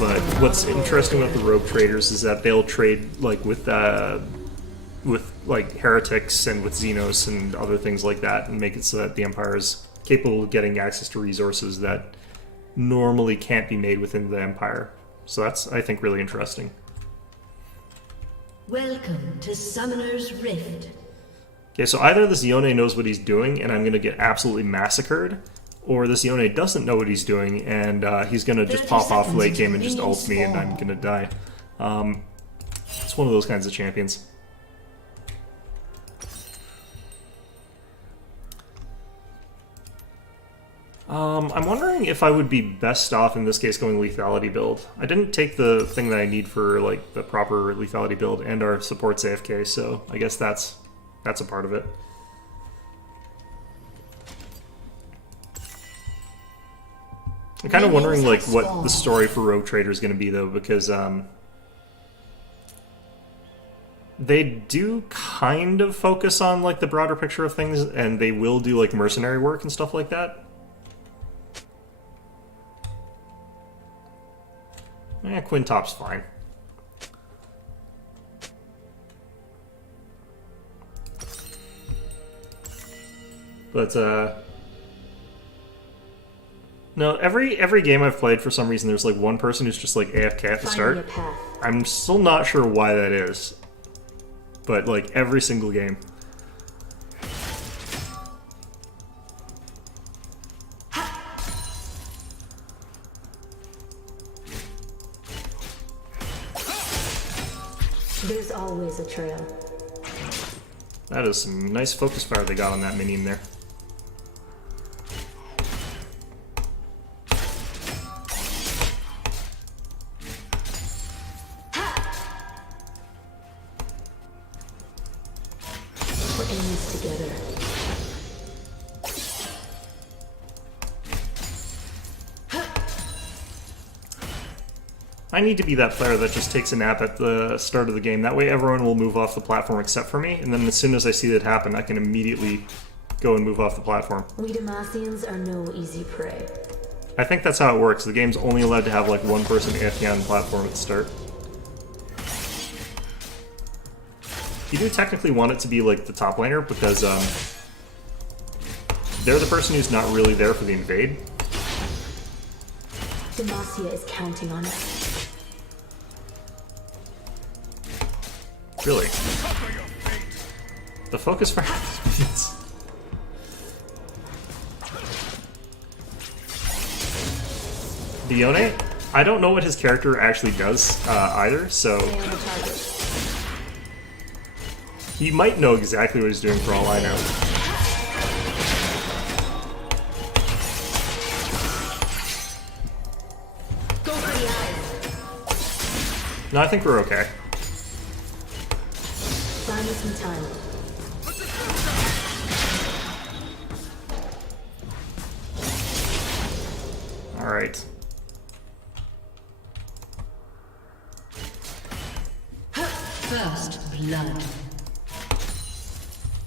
But what's interesting with the Rogue Traders is that they'll trade, like, with like heretics and with Xenos and other things like that, and make it so that the Empire is capable of getting access to resources that normally can't be made within the Empire. So that's, I think, really interesting. Welcome to Summoner's Rift. Okay, so either the Zione knows what he's doing and I'm going to get absolutely massacred, or the Zione doesn't know what he's doing and he's going to just pop off late game and just ult me and I'm going to die. It's one of those kinds of champions. I'm wondering if I would be best off in this case going lethality build. I didn't take the thing that I need for like the proper lethality build and our supports AFK, so I guess that's a part of it. I'm kind of wondering like what the story for Rogue Trader is going to be though, because they do kind of focus on like the broader picture of things, and they will do like mercenary work and stuff like that. Quintop's fine. But no, every game I've played, for some reason, there's like one person who's just like AFK at the start. I'm still not sure why that is, but like every single game. There's always a trail. That is some nice focus fire they got on that minion there. We're in this together. I need to be that player that just takes a nap at the start of the game. That way everyone will move off the platform except for me, and then as soon as I see that happen, I can immediately go and move off the platform. We Demacians are no easy prey. I think that's how it works. The game's only allowed to have like one person AFK on the platform at the start. You do technically want it to be like the top laner, because they're the person who's not really there for the invade. Demacia is counting on us. Really? The focus fire minions. Dione? I don't know what his character actually does either, so Stay on the target. he might know exactly what he's doing for all I know. Go for the eyes. No, I think we're okay. Buy me some time. Alright. First blood.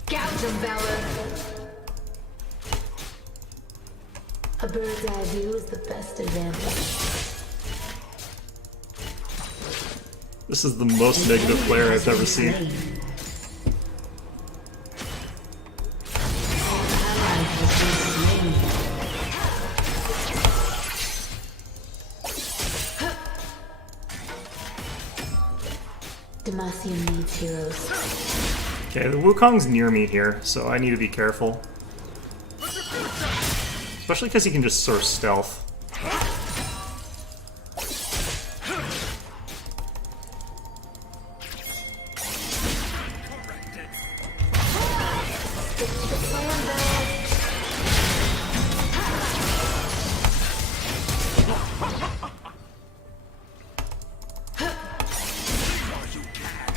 Gouge of valor. A bird's eye view is the best advantage. This is the most negative player I've ever seen. Ally has been slain. Demacia needs heroes. Okay, the Wukong's near me here, so I need to be careful. Especially because he can just sort of stealth.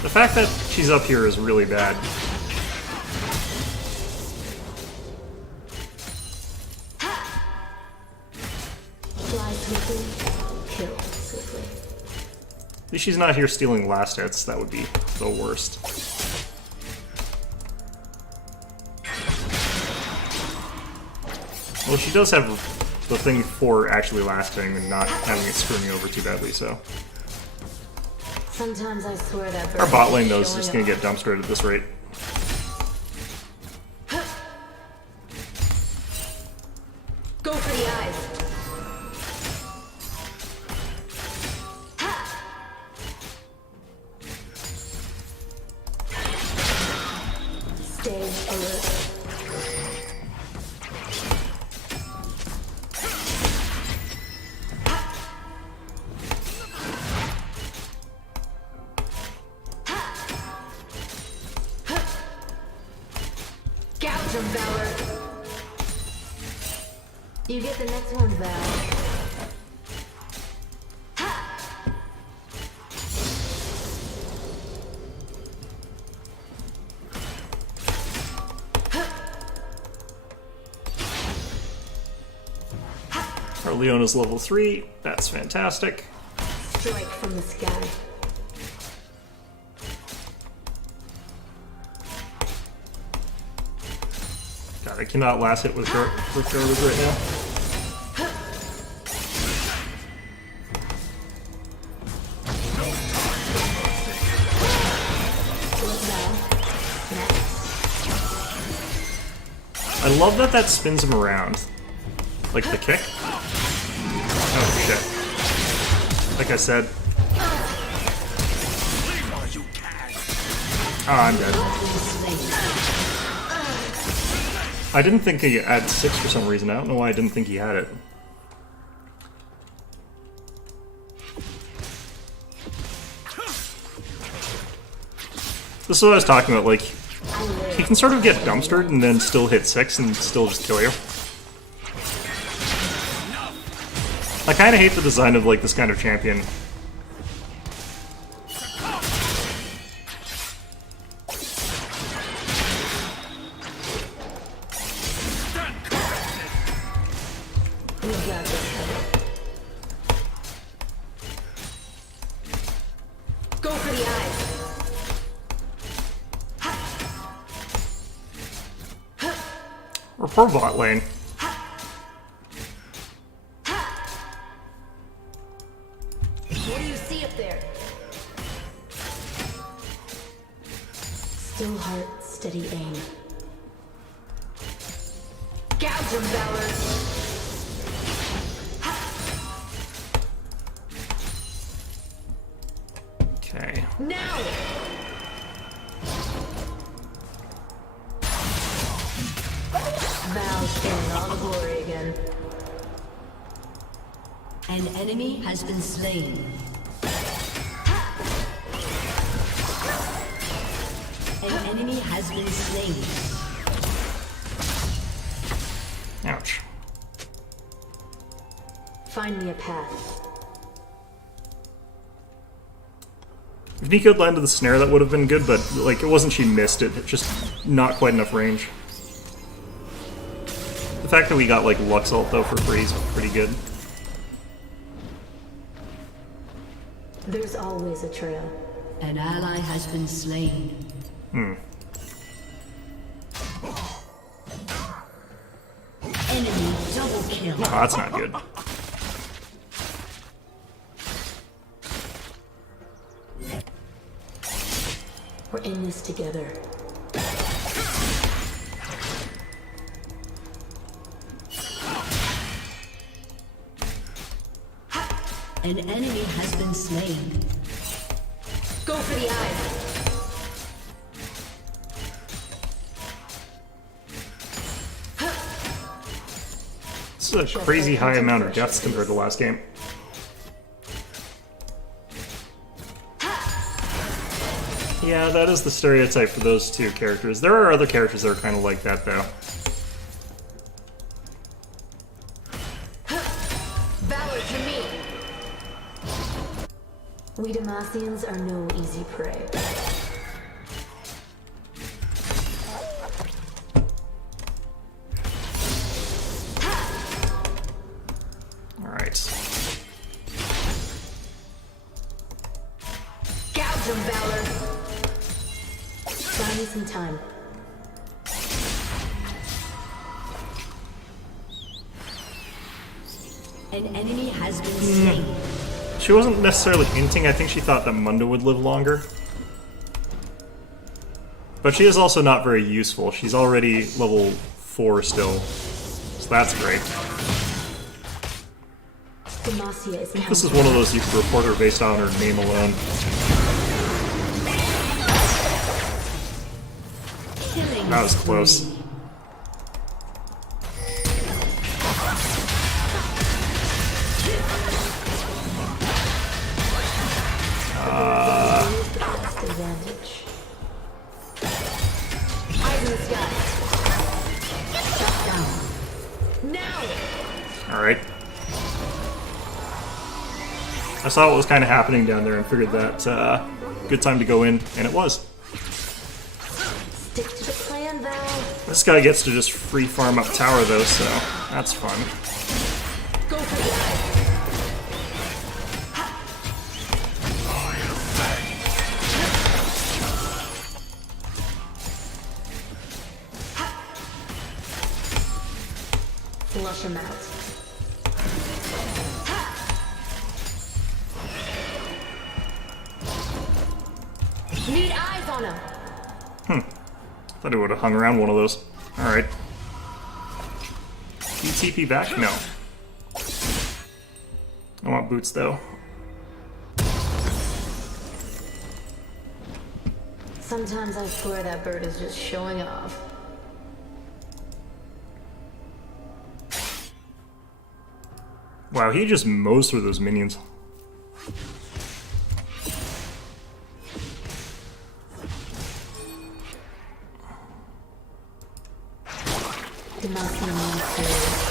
The fact that she's up here is really bad. Fly swiftly, kill swiftly. At least she's not here stealing last hits. That would be the worst. Well, she does have the thing for actually last hitting and not having it screw me over too badly, so. Sometimes I swear that bird Our bot lane, is though, is showing just gonna off. get dumpstered at this rate. Go for the eyes. Stay alert. Gouge of valor. You get the next one, Val. Our Leona's level 3. That's fantastic. Strike from the sky. God, I cannot last hit with garbage right now. I love that that spins him around. Like the kick. Oh shit. Like I said. Oh, I'm dead. I didn't think he had 6 for some reason. I don't know why I didn't think he had it. This is what I was talking about, like, he can sort of get dumpstered and then still hit 6 and still just kill you. I kind of hate the design of, like, this kind of champion. We got this. Go for the eyes. Or poor bot lane. What do you see up there? Still heart, steady aim. Gouge him, Valor! Okay. Now! Val's getting all the glory again. An enemy has been slain. An enemy has been slain. Ouch. Find me a path. If Nico had landed the snare, that would have been good, but, like, it wasn't she missed it. It's just not quite enough range. The fact that we got, like, Lux ult, though, for free is pretty good. There's always a trail. An ally has been slain. Enemy double kill. Oh, that's not good. We're in this together. An enemy has been slain. Go for the eyes. This is a crazy high amount of deaths compared to last game. Yeah, that is the stereotype for those two characters. There are other characters that are kind of like that, though. Valor to me! We Demacians are no easy prey. Alright. Gouge him, Valor! Buy me some time. An enemy has been slain. She wasn't necessarily hinting, I think she thought that Mundo would live longer. But she is also not very useful. She's already level 4 still. So that's great. Demacia is This is one of those you can report her based on her name alone. Killing That was spree. close. Use the best advantage. Eyes in the sky. Down. Now! I saw what was kind of happening down there and figured that good time to go in, and it was. Stick to the plan, Val. This guy gets to just free farm up tower though, so that's fun. Go for the eye. Flush him out. Need eyes on him. Thought he would have hung around one of those. Alright. You TP back? No. I want boots though. Sometimes I swear that bird is just showing off. Wow, he just mows through those minions. Did not see me serious.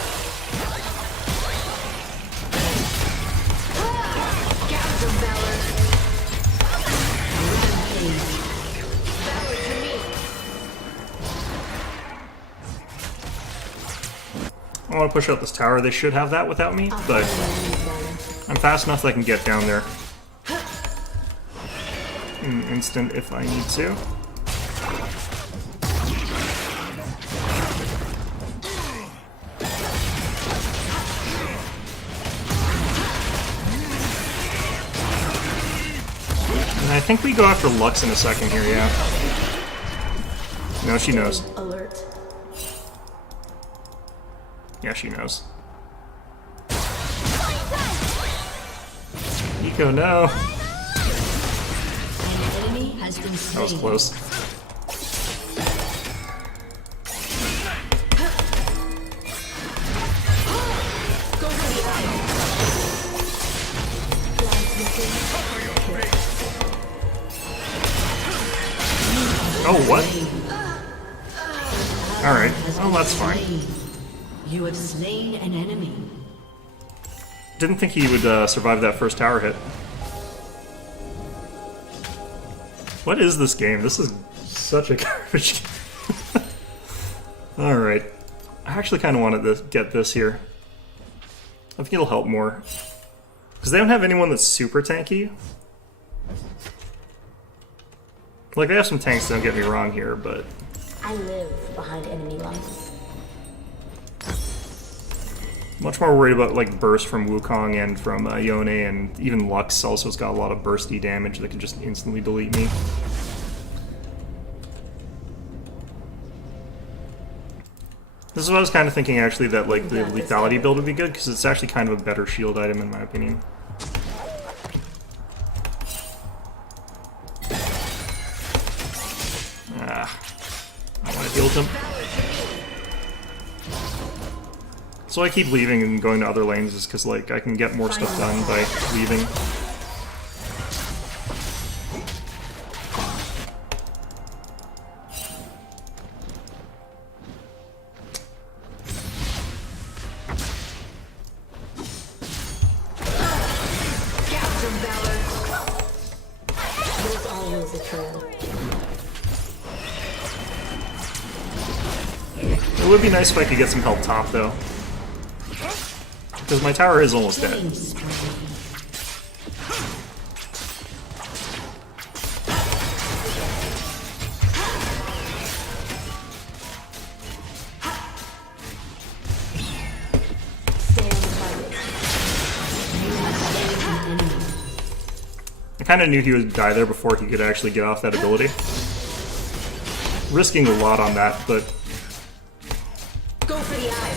Gouge of Valor. Valor to me. I want to push out this tower. They should have that without me, but I'm fast enough that I can get down there in an instant if I need to. And I think we go after Lux in a second here, yeah. No, she knows. Alert. Yeah, she knows. Nico, no! An enemy has been That was slain. close. Go for the eye. Oh, what? Alright, well that's fine. Slain. You have slain an enemy. Didn't think he would survive that first tower hit. What is this game? This is such a garbage game. Alright. I actually kind of wanted to get this here. I think it'll help more. Because they don't have anyone that's super tanky. Like, they have some tanks, don't get me wrong here, but... I live behind enemy lines. Much more worried about, like, burst from Wukong and from Yone, and even Lux also has got a lot of bursty damage that can just instantly delete me. This is what I was kind of thinking, actually, that, like, the lethality build would be good, because it's actually kind of a better shield item, in my opinion. Ah. I want to heal him. So I keep leaving and going to other lanes is because, like, I can get more stuff done by leaving. Gouge of Valor. There's always a trail. It would be nice if I could get some help top, though. Because my tower is almost dead. Killing spree. Stay on the target. An enemy. I kind of knew he would die there before he could actually get off that ability. Risking a lot on that, but Go for the eye.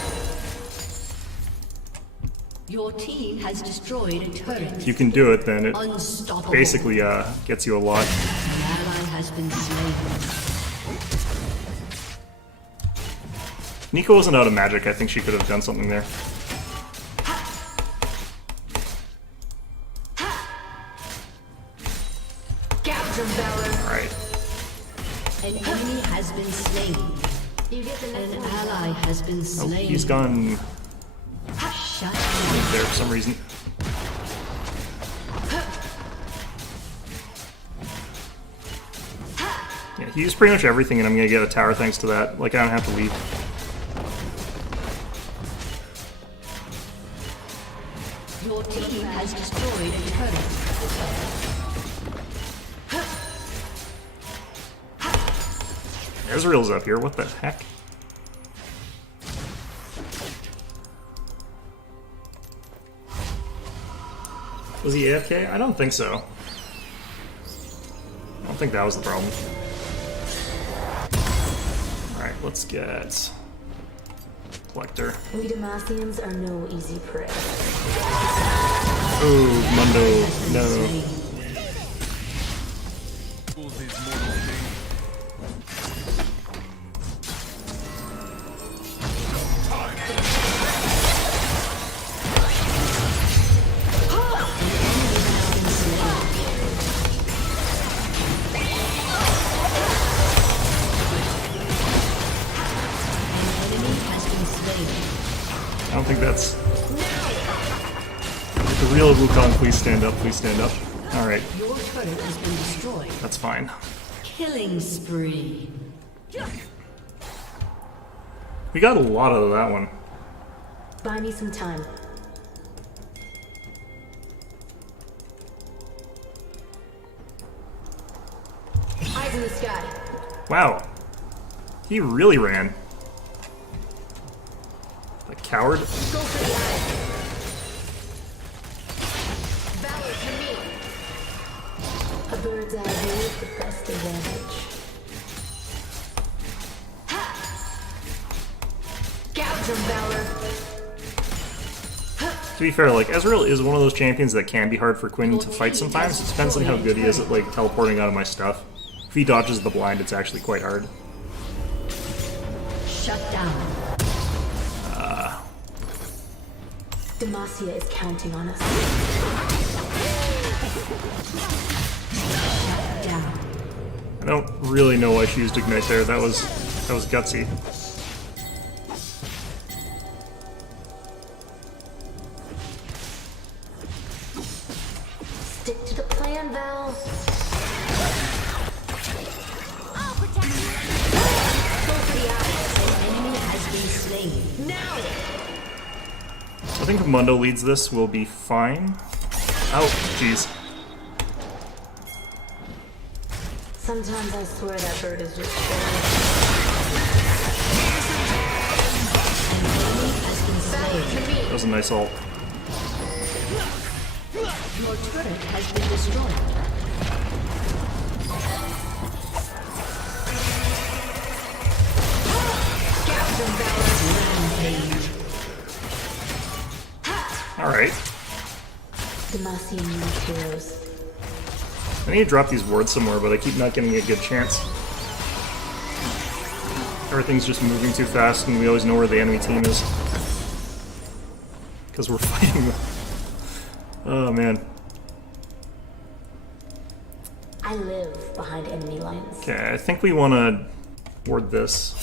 Your team has destroyed a turret. if you can do it, then it Unstoppable. basically gets you a lot. An ally has been slain. Nico wasn't out of magic. I think she could have done something there. Gouge of Valor. Alright. An enemy has been slain. You get the next An one. ally has been Oh, slain. he's gone Shut down. there for some reason. use pretty much everything and I'm gonna get a tower thanks to that. Like, I don't have to leave. Your team has destroyed a turret. Ezreal's up here, what the heck? Was he AFK? I don't think so. I don't think that was the problem. Alright, let's get Collector. We Demacians are no easy prey. Oh, Mundo, no. All these mortals need. I don't think that's... The real Wukong, please stand up, please stand up. Alright, Your turret has been destroyed. that's fine. Killing spree. We got a lot out of that one. Buy me some time. Eyes in the sky. Wow. He really ran. The coward. Go for the eye. Valor to me. A bird's eye view is the best advantage. Ha! Gouge him, Valor. To be fair, like, Ezreal is one of those champions that can be hard for Quinn to fight sometimes. It depends on how good he is at, like, teleporting out of my stuff. If he dodges the blind, it's actually quite hard. Shut down. Demacia is counting on us. Shut down. I don't really know why she used Ignite there. That was gutsy. Stick to the plan, Val. I'll protect you. Go for the eye. An enemy has been slain. Now! I think if Mundo leads this, we'll be fine. Oh, jeez. Sometimes I swear that bird is just An enemy has been slain. That was a nice ult. Your turret has been destroyed. Rampage. Alright. Demacian needs heroes. I need to drop these wards somewhere, but I keep not getting a good chance. Everything's just moving too fast, and we always know where the enemy team is. Because we're fighting them. Oh, man. I live behind enemy lines. Okay, I think we want to ward this.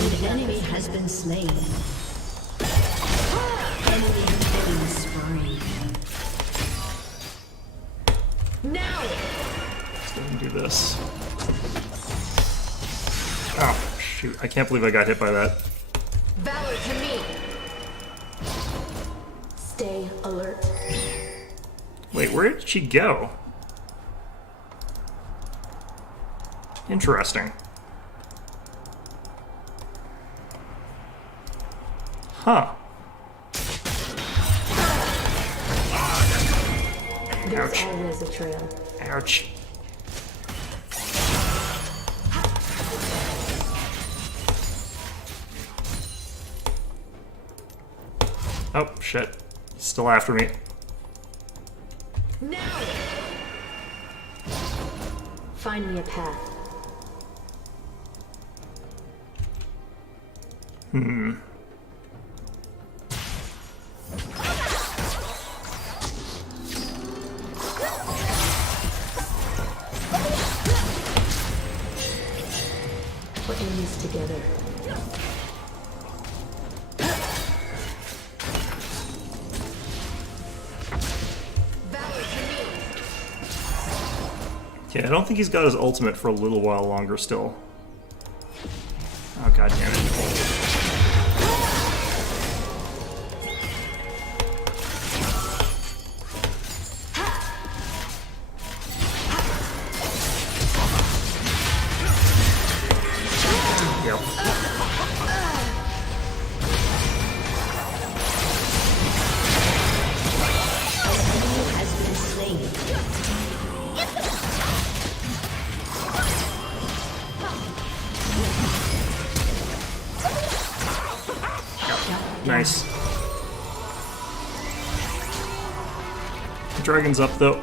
An enemy has been slain. Enemy killing spree. Now! Let's go and do this. Oh, shoot. I can't believe I got hit by that. Valor to me! Stay alert. Wait, where did she go? Interesting. Huh. There's Ouch. always a trail. Ouch. Oh, shit. He's still after me. Now! Find me a path. What enemies together. Okay, I don't think he's got his ultimate for a little while longer still. Oh, god damn it. Yep. Has been slain. Nice. Dragon's up though.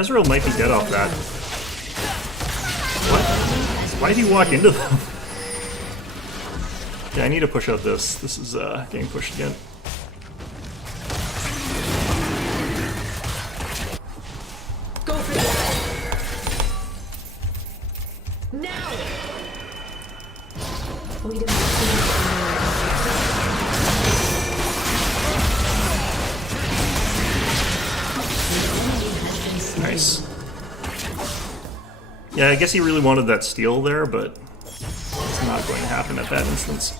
Ezreal might be dead off that. What? Why did he walk into them? Yeah, I need to push out this. This is getting pushed again. Go for that! Now! We Nice. Yeah, I guess he really wanted that steal there, but it's not going to happen at that instance.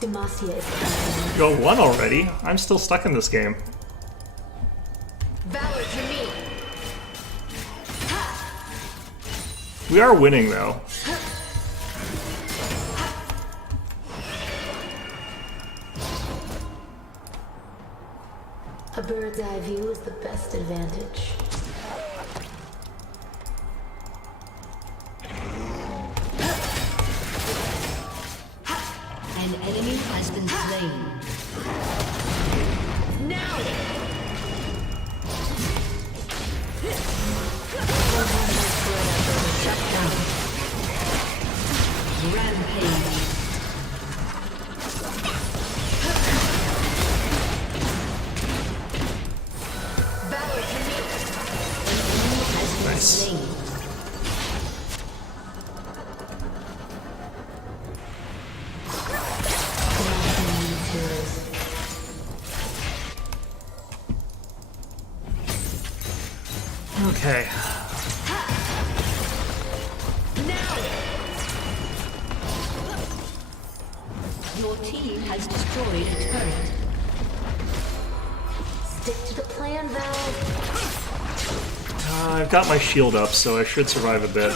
Demacia is coming. Yo, won already? I'm still stuck in this game. Valor to me! We are winning though. A bird's eye view is the best advantage. An enemy has been slain. Now! Shut down. Rampage. Valor to me! Nice. Slain. Okay. Your team has destroyed a turret. Stick to the plan, Val. I've got my shield up, so I should survive a bit.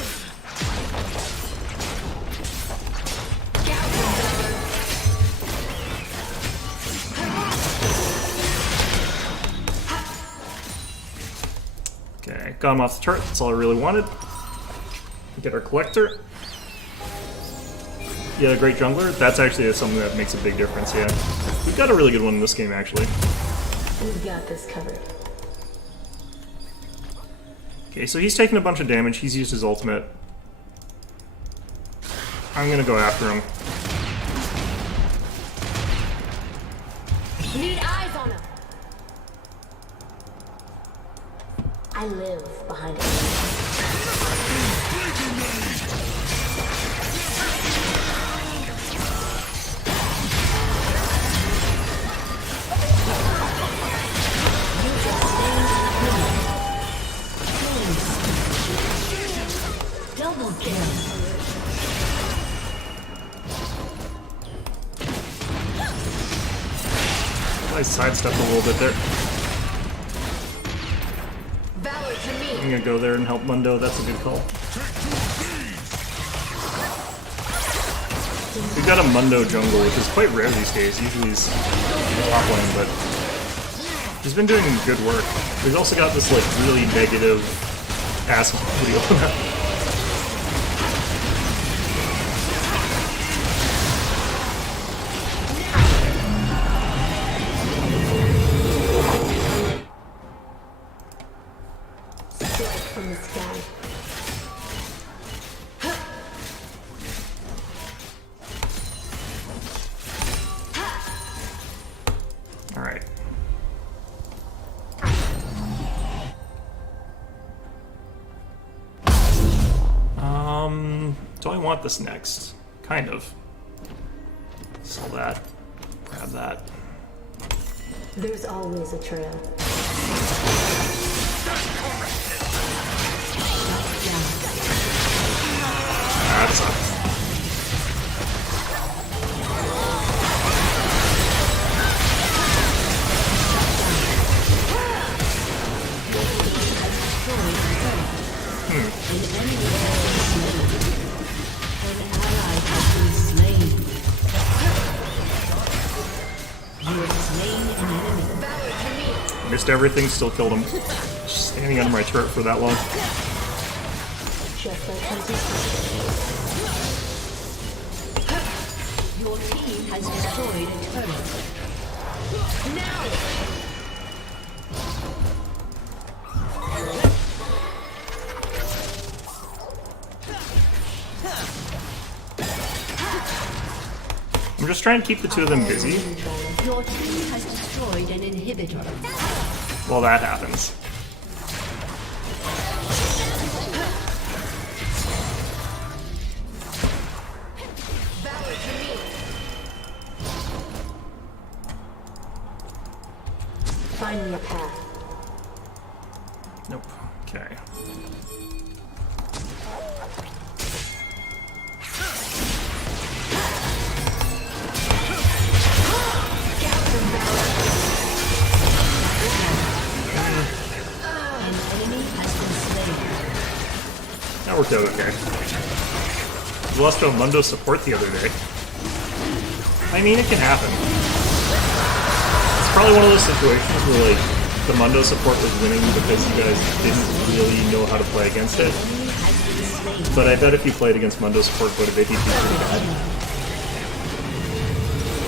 Okay, got him off the turret, that's all I really wanted. Get our collector. Yeah, a great jungler. That's actually something that makes a big difference, yeah. We've got a really good one in this game, actually. We've got this covered. Okay, so he's taken a bunch of damage. He's used his ultimate. I'm gonna go after him. Need eyes on him! I live behind it. Double kill. I sidestepped a little bit there. Valor to me! I'm gonna go there and help Mundo. That's a good call. We've got a Mundo jungle, which is quite rare these days. Usually he's top lane, but he's been doing good work. We've also got this like really negative asshole video. want this next. Kind of. Sell that. Grab that. There's always a trail. That's up. Missed everything, still killed him. Just standing under my turret for that long. Just like consistency. Your team has destroyed a turret. Now! I'm just trying to keep the two of them busy Your team has destroyed an inhibitor. while that happens. Valor to me! Find me a path. Nope. Okay. An enemy has been slain. That worked out okay. We lost to a Mundo support the other day. I mean, it can happen. It's probably one of those situations where, like, the Mundo support was winning because you guys didn't really know how to play against it. But I bet if you played against Mundo support, would have been pretty bad.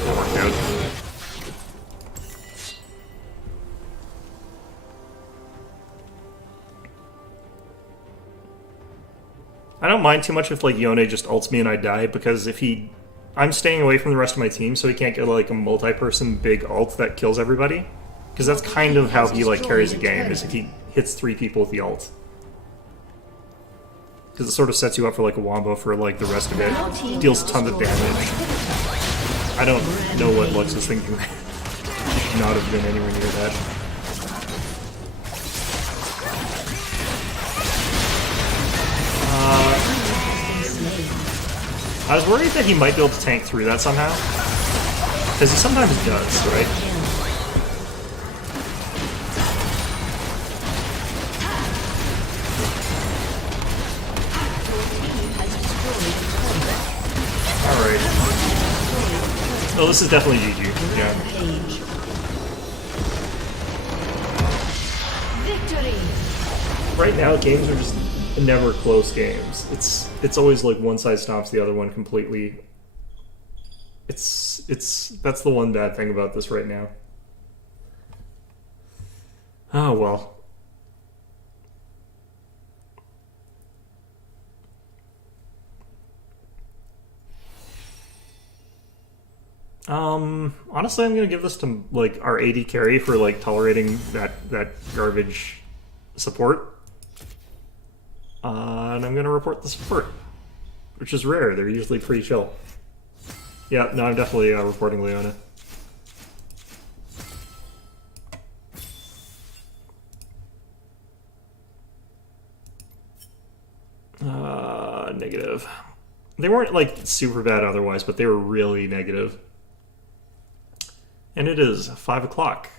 That worked out. I don't mind too much if, like, Yone just ults me and I die, because if he... I'm staying away from the rest of my team so he can't get, like, a multi-person big ult that kills everybody. Because that's kind of how he, like, carries the game, is if he hits 3 people with the ult. Because it sort of sets you up for, like, a wombo for, like, the rest of it. Deals tons of damage. I don't know what Lux was thinking. Should not have been anywhere near that. I was worried that he might be able to tank through that somehow. Because he sometimes does, right? Alright. Oh, this is definitely GG. Yeah. Victory! Right now, games are just never close games. It's always like one side stomps the other one completely. That's the one bad thing about this right now. Oh well. Honestly, I'm gonna give this to, like, our AD carry for, like, tolerating that garbage support. And I'm gonna report the support, which is rare. They're usually pretty chill. Yeah, no, I'm definitely reporting Leona. Negative. They weren't, like, super bad otherwise, but they were really negative. And it is 5 o'clock.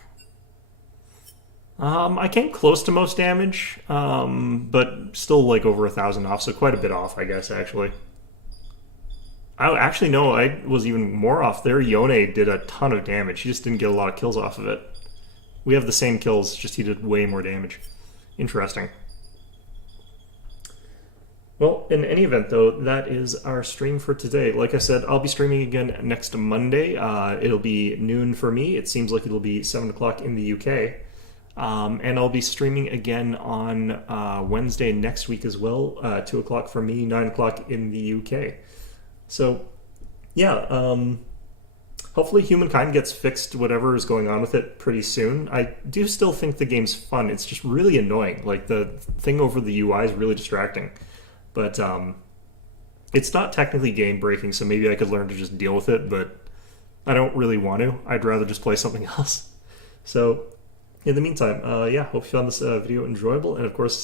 I came close to most damage, but still, like, over 1,000 off, so quite a bit off, I guess, actually. Actually, no, I was even more off there. Yone did a ton of damage. He just didn't get a lot of kills off of it. We have the same kills, just he did way more damage. Interesting. Well, in any event, though, that is our stream for today. Like I said, I'll be streaming again next Monday. It'll be noon for me. It seems like it'll be 7 o'clock in the UK. And I'll be streaming again on Wednesday next week as well, 2 o'clock for me, 9 o'clock in the UK. So, yeah, hopefully Humankind gets fixed, whatever is going on with it, pretty soon. I do still think the game's fun. It's just really annoying. Like, the thing over the UI is really distracting. But It's not technically game breaking, so maybe I could learn to just deal with it, but I don't really want to. I'd rather just play something else. So, in the meantime, yeah, hope you found this video enjoyable, and of course,